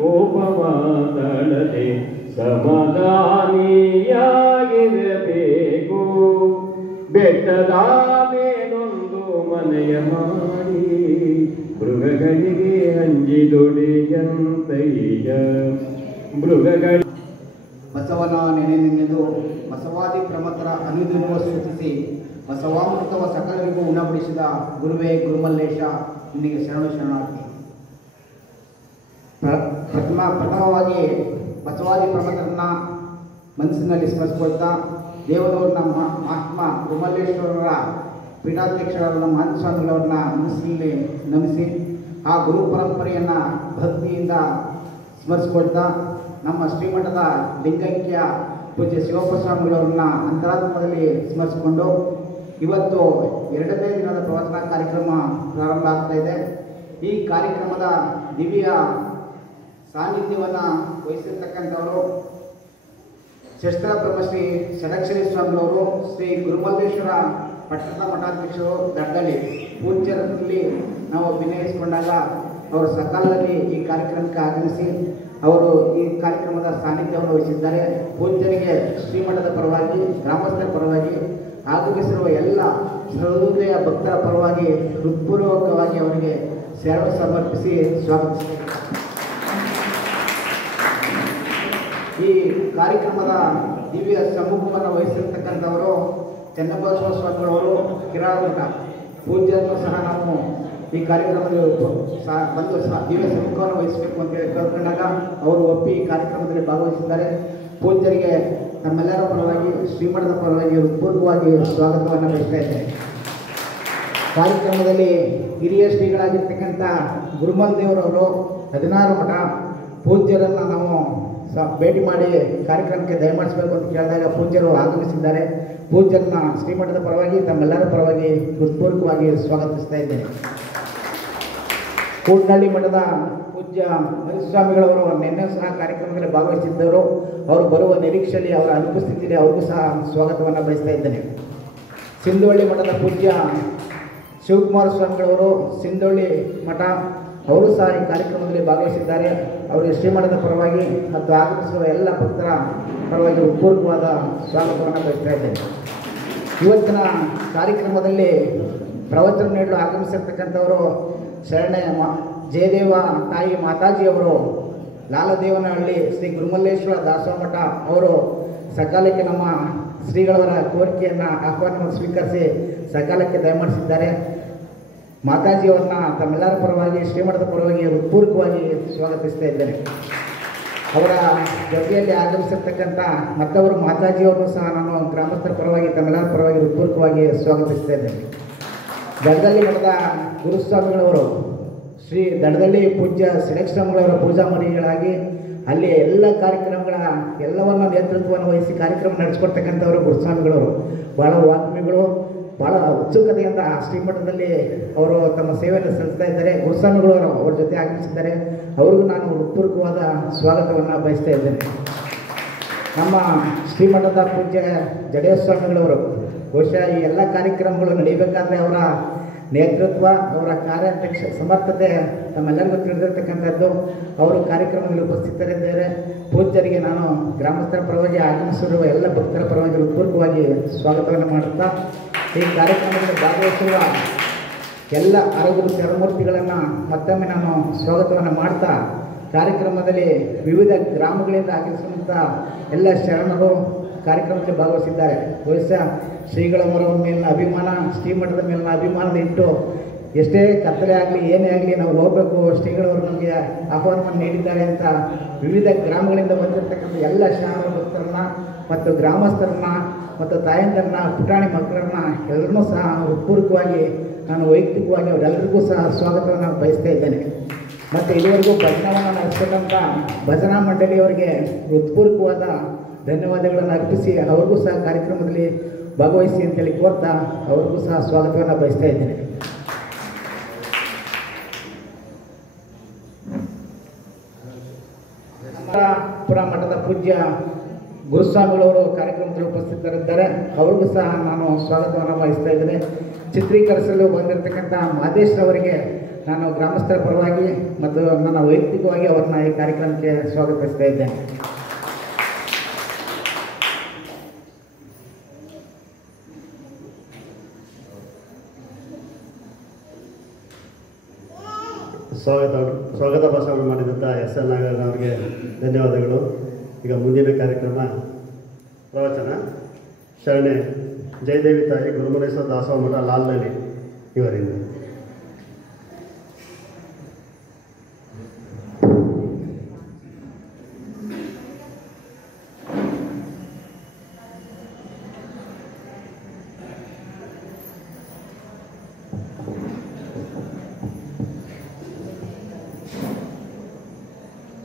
ಕೋಪವಾದಳದೆ ಸಮಾಧಾನಿಯಾಗಿರಬೇಕು. ಬೆಟ್ಟದ ಮೇಲೊಂದು ಮನೆಯ ಮಾಡಿ ಮೃಗಗಳಿಗೆ ಅಂಜಿದೊಡೆಯಂತಯ್ಯ. ಮೃಗಗಳ ಬಸವನ ನೆನೆನೆನೆದು ಬಸವಾದಿ ಪ್ರಮತರ ಅನುದಿನವ ಸೂಚಿಸಿ ಬಸವಾಮೃತವ ಸಕಲರಿಗೂ ಉಣಬಡಿಸಿದ ಗುರುವೇ ಗುರುಮಲ್ಲೇಶ ನಿನಗೆ ಶರಣು ಶರಣಾರ್ಥಿ. ಪ್ರಥಮವಾಗಿ ಬಸವಾದಿ ಪ್ರಮತರನ್ನ ಮನಸ್ಸಿನಲ್ಲಿ ಸ್ಮರಿಸಿಕೊಳ್ತಾ ದೇವರವ್ರನ್ನ ಮಹಾತ್ಮ ಗುರುಮಲ್ಲೇಶ್ವರರ ಪೀಠಾಧ್ಯಕ್ಷರಾದ ನಮ್ಮ ಸ್ವಾಮಿಗಳವ್ರನ್ನ ಮನಸ್ಸಿನಲ್ಲಿ ನಮಿಸಿ ಆ ಗುರು ಪರಂಪರೆಯನ್ನು ಭಕ್ತಿಯಿಂದ ಸ್ಮರಿಸಿಕೊಳ್ತಾ ನಮ್ಮ ಶ್ರೀಮಠದ ಲಿಂಗೈಕ್ಯ ಪೂಜ್ಯ ಶಿವಪ್ಪ ಸ್ವಾಮಿಗಳವ್ರನ್ನ ಅಂತರಾತ್ಮದಲ್ಲಿ ಸ್ಮರಿಸಿಕೊಂಡು ಇವತ್ತು 2ನೇ ದಿನದ ಪ್ರವಚನ ಕಾರ್ಯಕ್ರಮ ಪ್ರಾರಂಭ ಆಗ್ತಾ ಇದೆ. ಈ ಕಾರ್ಯಕ್ರಮದ ದಿವ್ಯ ಸಾನ್ನಿಧ್ಯವನ್ನು ವಹಿಸಿರ್ತಕ್ಕಂಥವರು ಶಸ್ತ್ರ ಬ್ರಹ್ಮಶ್ರೀ ಷಡಕ್ಷರಿ ಸ್ವಾಮಿಗಳವರು, ಶ್ರೀ ಗುರುಮಲ್ಲೇಶ್ವರ ಪಟ್ಟಣದ ಮಠಾಧ್ಯಕ್ಷರು ದಡ್ಡಳ್ಳಿ ಪೂಜ್ಯರಲ್ಲಿ ನಾವು ವಿನಯಿಸಿಕೊಂಡಾಗ ಅವರು ಸಕಾಲದಲ್ಲಿ ಈ ಕಾರ್ಯಕ್ರಮಕ್ಕೆ ಆಗಮಿಸಿ ಅವರು ಈ ಕಾರ್ಯಕ್ರಮದ ಸಾನ್ನಿಧ್ಯವನ್ನು ವಹಿಸಿದ್ದಾರೆ. ಪೂಜ್ಯರಿಗೆ ಶ್ರೀಮಠದ ಪರವಾಗಿ ಗ್ರಾಮಸ್ಥರ ಪರವಾಗಿ ಆಗಮಿಸಿರುವ ಎಲ್ಲ ಸಹೃದಯ ಭಕ್ತರ ಪರವಾಗಿ ಹೃತ್ಪೂರ್ವಕವಾಗಿ ಅವರಿಗೆ ಶರಣು ಸಮರ್ಪಿಸಿ ಸ್ವಾಗತಿಸಿದ್ದಾರೆ. ಈ ಕಾರ್ಯಕ್ರಮದ ದಿವ್ಯ ಸಮ್ಮುಖವನ್ನು ವಹಿಸಿರ್ತಕ್ಕಂಥವರು ಚನ್ನಬಸವ ಸ್ವಾಮಿಗಳವರು ಕಿರಾಳಮಠ ಪೂಜ್ಯರನ್ನು ಸಹ ನಾವು ಈ ಕಾರ್ಯಕ್ರಮದಲ್ಲಿ ಬಂದು ದಿವ್ಯ ಸಮ್ಮುಖವನ್ನು ವಹಿಸಬೇಕು ಅಂತ ಕೇಳ್ಕೊಂಡಾಗ ಅವರು ಒಪ್ಪಿ ಈ ಕಾರ್ಯಕ್ರಮದಲ್ಲಿ ಭಾಗವಹಿಸಿದ್ದಾರೆ. ಪೂಜ್ಯರಿಗೆ ನಮ್ಮೆಲ್ಲರ ಪರವಾಗಿ ಶ್ರೀಮಠದ ಪರವಾಗಿ ಹೃತ್ಪೂರ್ವಕವಾಗಿ ಸ್ವಾಗತವನ್ನು ಬಯಸ್ತಾ ಇದ್ದೇನೆ. ಕಾರ್ಯಕ್ರಮದಲ್ಲಿ ಹಿರಿಯ ಶ್ರೀಗಳಾಗಿರ್ತಕ್ಕಂಥ ಗುರುಮಲ್ ದೇವರವರು 16 ಮಠ ಪೂಜ್ಯರನ್ನು ನಾವು ಭೇಟಿ ಮಾಡಿ ಕಾರ್ಯಕ್ರಮಕ್ಕೆ ದಯಮಾಡಿಸಬೇಕು ಅಂತ ಕೇಳಿದಾಗ ಪೂಜ್ಯರು ಆಗಮಿಸಿದ್ದಾರೆ. ಪೂಜ್ಯರನ್ನ ಶ್ರೀಮಠದ ಪರವಾಗಿ ತಮ್ಮೆಲ್ಲರ ಪರವಾಗಿ ಹೃತ್ಪೂರ್ವಕವಾಗಿ ಸ್ವಾಗತಿಸ್ತಾ ಇದ್ದೇನೆ. ಕೂಡ್ನಳ್ಳಿ ಮಠದ ಪೂಜ್ಯ ಮರಿಸ್ವಾಮಿಗಳವರು ನಿನ್ನೆ ಸಹ ಕಾರ್ಯಕ್ರಮದಲ್ಲಿ ಭಾಗವಹಿಸಿದ್ದವರು. ಅವರು ಬರುವ ನಿರೀಕ್ಷೆಯಲ್ಲಿ ಅವರ ಅನುಪಸ್ಥಿತಿಯಲ್ಲಿ ಅವ್ರಿಗೂ ಸಹ ಸ್ವಾಗತವನ್ನು ಬಯಸ್ತಾ ಇದ್ದೇನೆ. ಸಿಂಧೋಳ್ಳಿ ಮಠದ ಪೂಜ್ಯ ಶಿವಕುಮಾರ ಸ್ವಾಮಿಗಳವರು ಸಿಂಧೋಳ್ಳಿ ಮಠ ಅವರು ಸಹ ಈ ಕಾರ್ಯಕ್ರಮದಲ್ಲಿ ಭಾಗವಹಿಸಿದ್ದಾರೆ. ಅವರಿಗೆ ಶ್ರೀಮಠದ ಪರವಾಗಿ ಮತ್ತು ಆಗಮಿಸುವ ಎಲ್ಲ ಭಕ್ತರ ಪರವಾಗಿ ಹೃತ್ಪೂರ್ವಕವಾದ ಸ್ವಾಗತವನ್ನು ಬಯಸ್ತಾ ಇದ್ದೇನೆ. ಇವತ್ತಿನ ಕಾರ್ಯಕ್ರಮದಲ್ಲಿ ಪ್ರವಚನ ನೀಡಲು ಆಗಮಿಸಿರ್ತಕ್ಕಂಥವರು ಶರಣೆ ಜಯದೇವ ತಾಯಿ ಮಾತಾಜಿಯವರು ಲಾಲದೇವನಹಳ್ಳಿ ಶ್ರೀ ಗುರುಮಲ್ಲೇಶ್ವರ ದಾಸೋಹ ಮಠ ಅವರು ಸಕಾಲಕ್ಕೆ ನಮ್ಮ ಶ್ರೀಗಳವರ ಕೋರಿಕೆಯನ್ನು ಆಹ್ವಾನವನ್ನು ಸ್ವೀಕರಿಸಿ ಸಕಾಲಕ್ಕೆ ದಯಮಾಡಿಸಿದ್ದಾರೆ. ಮಾತಾಜಿಯವರನ್ನ ತಮ್ಮೆಲ್ಲರ ಪರವಾಗಿ ಶ್ರೀಮಠದ ಪರವಾಗಿ ಹೃತ್ಪೂರ್ವಕವಾಗಿ ಸ್ವಾಗತಿಸ್ತಾ ಇದ್ದೇನೆ. ಅವರ ಜೊತೆಯಲ್ಲಿ ಆಗಮಿಸಿರ್ತಕ್ಕಂಥ ಮತ್ತವರು ಮಾತಾಜಿಯವರನ್ನು ಸಹ ನಾನು ಗ್ರಾಮಸ್ಥರ ಪರವಾಗಿ ತಮ್ಮೆಲ್ಲರ ಪರವಾಗಿ ಹೃತ್ಪೂರ್ವಕವಾಗಿ ಸ್ವಾಗತಿಸ್ತಾ ಇದ್ದೇನೆ. ದಡದಳ್ಳಿ ಮಠದ ಗುರುಸ್ವಾಮಿಗಳವರು ಶ್ರೀ ದಡದಳ್ಳಿ ಪೂಜ್ಯ ಷಡಕ್ಷರಗಳವರ ಪೂಜಾ ಮರಿಗಳಾಗಿ ಅಲ್ಲಿ ಎಲ್ಲ ಕಾರ್ಯಕ್ರಮಗಳ ಎಲ್ಲವನ್ನು ನೇತೃತ್ವವನ್ನು ವಹಿಸಿ ಕಾರ್ಯಕ್ರಮ ನಡೆಸಿಕೊಡ್ತಕ್ಕಂಥವರು ಗುರುಸ್ವಾಮಿಗಳವರು. ಭಾಳ ವಾಗ್ಮಿಗಳು, ಭಾಳ ಉತ್ಸುಕತೆಯಿಂದ ಶ್ರೀಮಠದಲ್ಲಿ ಅವರು ತಮ್ಮ ಸೇವೆಯನ್ನು ಸಲ್ಲಿಸ್ತಾ ಇದ್ದಾರೆ. ಗುರುಸ್ವಾಮಿಗಳವರು ಅವ್ರ ಜೊತೆ ಆಗಮಿಸಿದ್ದಾರೆ. ಅವ್ರಿಗೂ ನಾನು ಹೃತ್ಪೂರ್ವಕವಾದ ಸ್ವಾಗತವನ್ನು ಬಯಸ್ತಾ ಇದ್ದೇನೆ. ನಮ್ಮ ಶ್ರೀಮಠದ ಪೂಜ್ಯ ಜಡೇವ ಸ್ವಾಮಿಗಳವರು ಬಹುಶಃ ಈ ಎಲ್ಲ ಕಾರ್ಯಕ್ರಮಗಳು ನಡೀಬೇಕಾದ್ರೆ ಅವರ ನೇತೃತ್ವ, ಅವರ ಕಾರ್ಯಾಧ್ಯಕ್ಷ ಸಮರ್ಥತೆ ತಮ್ಮೆಲ್ಲರಿಗೂ ತಿಳಿದಿರ್ತಕ್ಕಂಥದ್ದು. ಅವರು ಕಾರ್ಯಕ್ರಮದಲ್ಲಿ ಉಪಸ್ಥಿತರಿದ್ದಾರೆ. ಪೂಜ್ಯರಿಗೆ ನಾನು ಗ್ರಾಮಸ್ಥರ ಪರವಾಗಿ ಆಗಮಿಸಿರುವ ಎಲ್ಲ ಭಕ್ತರ ಪರವಾಗಿ ಹೃತ್ಪೂರ್ವಕವಾಗಿ ಸ್ವಾಗತವನ್ನು ಮಾಡುತ್ತಾ ಈ ಕಾರ್ಯಕ್ರಮದಲ್ಲಿ ಭಾಗವಹಿಸಿರುವ ಎಲ್ಲ ಆರೋಗ್ಯ ಶರಣಮೂರ್ತಿಗಳನ್ನು ಮತ್ತೊಮ್ಮೆ ನಾನು ಸ್ವಾಗತವನ್ನು ಮಾಡ್ತಾ ಕಾರ್ಯಕ್ರಮದಲ್ಲಿ ವಿವಿಧ ಗ್ರಾಮಗಳಿಂದ ಆಗಮಿಸಿದಂಥ ಎಲ್ಲ ಶರಣರು ಕಾರ್ಯಕ್ರಮಕ್ಕೆ ಭಾಗವಹಿಸಿದ್ದಾರೆ. ಬಹುಶಃ ಶ್ರೀಗಳ ಮೇಲಿನ ಅಭಿಮಾನ, ಶ್ರೀಮಠದ ಮೇಲಿನ ಅಭಿಮಾನದ ಇಟ್ಟು ಎಷ್ಟೇ ಕತ್ತಲೆ ಆಗಲಿ ಏನೇ ಆಗಲಿ ನಾವು ಹೋಗಬೇಕು, ಶ್ರೀಗಳವರು ನಮಗೆ ಆಹ್ವಾನವನ್ನು ನೀಡಿದ್ದಾರೆ ಅಂತ ವಿವಿಧ ಗ್ರಾಮಗಳಿಂದ ಬಂದಿರತಕ್ಕಂಥ ಎಲ್ಲ ಶರಣ ಭಕ್ತರನ್ನ ಮತ್ತು ಗ್ರಾಮಸ್ಥರನ್ನ ಮತ್ತು ತಾಯಂದರನ್ನ, ಪುಟಾಣಿ ಮಕ್ಕಳನ್ನ ಎಲ್ಲರನ್ನೂ ಸಹ ಹೃತ್ಪೂರ್ವಕವಾಗಿ ನಾನು ವೈಯಕ್ತಿಕವಾಗಿ ಅವರೆಲ್ಲರಿಗೂ ಸಹ ಸ್ವಾಗತವನ್ನು ಬಯಸ್ತಾ ಇದ್ದೇನೆ. ಮತ್ತು ಇದುವರೆಗೂ ಭಜನವನ್ನು ನಡೆಸ್ತಕ್ಕಂಥ ಭಜನಾ ಮಂಡಳಿಯವರಿಗೆ ಹೃತ್ಪೂರ್ವಕವಾದ ಧನ್ಯವಾದಗಳನ್ನು ಅರ್ಪಿಸಿ ಅವ್ರಿಗೂ ಸಹ ಕಾರ್ಯಕ್ರಮದಲ್ಲಿ ಭಾಗವಹಿಸಿ ಅಂತೇಳಿ ಕೋರ್ತಾ ಅವ್ರಿಗೂ ಸಹ ಸ್ವಾಗತವನ್ನು ಬಯಸ್ತಾ ಇದ್ದೇನೆ. ಪುರ ಮಠದ ಪೂಜ್ಯ ಗುರುಸ್ವಾಮಿಗಳವರು ಕಾರ್ಯಕ್ರಮದಲ್ಲಿ ಉಪಸ್ಥಿತರಿದ್ದಾರೆ. ಅವ್ರಿಗೂ ಸಹ ನಾನು ಸ್ವಾಗತವನ್ನು ವಹಿಸ್ತಾ ಇದ್ದೇನೆ. ಚಿತ್ರೀಕರಿಸಲು ಬಂದಿರತಕ್ಕಂಥ ಮಾದೇಶ್ ಅವರಿಗೆ ನಾನು ಗ್ರಾಮಸ್ಥರ ಪರವಾಗಿ ಮತ್ತು ನನ್ನ ವೈಯಕ್ತಿಕವಾಗಿ ಅವ್ರನ್ನ ಈ ಕಾರ್ಯಕ್ರಮಕ್ಕೆ ಸ್ವಾಗತಿಸ್ತಾ ಇದ್ದೇನೆ. ಸ್ವಾಗತ ಭಾಷಣ ಮಾಡಿದಂಥ ಎಸ್ ಎಲ್ ನಾಗರಾಜ್ ಅವರಿಗೆ ಧನ್ಯವಾದಗಳು. ಈಗ ಮುಂದಿನ ಕಾರ್ಯಕ್ರಮ ಪ್ರವಚನ ಶರಣೆ ಜಯದೇವಿ ತಾಯಿ ಗುರುಮಲೇಶ್ವರ ದಾಸೋಹ ಮಠ ಲಾಲ್ನಳ್ಳಿ ಇವರಿಂದ.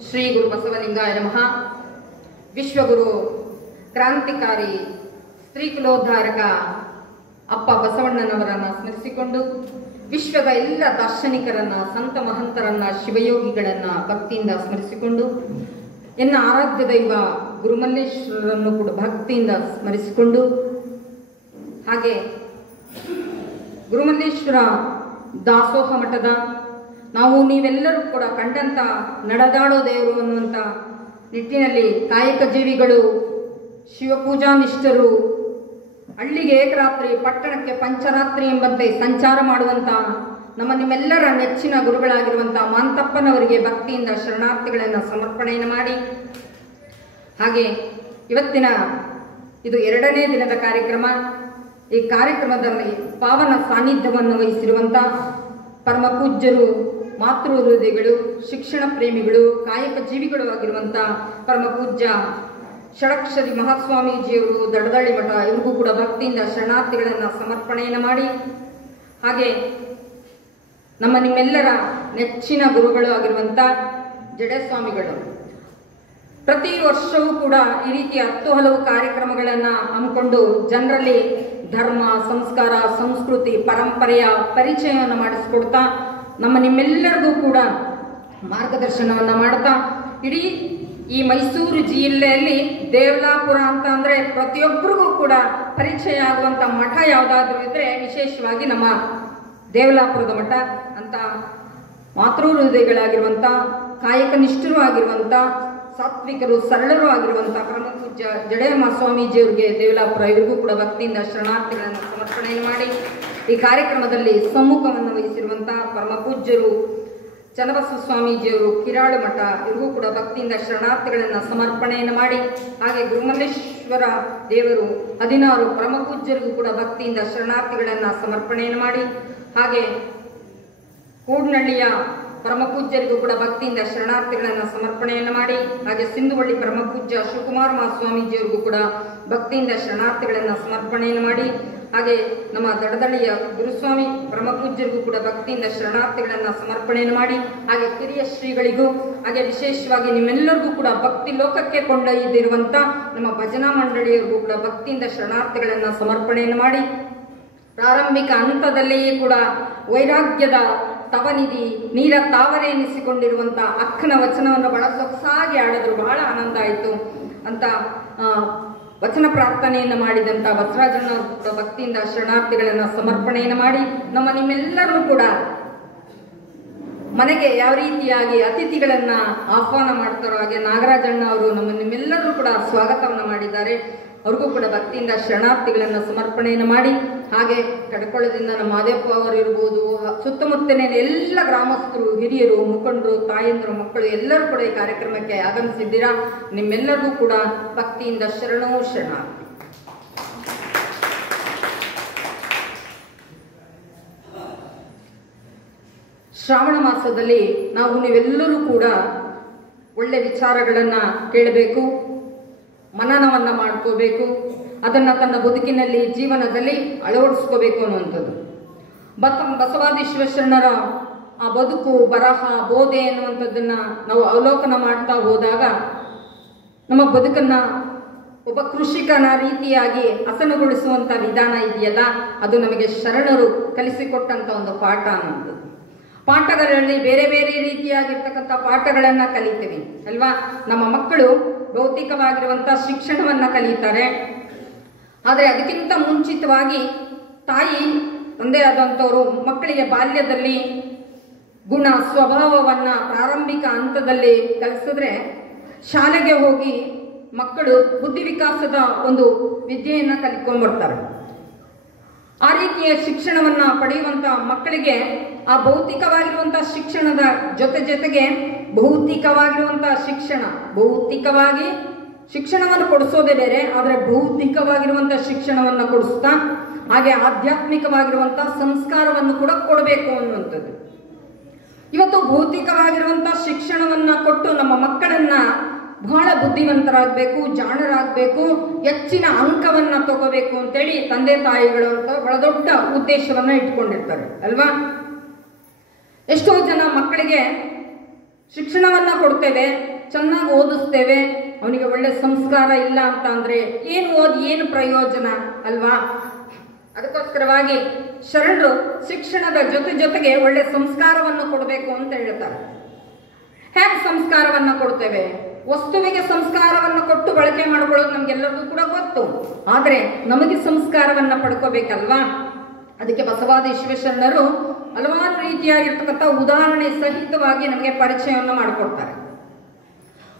ಶ್ರೀ ಗುರು ಬಸವಲಿಂಗಾಯ ನಮಃ. ವಿಶ್ವಗುರು ಕ್ರಾಂತಿಕಾರಿ ಸ್ತ್ರೀ ಕುಲೋದ್ಧಾರಕ ಅಪ್ಪ ಬಸವಣ್ಣನವರನ್ನು ಸ್ಮರಿಸಿಕೊಂಡು ವಿಶ್ವದ ಎಲ್ಲ ದಾರ್ಶನಿಕರನ್ನ, ಸಂತ ಮಹಂತರನ್ನ, ಶಿವಯೋಗಿಗಳನ್ನ ಭಕ್ತಿಯಿಂದ ಸ್ಮರಿಸಿಕೊಂಡು ಎನ್ನ ಆರಾಧ್ಯ ದೈವ ಗುರುಮಲ್ಲೇಶ್ವರರನ್ನು ಕೂಡ ಭಕ್ತಿಯಿಂದ ಸ್ಮರಿಸಿಕೊಂಡು ಹಾಗೆ ಗುರುಮಲ್ಲೇಶ್ವರ ದಾಸೋಹ ಮಠದ ನಾವು ನೀವೆಲ್ಲರೂ ಕೂಡ ಕಂಡಂತ ನಡೆದಾಡೋ ದೇವರು ಅನ್ನುವಂಥ ನಿಟ್ಟಿನಲ್ಲಿ ಕಾಯಕ ಜೀವಿಗಳು, ಶಿವಪೂಜಾ ನಿಷ್ಠರು, ಹಳ್ಳಿಗೆ ಏಕರಾತ್ರಿ ಪಟ್ಟಣಕ್ಕೆ ಪಂಚರಾತ್ರಿ ಎಂಬಂತೆ ಸಂಚಾರ ಮಾಡುವಂಥ ನಿಮ್ಮೆಲ್ಲರ ನೆಚ್ಚಿನ ಗುರುಗಳಾಗಿರುವಂಥ ಮಾಂತಪ್ಪನವರಿಗೆ ಭಕ್ತಿಯಿಂದ ಶರಣಾರ್ಥಿಗಳನ್ನು ಸಮರ್ಪಣೆಯನ್ನು ಮಾಡಿ ಹಾಗೆ ಇವತ್ತಿನ ಇದು 2ನೇ ದಿನದ ಕಾರ್ಯಕ್ರಮ. ಈ ಕಾರ್ಯಕ್ರಮದಲ್ಲಿ ಪಾವನ ಸಾನ್ನಿಧ್ಯವನ್ನು ವಹಿಸಿರುವಂಥ ಪರಮ ಪೂಜ್ಯರು, ಮಾತೃ ಹೃದಯಗಳು, ಶಿಕ್ಷಣ ಪ್ರೇಮಿಗಳು, ಕಾಯಕ ಜೀವಿಗಳು ಆಗಿರುವಂಥ ಪರಮ ಪೂಜ್ಯ ಷಡಕ್ಷರಿ ಮಹಾಸ್ವಾಮೀಜಿಯವರು ದಡದಳ್ಳಿ ಮಠ ಇವ್ರಿಗೂ ಕೂಡ ಭಕ್ತಿಯಿಂದ ಶರಣಾರ್ಥಿಗಳನ್ನು ಸಮರ್ಪಣೆಯನ್ನು ಮಾಡಿ ಹಾಗೆ ನಿಮ್ಮೆಲ್ಲರ ನೆಚ್ಚಿನ ಗುರುಗಳು ಆಗಿರುವಂಥ ಜಡೇಸ್ವಾಮಿಗಳು ಪ್ರತಿ ವರ್ಷವೂ ಕೂಡ ಈ ರೀತಿಯ 10 ಹಲವು ಕಾರ್ಯಕ್ರಮಗಳನ್ನು ಹಮ್ಮಿಕೊಂಡು ಜನರಲ್ಲಿ ಧರ್ಮ, ಸಂಸ್ಕಾರ, ಸಂಸ್ಕೃತಿ, ಪರಂಪರೆಯ ಪರಿಚಯವನ್ನು ಮಾಡಿಸಿಕೊಡ್ತಾ ನಿಮ್ಮೆಲ್ಲರಿಗೂ ಕೂಡ ಮಾರ್ಗದರ್ಶನವನ್ನು ಮಾಡ್ತಾ ಇಡೀ ಈ ಮೈಸೂರು ಜಿಲ್ಲೆಯಲ್ಲಿ ದೇವಲಾಪುರ ಅಂತ ಅಂದರೆ ಪ್ರತಿಯೊಬ್ಬರಿಗೂ ಕೂಡ ಪರಿಚಯ ಆಗುವಂಥ ಮಠ ಯಾವುದಾದ್ರೂ ಇದ್ದರೆ ವಿಶೇಷವಾಗಿ ನಮ್ಮ ದೇವಲಾಪುರದ ಮಠ ಅಂತ ಮಾತೃ ಹೃದಯಗಳಾಗಿರುವಂಥ, ಕಾಯಕ ನಿಷ್ಠರು ಆಗಿರುವಂಥ, ಸಾತ್ವಿಕರು, ಸರಳರು ಆಗಿರುವಂಥ ಪರಮ ಪೂಜ್ಯ ಜಡೇಮ ಸ್ವಾಮೀಜಿಯವರಿಗೆ ದೇವಲಾಪುರ ಇವರಿಗೂ ಕೂಡ ಭಕ್ತಿಯಿಂದ ಶರಣಾರ್ಥಿಗಳನ್ನು ಸಮರ್ಪಣೆಯನ್ನು ಮಾಡಿ ಈ ಕಾರ್ಯಕ್ರಮದಲ್ಲಿ ಸಮ್ಮುಖವನ್ನು ವಹಿಸಿರುವಂಥ ಪರಮ ಪೂಜ್ಯರು ಚನ್ನಬಸವ ಸ್ವಾಮೀಜಿಯವರು ಕಿರಾಳು ಮಠ ಇವರಿಗೂ ಕೂಡ ಭಕ್ತಿಯಿಂದ ಶರಣಾರ್ಥಿಗಳನ್ನು ಸಮರ್ಪಣೆಯನ್ನು ಮಾಡಿ ಹಾಗೆ ಗುರುಮಲ್ಲೇಶ್ವರ ದೇವರು 16 ಪರಮ ಪೂಜ್ಯರಿಗೂ ಕೂಡ ಭಕ್ತಿಯಿಂದ ಶರಣಾರ್ಥಿಗಳನ್ನು ಸಮರ್ಪಣೆಯನ್ನು ಮಾಡಿ ಹಾಗೆ ಕೂಡ್ನಳ್ಳಿಯ ಪರಮ ಪೂಜ್ಯರಿಗೂ ಕೂಡ ಭಕ್ತಿಯಿಂದ ಶರಣಾರ್ಥಿಗಳನ್ನು ಸಮರ್ಪಣೆಯನ್ನು ಮಾಡಿ ಹಾಗೆ ಸಿಂಧುವಳ್ಳಿ ಪರಮ ಪೂಜ್ಯ ಶಿವಕುಮಾರ ಮಹಾಸ್ವಾಮೀಜಿಯವರಿಗೂ ಕೂಡ ಭಕ್ತಿಯಿಂದ ಶರಣಾರ್ಥಿಗಳನ್ನು ಸಮರ್ಪಣೆಯನ್ನು ಮಾಡಿ ಹಾಗೆ ನಮ್ಮ ದಡದಳ್ಳಿಯ ಗುರುಸ್ವಾಮಿ ಪರಮ ಪೂಜ್ಯರಿಗೂ ಕೂಡ ಭಕ್ತಿಯಿಂದ ಶರಣಾರ್ಥಿಗಳನ್ನು ಸಮರ್ಪಣೆಯನ್ನು ಮಾಡಿ ಹಾಗೆ ಕಿರಿಯ ಶ್ರೀಗಳಿಗೂ ಹಾಗೆ ವಿಶೇಷವಾಗಿ ನಿಮ್ಮೆಲ್ಲರಿಗೂ ಕೂಡ ಭಕ್ತಿ ಲೋಕಕ್ಕೆ ಕೊಂಡೊಯ್ದಿರುವಂಥ ನಮ್ಮ ಭಜನಾ ಮಂಡಳಿಯವರಿಗೂ ಕೂಡ ಭಕ್ತಿಯಿಂದ ಶರಣಾರ್ಥಿಗಳನ್ನು ಸಮರ್ಪಣೆಯನ್ನು ಮಾಡಿ ಪ್ರಾರಂಭಿಕ ಹಂತದಲ್ಲಿಯೇ ಕೂಡ ವೈರಾಗ್ಯದ ತವನಿಧಿ ನೀರ ತಾವರೆ ಎನಿಸಿಕೊಂಡಿರುವಂಥ ಅಕ್ಕನ ವಚನವನ್ನು ಬಹಳ ಸೊಗಸಾಗಿ ಆಡಿದ್ರು, ಬಹಳ ಆನಂದ ಆಯಿತು ಅಂತ ವಚನ ಪ್ರಾರ್ಥನೆಯನ್ನು ಮಾಡಿದಂಥ ಬಸವರಾಜಣ್ಣವರು ಕೂಡ ಭಕ್ತಿಯಿಂದ ಶರಣಾರ್ಥಿಗಳನ್ನು ಸಮರ್ಪಣೆಯನ್ನು ಮಾಡಿ ನಿಮ್ಮೆಲ್ಲರೂ ಕೂಡ ಮನೆಗೆ ಯಾವ ರೀತಿಯಾಗಿ ಅತಿಥಿಗಳನ್ನ ಆಹ್ವಾನ ಮಾಡ್ತಾರೋ ಹಾಗೆ ನಾಗರಾಜಣ್ಣ ಅವರು ನಿಮ್ಮೆಲ್ಲರೂ ಕೂಡ ಸ್ವಾಗತವನ್ನು ಮಾಡಿದ್ದಾರೆ. ಅವ್ರಿಗೂ ಕೂಡ ಭಕ್ತಿಯಿಂದ ಶರಣಾರ್ಥಿಗಳನ್ನು ಸಮರ್ಪಣೆಯನ್ನು ಮಾಡಿ ಹಾಗೆ ಕಡಕೊಳ್ಳದಿಂದ ನಮ್ಮ ಮಾದೇಪ್ಪ ಅವರು ಇರ್ಬೋದು, ಸುತ್ತಮುತ್ತಲಿನ ಎಲ್ಲ ಗ್ರಾಮಸ್ಥರು, ಹಿರಿಯರು, ಮುಖಂಡರು, ತಾಯಂದರು, ಮಕ್ಕಳು ಎಲ್ಲರೂ ಕೂಡ ಈ ಕಾರ್ಯಕ್ರಮಕ್ಕೆ ಆಗಮಿಸಿದ್ದೀರಾ. ನಿಮ್ಮೆಲ್ಲರಿಗೂ ಕೂಡ ಭಕ್ತಿಯಿಂದ ಶರಣೋ ಶರಣಾರ್ಥಿ. ಶ್ರಾವಣ ಮಾಸದಲ್ಲಿ ನಾವು ನೀವೆಲ್ಲರೂ ಕೂಡ ಒಳ್ಳೆ ವಿಚಾರಗಳನ್ನು ಕೇಳಬೇಕು, ಮನನವನ್ನು ಮಾಡ್ಕೋಬೇಕು, ಅದನ್ನು ತನ್ನ ಬದುಕಿನಲ್ಲಿ ಜೀವನದಲ್ಲಿ ಅಳವಡಿಸ್ಕೋಬೇಕು ಅನ್ನುವಂಥದ್ದು. ಬಸವಾದಿ ಶಿವಶರಣರ ಆ ಬದುಕು, ಬರಹ, ಬೋಧೆ ಅನ್ನುವಂಥದ್ದನ್ನು ನಾವು ಅವಲೋಕನ ಮಾಡ್ತಾ ಹೋದಾಗ ನಮ್ಮ ಬದುಕನ್ನು ಒಬ್ಬ ಕೃಷಿಕನ ರೀತಿಯಾಗಿ ಹಸನುಗೊಳಿಸುವಂಥ ವಿಧಾನ ಇದೆಯಲ್ಲ, ಅದು ನಮಗೆ ಶರಣರು ಕಲಿಸಿಕೊಟ್ಟಂಥ ಒಂದು ಪಾಠ ಅನ್ನೋದು. ಪಾಠಗಳಲ್ಲಿ ಬೇರೆ ಬೇರೆ ರೀತಿಯಾಗಿರ್ತಕ್ಕಂಥ ಪಾಠಗಳನ್ನು ಕಲಿತೀವಿ ಅಲ್ವಾ. ನಮ್ಮ ಮಕ್ಕಳು ಭೌತಿಕವಾಗಿರುವಂಥ ಶಿಕ್ಷಣವನ್ನು ಕಲಿತಾರೆ, ಆದರೆ ಅದಕ್ಕಿಂತ ಮುಂಚಿತವಾಗಿ ತಾಯಿ ತಂದೆ ಆದಂಥವರು ಮಕ್ಕಳಿಗೆ ಬಾಲ್ಯದಲ್ಲಿ ಗುಣ ಸ್ವಭಾವವನ್ನ ಪ್ರಾರಂಭಿಕ ಹಂತದಲ್ಲಿ ಕಲಿಸಿದ್ರೆ ಶಾಲೆಗೆ ಹೋಗಿ ಮಕ್ಕಳು ಬುದ್ಧಿ ವಿಕಾಸದ ಒಂದು ವಿದ್ಯೆಯನ್ನ ಕಲಿತ್ಕೊಂಡ್ಬರ್ತಾರೆ. ಆ ರೀತಿಯ ಶಿಕ್ಷಣವನ್ನ ಪಡೆಯುವಂತ ಮಕ್ಕಳಿಗೆ ಆ ಭೌತಿಕವಾಗಿರುವಂತಹ ಶಿಕ್ಷಣದ ಜೊತೆಗೆ ಭೌತಿಕವಾಗಿರುವಂತಹ ಭೌತಿಕವಾಗಿ ಶಿಕ್ಷಣವನ್ನು ಕೊಡಿಸೋದೇ ಬೇರೆ, ಆದರೆ ಭೌತಿಕವಾಗಿರುವಂತಹ ಶಿಕ್ಷಣವನ್ನ ಕೊಡಿಸ್ತಾ ಹಾಗೆ ಆಧ್ಯಾತ್ಮಿಕವಾಗಿರುವಂತಹ ಸಂಸ್ಕಾರವನ್ನು ಕೂಡ ಕೊಡಬೇಕು ಅನ್ನುವಂಥದ್ದು. ಇವತ್ತು ಭೌತಿಕವಾಗಿರುವಂತಹ ಶಿಕ್ಷಣವನ್ನ ಕೊಟ್ಟು ನಮ್ಮ ಮಕ್ಕಳನ್ನ ಬಹಳ ಬುದ್ಧಿವಂತರಾಗಬೇಕು, ಜಾಣರಾಗಬೇಕು, ಹೆಚ್ಚಿನ ಅಂಕವನ್ನ ತಗೋಬೇಕು ಅಂತೇಳಿ ತಂದೆ ತಾಯಿಗಳು ಅಂತ ಬಹಳ ದೊಡ್ಡ ಉದ್ದೇಶವನ್ನ ಇಟ್ಕೊಂಡಿರ್ತಾರೆ ಅಲ್ವಾ. ಎಷ್ಟೋ ಜನ ಮಕ್ಕಳಿಗೆ ಶಿಕ್ಷಣವನ್ನ ಕೊಡ್ತೇವೆ, ಚೆನ್ನಾಗಿ ಓದಿಸ್ತೇವೆ, ಅವನಿಗೆ ಒಳ್ಳೆ ಸಂಸ್ಕಾರ ಇಲ್ಲ ಅಂತ ಅಂದ್ರೆ ಏನು ಓದಿ ಏನು ಪ್ರಯೋಜನ ಅಲ್ವಾ. ಅದಕ್ಕೋಸ್ಕರವಾಗಿ ಶರಣರು ಶಿಕ್ಷಣದ ಜೊತೆಗೆ ಒಳ್ಳೆ ಸಂಸ್ಕಾರವನ್ನು ಕೊಡಬೇಕು ಅಂತ ಹೇಳ್ತಾರೆ. ಹೇಗೆ ಸಂಸ್ಕಾರವನ್ನ ಕೊಡ್ತೇವೆ? ವಸ್ತುವಿಗೆ ಸಂಸ್ಕಾರವನ್ನು ಕೊಟ್ಟು ಬಳಕೆ ಮಾಡ್ಕೊಳ್ಳೋದು ನಮ್ಗೆಲ್ಲರಿಗೂ ಕೂಡ ಗೊತ್ತು, ಆದ್ರೆ ನಮಗೆ ಸಂಸ್ಕಾರವನ್ನ ಪಡ್ಕೋಬೇಕಲ್ವಾ. ಅದಕ್ಕೆ ಬಸವಾದಿ ಶಿವಶರಣರು ಹಲವಾರು ರೀತಿಯಾಗಿರ್ತಕ್ಕಂಥ ಉದಾಹರಣೆ ಸಹಿತವಾಗಿ ನಮಗೆ ಪರಿಚಯವನ್ನು ಮಾಡಿಕೊಡ್ತಾರೆ.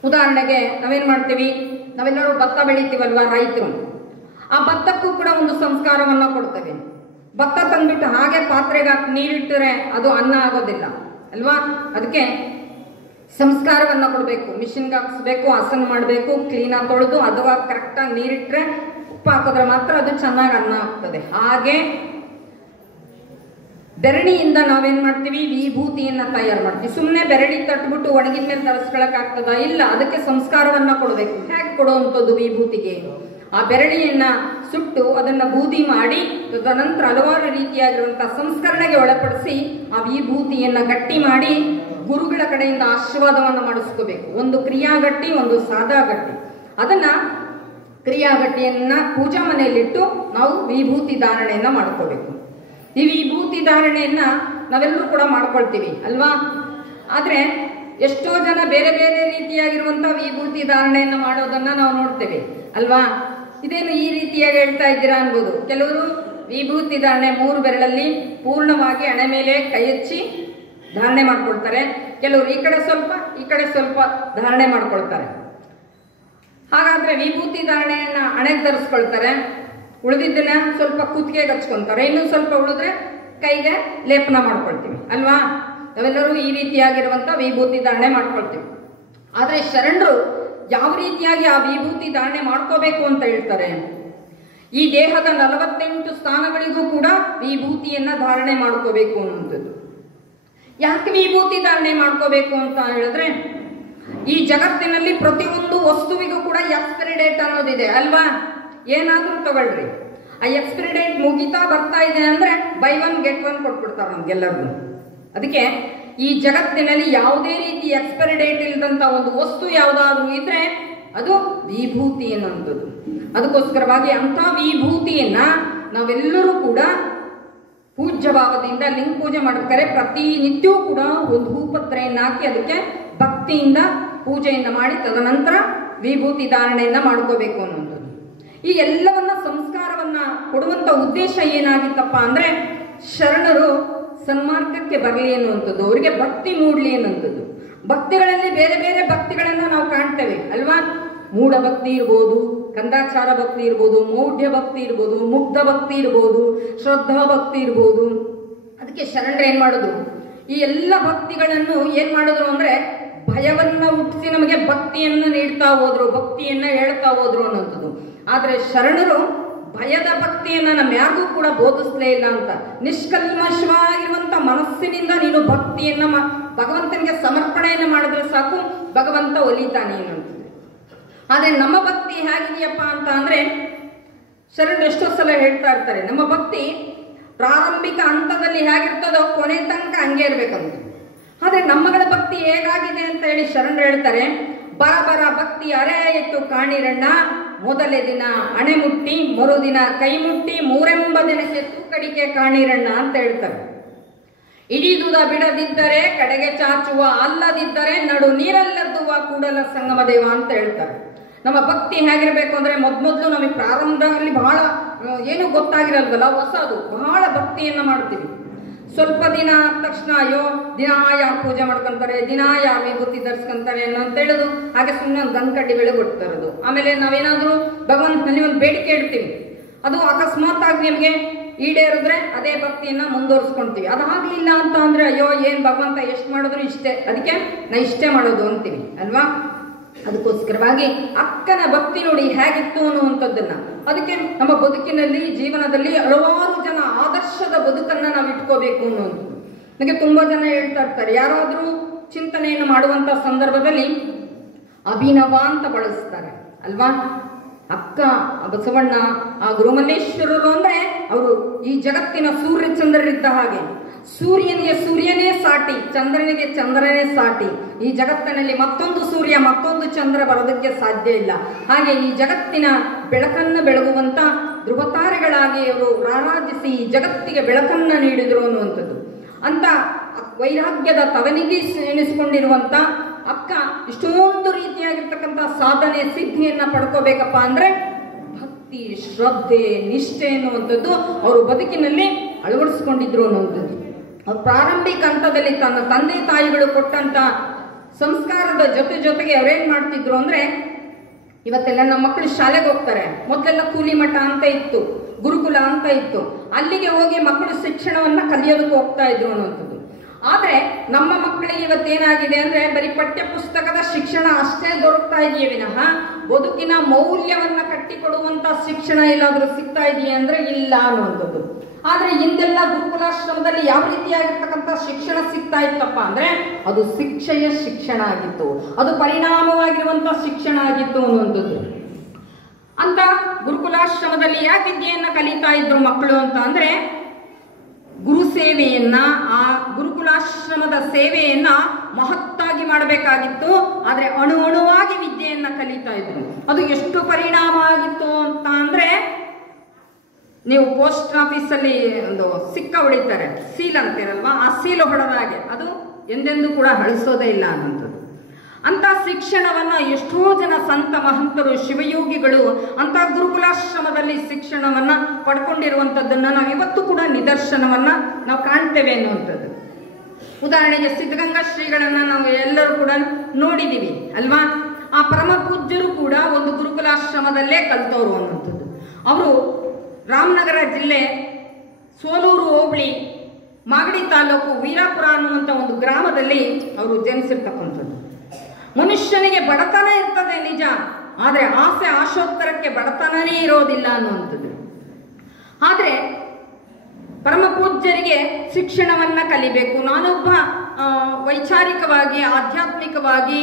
ಉದಾಹರಣೆಗೆ ನಾವೇನ್ ಮಾಡ್ತೀವಿ, ನಾವೆಲ್ಲರೂ ಭತ್ತ ಬೆಳಿತೀವಲ್ವಾ ರೈತರು, ಆ ಭತ್ತಕ್ಕೂ ಕೂಡ ಒಂದು ಸಂಸ್ಕಾರವನ್ನ ಕೊಡ್ತೇವೆ. ಭತ್ತ ತಂದ್ಬಿಟ್ಟು ಹಾಗೆ ಪಾತ್ರೆಗೆ ಹಾಕಿ ನೀರಿಟ್ಟರೆ ಅದು ಅನ್ನ ಆಗೋದಿಲ್ಲ ಅಲ್ವಾ. ಅದಕ್ಕೆ ಸಂಸ್ಕಾರವನ್ನ ಕೊಡಬೇಕು, ಮಿಷಿನ್ಗೆ ಹಾಕಿಸ್ಬೇಕು, ಹಸನ್ ಮಾಡಬೇಕು, ಕ್ಲೀನಾಗಿ ತೊಳೆದು ಅಥವಾ ಕರೆಕ್ಟಾಗಿ ನೀರಿಟ್ರೆ ಉಪ್ಪು ಹಾಕಿದ್ರೆ ಮಾತ್ರ ಅದು ಚೆನ್ನಾಗಿ ಅನ್ನ ಆಗ್ತದೆ. ಹಾಗೆ ಬೆರಣಿಯಿಂದ ನಾವೇನ್ ಮಾಡ್ತೀವಿ, ವಿಭೂತಿಯನ್ನ ತಯಾರು ಮಾಡ್ತೀವಿ. ಸುಮ್ಮನೆ ಬೆರಳಿ ತಟ್ಬಿಟ್ಟು ಒಣಗಿದ ಮೇಲೆ ತರಿಸ್ಕೊಳಕ್ ಆಗ್ತದ? ಇಲ್ಲ, ಅದಕ್ಕೆ ಸಂಸ್ಕಾರವನ್ನ ಕೊಡಬೇಕು. ಹೇಗೆ ಕೊಡುವಂಥದ್ದು ವಿಭೂತಿಗೆ? ಆ ಬೆರಳಿಯನ್ನ ಸುಟ್ಟು ಅದನ್ನ ಬೂದಿ ಮಾಡಿ ತದನಂತರ ಹಲವಾರು ರೀತಿಯಾಗಿರುವಂತಹ ಸಂಸ್ಕರಣೆಗೆ ಒಳಪಡಿಸಿ ಆ ವಿಭೂತಿಯನ್ನ ಗಟ್ಟಿ ಮಾಡಿ ಗುರುಗಳ ಕಡೆಯಿಂದ ಆಶೀರ್ವಾದವನ್ನು ಮಾಡಿಸ್ಕೋಬೇಕು. ಒಂದು ಕ್ರಿಯಾಗಟ್ಟಿ, ಒಂದು ಸಾದಾ ಗಟ್ಟಿ. ಅದನ್ನ ಕ್ರಿಯಾಗಟ್ಟಿಯನ್ನ ಪೂಜಾ ಮನೆಯಲ್ಲಿಟ್ಟು ನಾವು ವಿಭೂತಿ ಧಾರಣೆಯನ್ನ ಮಾಡ್ಕೋಬೇಕು. ಈ ವಿಭೂತಿ ಧಾರಣೆಯನ್ನ ನಾವೆಲ್ಲರೂ ಕೂಡ ಮಾಡ್ಕೊಳ್ತೀವಿ ಅಲ್ವಾ. ಆದ್ರೆ ಎಷ್ಟೋ ಜನ ಬೇರೆ ಬೇರೆ ರೀತಿಯಾಗಿರುವಂತಹ ವಿಭೂತಿ ಧಾರಣೆಯನ್ನ ಮಾಡೋದನ್ನ ನಾವು ನೋಡ್ತೇವೆ ಅಲ್ವಾ. ಇದೇನು ಈ ರೀತಿಯಾಗಿ ಹೇಳ್ತಾ ಇದ್ದೀರಾ ಅನ್ಬೋದು. ಕೆಲವರು ವಿಭೂತಿ ಧಾರಣೆ 3 ಬೆರಳಲ್ಲಿ ಪೂರ್ಣವಾಗಿ ಹಣೆ ಮೇಲೆ ಕೈ ಹಚ್ಚಿ ಧಾರಣೆ ಮಾಡ್ಕೊಳ್ತಾರೆ. ಕೆಲವರು ಈ ಕಡೆ ಸ್ವಲ್ಪ ಈ ಕಡೆ ಸ್ವಲ್ಪ ಧಾರಣೆ ಮಾಡ್ಕೊಳ್ತಾರೆ. ಹಾಗಾದ್ರೆ ವಿಭೂತಿ ಧಾರಣೆಯನ್ನ ಹಣೆಗೆ ಧರಿಸ್ಕೊಳ್ತಾರೆ, ಉಳಿದಿದ್ದನ್ನ ಸ್ವಲ್ಪ ಕುತ್ತಿಗೆಗೆ ಹಚ್ಕೊಂತಾರೆ, ಇನ್ನು ಸ್ವಲ್ಪ ಉಳಿದ್ರೆ ಕೈಗೆ ಲೇಪನ ಮಾಡ್ಕೊಳ್ತೀವಿ ಅಲ್ವಾ. ನಾವೆಲ್ಲರೂ ಈ ರೀತಿಯಾಗಿರುವಂತ ವಿಭೂತಿ ಧಾರಣೆ ಮಾಡ್ಕೊಳ್ತೀವಿ. ಆದ್ರೆ ಶರಣರು ಯಾವ ರೀತಿಯಾಗಿ ಆ ವಿಭೂತಿ ಧಾರಣೆ ಮಾಡ್ಕೋಬೇಕು ಅಂತ ಹೇಳ್ತಾರೆ. ಈ ದೇಹದ 48 ಸ್ಥಾನಗಳಿಗೂ ಕೂಡ ವಿಭೂತಿಯನ್ನ ಧಾರಣೆ ಮಾಡ್ಕೋಬೇಕು ಅನ್ನುವಂಥದ್ದು. ಯಾಕೆ ವಿಭೂತಿ ಧಾರಣೆ ಮಾಡ್ಕೋಬೇಕು ಅಂತ ಹೇಳಿದ್ರೆ, ಈ ಜಗತ್ತಿನಲ್ಲಿ ಪ್ರತಿಯೊಂದು ವಸ್ತುವಿಗೂ ಕೂಡ ಎಕ್ಸ್ಪೈರಿ ಡೇಟ್ ಅನ್ನೋದಿದೆ ಅಲ್ವಾ. ಏನಾದ್ರೂ ತಗೊಳ್ರಿ, ಆ ಎಕ್ಸ್ಪೈರಿ ಡೇಟ್ ಮುಗಿತಾ ಬರ್ತಾ ಇದೆ ಅಂದ್ರೆ ಬೈ 1 get 1 ಕೊಟ್ಬಿಡ್ತಾರೆ ನಮ್ಗೆಲ್ಲರಿಗೂ. ಅದಕ್ಕೆ ಈ ಜಗತ್ತಿನಲ್ಲಿ ಯಾವುದೇ ರೀತಿ ಎಕ್ಸ್ಪೈರಿ ಡೇಟ್ ಇಲ್ಲದಂತ ಒಂದು ವಸ್ತು ಯಾವುದಾದ್ರೂ ಇದ್ರೆ ಅದು ವಿಭೂತಿ ಅನ್ನುವಂಥದ್ದು. ಅದಕ್ಕೋಸ್ಕರವಾಗಿ ಅಂತ ವಿಭೂತಿಯನ್ನ ನಾವೆಲ್ಲರೂ ಕೂಡ ಪೂಜ್ಯ ಭಾವದಿಂದ ಲಿಂಗ ಪೂಜೆ ಮಾಡ್ತಾರೆ. ಪ್ರತಿನಿತ್ಯವೂ ಕೂಡ ಒಂದು ಹೂಪತ್ರೆಯನ್ನ ಹಾಕಿ ಅದಕ್ಕೆ ಭಕ್ತಿಯಿಂದ ಪೂಜೆಯನ್ನ ಮಾಡಿ ತದನಂತರ ವಿಭೂತಿ ಧಾರಣೆಯನ್ನ ಮಾಡ್ಕೋಬೇಕು ಅನ್ನುವಂಥದ್ದು. ಈ ಎಲ್ಲವನ್ನ ಸಂಸ್ಕಾರವನ್ನ ಕೊಡುವಂತ ಉದ್ದೇಶ ಏನಾಗಿತ್ತಪ್ಪ ಅಂದ್ರೆ, ಶರಣರು ಸನ್ಮಾರ್ಗಕ್ಕೆ ಬರಲಿ ಅನ್ನುವಂಥದ್ದು, ಅವರಿಗೆ ಭಕ್ತಿ ಮೂಡ್ಲಿ ಅನ್ನುವಂಥದ್ದು. ಭಕ್ತಿಗಳಲ್ಲಿ ಬೇರೆ ಬೇರೆ ಭಕ್ತಿಗಳನ್ನ ನಾವು ಕಾಣ್ತೇವೆ ಅಲ್ವಾ. ಮೂಢ ಭಕ್ತಿ ಇರ್ಬೋದು, ಕಂದಾಚಾರ ಭಕ್ತಿ ಇರ್ಬೋದು, ಮೌಢ್ಯ ಭಕ್ತಿ ಇರ್ಬೋದು, ಮುಗ್ಧ ಭಕ್ತಿ ಇರ್ಬೋದು, ಶ್ರದ್ಧಾ ಭಕ್ತಿ ಇರ್ಬೋದು. ಅದಕ್ಕೆ ಶರಣರು ಏನ್ ಮಾಡಿದ್ರು, ಈ ಎಲ್ಲ ಭಕ್ತಿಗಳನ್ನು ಏನ್ ಮಾಡಿದ್ರು ಅಂದ್ರೆ ಭಯವನ್ನ ಹುಟ್ಟಿಸಿ ನಮಗೆ ಭಕ್ತಿಯನ್ನ ನೀಡ್ತಾ ಹೋದ್ರು, ಭಕ್ತಿಯನ್ನ ಹೇಳ್ತಾ ಹೋದ್ರು ಅನ್ನೋಂಥದ್ದು. ಆದ್ರೆ ಶರಣರು ಭಯದ ಭಕ್ತಿಯನ್ನ ನಮ್ಮ ಯಾರಿಗೂ ಕೂಡ ಬೋಧಿಸ್ಲೇ ಇಲ್ಲ ಅಂತ. ನಿಷ್ಕಲ್ಮಶವಾಗಿರುವಂತ ಮನಸ್ಸಿನಿಂದ ನೀನು ಭಕ್ತಿಯನ್ನ ಭಗವಂತನಿಗೆ ಸಮರ್ಪಣೆಯನ್ನ ಮಾಡಿದ್ರೆ ಸಾಕು, ಭಗವಂತ ಒಲಿತಾನೆ ಅನ್ನೋದು. ಆದ್ರೆ ನಮ್ಮ ಭಕ್ತಿ ಹೇಗಿದೆಯಪ್ಪ ಅಂತ ಅಂದ್ರೆ, ಶರಣರು ಎಷ್ಟೋ ಸಲ ಹೇಳ್ತಾ ಇರ್ತಾರೆ, ನಮ್ಮ ಭಕ್ತಿ ಪ್ರಾರಂಭಿಕ ಹಂತದಲ್ಲಿ ಹೇಗಿರ್ತದೋ ಕೊನೆ ತನಕ ಹಂಗೆ ಇರ್ಬೇಕಂತ. ಆದ್ರೆ ನಮ್ಮಗಳ ಭಕ್ತಿ ಹೇಗಾಗಿದೆ ಅಂತ ಹೇಳಿ ಶರಣರು ಹೇಳ್ತಾರೆ, ಬರ ಭಕ್ತಿ ಅರೆ ಎತ್ತು ಕಾಣಿರಣ್ಣ, ಮೊದಲೇ ದಿನ ಹಣೆ ಮುಟ್ಟಿ ಮರುದಿನ ಕೈ ಮುಟ್ಟಿ 3 ದಿನಕ್ಕೆ ತೂಕಡಿಕೆ ಕಾಣಿರಣ್ಣ ಅಂತ ಹೇಳ್ತಾರೆ. ಇಡಿದುದ ಬಿಡದಿದ್ದರೆ ಕಡೆಗೆ ಚಾಚುವ, ಅಲ್ಲದಿದ್ದರೆ ನಡು ನೀರಲ್ಲದ್ದುವ ಕೂಡಲ ಸಂಗಮ ದೇವ ಅಂತ ಹೇಳ್ತಾರೆ. ನಮ್ಮ ಭಕ್ತಿ ಹೇಗಿರ್ಬೇಕು ಅಂದ್ರೆ, ಮೊದ್ಲು ನಮಗೆ ಪ್ರಾರಂಭದಲ್ಲಿ ಬಹಳ ಏನು ಗೊತ್ತಾಗಿರಲ್ವಲ್ಲ, ಹೊಸದು ಬಹಳ ಭಕ್ತಿಯನ್ನ ಮಾಡ್ತೀವಿ. ಸ್ವಲ್ಪ ದಿನ ಆದ ತಕ್ಷಣ ಅಯ್ಯೋ ದಿನ ಯಾರು ಪೂಜೆ ಮಾಡ್ಕೊಂತಾರೆ, ದಿನ ಯಾರು ವಿಭೂತಿ ಧರಿಸ್ಕೊಂತಾರೆ ಅಂತ ಹೇಳೋದು, ಹಾಗೆ ಸುಮ್ಮನೆ ಒಂದು ಗಂಕಡ್ಡಿ ಬೆಳಗೊಡ್ತಾರದು. ಆಮೇಲೆ ನಾವೇನಾದ್ರೂ ಭಗವಂತನಲ್ಲಿ ಒಂದು ಬೇಡಿಕೆ ಇಡ್ತೀವಿ, ಅದು ಅಕಸ್ಮಾತ್ ಆಗಿ ನಿಮಗೆ ಈಡೇರಿದ್ರೆ ಅದೇ ಭಕ್ತಿಯನ್ನ ಮುಂದುವರಿಸ್ಕೊಂತೀವಿ. ಅದಾಗ್ಲಿಲ್ಲ ಅಂತ ಅಂದ್ರೆ ಅಯ್ಯೋ ಏನ್ ಭಗವಂತ ಎಷ್ಟು ಮಾಡಿದ್ರು ಇಷ್ಟೇ, ಅದಕ್ಕೆ ನಾ ಇಷ್ಟೇ ಮಾಡೋದು ಅಂತೀವಿ ಅಲ್ವಾ. ಅದಕ್ಕೋಸ್ಕರವಾಗಿ ಅಕ್ಕನ ಭಕ್ತಿ ನೋಡಿ ಹೇಗಿತ್ತು ಅನ್ನುವಂಥದ್ದನ್ನ, ಅದಕ್ಕೆ ನಮ್ಮ ಬದುಕಿನಲ್ಲಿ ಜೀವನದಲ್ಲಿ ಹಲವಾರು ಜನ ಆದರ್ಶದ ಬದುಕನ್ನ ನಾವು ಇಟ್ಕೋಬೇಕು ಅನ್ನುವಂಥದ್ದು. ನನಗೆ ತುಂಬಾ ಜನ ಹೇಳ್ತಾ ಇರ್ತಾರೆ, ಯಾರಾದ್ರೂ ಚಿಂತನೆಯನ್ನು ಮಾಡುವಂತ ಸಂದರ್ಭದಲ್ಲಿ ಅಭಿನವ ಅಂತ ಬಳಸ್ತಾರೆ ಅಲ್ವಾ. ಅಕ್ಕ ಬಸವಣ್ಣ ಆ ಗುರುಮಲ್ಲೇಶ್ವರರು ಅಂದ್ರೆ ಅವರು ಈ ಜಗತ್ತಿನ ಸೂರ್ಯ ಚಂದ್ರರಿದ್ದ ಹಾಗೆ. ಸೂರ್ಯನಿಗೆ ಸೂರ್ಯನೇ ಸಾಟಿ, ಚಂದ್ರನಿಗೆ ಚಂದ್ರನೇ ಸಾಟಿ. ಈ ಜಗತ್ತಿನಲ್ಲಿ ಮತ್ತೊಂದು ಸೂರ್ಯ ಮತ್ತೊಂದು ಚಂದ್ರ ಬರೋದಕ್ಕೆ ಸಾಧ್ಯ ಇಲ್ಲ. ಹಾಗೆ ಈ ಜಗತ್ತಿನ ಬೆಳಕನ್ನು ಬೆಳಗುವಂತ ಧ್ರುವತಾರೆಗಳಾಗಿ ಅವರು ರಾರಾಜಿಸಿ ಈ ಜಗತ್ತಿಗೆ ಬೆಳಕನ್ನ ನೀಡಿದ್ರು ಅನ್ನುವಂಥದ್ದು. ಅಂತ ವೈರಾಗ್ಯದ ತವನಿಗೆ ಎನಿಸಿಕೊಂಡಿರುವಂತ ಅಕ್ಕ ಇಷ್ಟೊಂದು ರೀತಿಯಾಗಿರ್ತಕ್ಕಂಥ ಸಾಧನೆ ಸಿದ್ಧಿಯನ್ನ ಪಡ್ಕೋಬೇಕಪ್ಪ ಅಂದ್ರೆ ಭಕ್ತಿ, ಶ್ರದ್ಧೆ, ನಿಷ್ಠೆ ಎನ್ನುವಂಥದ್ದು ಅವರು ಬದುಕಿನಲ್ಲಿ ಅಳವಡಿಸ್ಕೊಂಡಿದ್ರು ಅನ್ನುವಂಥದ್ದು. ಅವ್ರು ಪ್ರಾರಂಭಿಕ ಹಂತದಲ್ಲಿ ತನ್ನ ತಂದೆ ತಾಯಿಗಳು ಕೊಟ್ಟಂತ ಸಂಸ್ಕಾರದ ಜೊತೆಗೆ ಅವ್ರೇನ್ ಮಾಡ್ತಿದ್ರು ಅಂದ್ರೆ, ಇವತ್ತೆಲ್ಲ ನಮ್ಮ ಮಕ್ಕಳು ಶಾಲೆಗೆ ಹೋಗ್ತಾರೆ, ಮೊದಲೆಲ್ಲ ಕೂಲಿ ಮಠ ಅಂತ ಇತ್ತು, ಗುರುಕುಲ ಅಂತ ಇತ್ತು, ಅಲ್ಲಿಗೆ ಹೋಗಿ ಮಕ್ಕಳು ಶಿಕ್ಷಣವನ್ನ ಕಲಿಯೋದಕ್ಕೆ ಹೋಗ್ತಾ ಇದ್ರು ಅನ್ನುವಂಥದ್ದು. ಆದ್ರೆ ನಮ್ಮ ಮಕ್ಕಳಿಗೆ ಇವತ್ತೇನಾಗಿದೆ ಅಂದ್ರೆ ಬರೀ ಪಠ್ಯ ಪುಸ್ತಕದ ಶಿಕ್ಷಣ ಅಷ್ಟೇ ದೊರಕ್ತಾ ಇದೆಯೇ ವಿನಃ ಬದುಕಿನ ಮೌಲ್ಯವನ್ನ ಕಟ್ಟಿಕೊಡುವಂತ ಶಿಕ್ಷಣ ಎಲ್ಲಾದ್ರೂ ಸಿಗ್ತಾ ಇದೆಯಾ ಅಂದ್ರೆ ಇಲ್ಲ ಅನ್ನುವಂಥದ್ದು. ಆದ್ರೆ ಹಿಂದೆಲ್ಲ ಗುರುಕುಲಾಶ್ರಮದಲ್ಲಿ ಯಾವ ರೀತಿಯಾಗಿರ್ತಕ್ಕಂಥ ಶಿಕ್ಷಣ ಸಿಗ್ತಾ ಇತ್ತಪ್ಪ ಅಂದ್ರೆ ಅದು ಶಿಕ್ಷೆಯ ಶಿಕ್ಷಣ ಆಗಿತ್ತು, ಅದು ಪರಿಣಾಮವಾಗಿರುವಂತ ಶಿಕ್ಷಣ ಆಗಿತ್ತು ಅನ್ನುವಂಥದ್ದು. ಅಂತ ಗುರುಕುಲಾಶ್ರಮದಲ್ಲಿ ಯಾಕೆ ವಿದ್ಯೆಯನ್ನ ಕಲಿತಾ ಇದ್ರು ಮಕ್ಕಳು ಅಂತ ಅಂದ್ರೆ, ಗುರು ಸೇವೆಯನ್ನ, ಆ ಗುರುಕುಲಾಶ್ರಮದ ಸೇವೆಯನ್ನ ಮಹತ್ತಾಗಿ ಮಾಡಬೇಕಾಗಿತ್ತು. ಆದ್ರೆ ಅಣುವಾಗಿ ವಿದ್ಯೆಯನ್ನ ಕಲಿತಾ ಇದ್ರು. ಅದು ಎಷ್ಟು ಪರಿಣಾಮ ಆಗಿತ್ತು ಅಂತ ಅಂದ್ರೆ, ನೀವು ಪೋಸ್ಟ್ ಆಫೀಸಲ್ಲಿ ಒಂದು ಸಿಕ್ಕ ಹೊಡಿತಾರೆ, ಸೀಲ್ ಅಂತೀರಲ್ವಾ, ಆ ಸೀಲು ಹೊಡೆದಾಗೆ ಅದು ಎಂದೆಂದೂ ಕೂಡ ಅಳಿಸೋದೇ ಇಲ್ಲ ಅನ್ನೋಂಥದ್ದು. ಅಂತ ಶಿಕ್ಷಣವನ್ನ ಎಷ್ಟೋ ಜನ ಸಂತ ಮಹಂತರು, ಶಿವಯೋಗಿಗಳು ಅಂತ ಗುರುಕುಲಾಶ್ರಮದಲ್ಲಿ ಶಿಕ್ಷಣವನ್ನ ಪಡ್ಕೊಂಡಿರುವಂಥದ್ದನ್ನ ನಾವು ಇವತ್ತು ಕೂಡ ನಿದರ್ಶನವನ್ನ ನಾವು ಕಾಣ್ತೇವೆ ಅನ್ನುವಂಥದ್ದು. ಉದಾಹರಣೆಗೆ ಸಿದ್ಧಗಂಗಾ ಶ್ರೀಗಳನ್ನ ನಾವು ಎಲ್ಲರೂ ಕೂಡ ನೋಡಿದೀವಿ ಅಲ್ವಾ. ಆ ಪರಮ ಪೂಜ್ಯರು ಕೂಡ ಒಂದು ಗುರುಕುಲಾಶ್ರಮದಲ್ಲೇ ಕಲ್ತವ್ರು ಅನ್ನುವಂಥದ್ದು. ಅವರು ರಾಮನಗರ ಜಿಲ್ಲೆ ಸೋಲೂರು ಹೋಬಳಿ ಮಾಗಡಿ ತಾಲೂಕು ವೀರಾಪುರ ಅನ್ನುವಂಥ ಒಂದು ಗ್ರಾಮದಲ್ಲಿ ಅವರು ಜನಿಸಿರ್ತಕ್ಕಂಥದ್ದು. ಮನುಷ್ಯನಿಗೆ ಬಡತನ ಇರ್ತದೆ ನಿಜ, ಆದ್ರೆ ಆಸೆ ಆಶೋತ್ತರಕ್ಕೆ ಬಡತನನೇ ಇರೋದಿಲ್ಲ ಅನ್ನುವಂಥದ್ದು. ಆದ್ರೆ ಪರಮ ಪೂಜ್ಯರಿಗೆ ಶಿಕ್ಷಣವನ್ನ ಕಲಿಬೇಕು, ನಾನೊಬ್ಬ ವೈಚಾರಿಕವಾಗಿ ಆಧ್ಯಾತ್ಮಿಕವಾಗಿ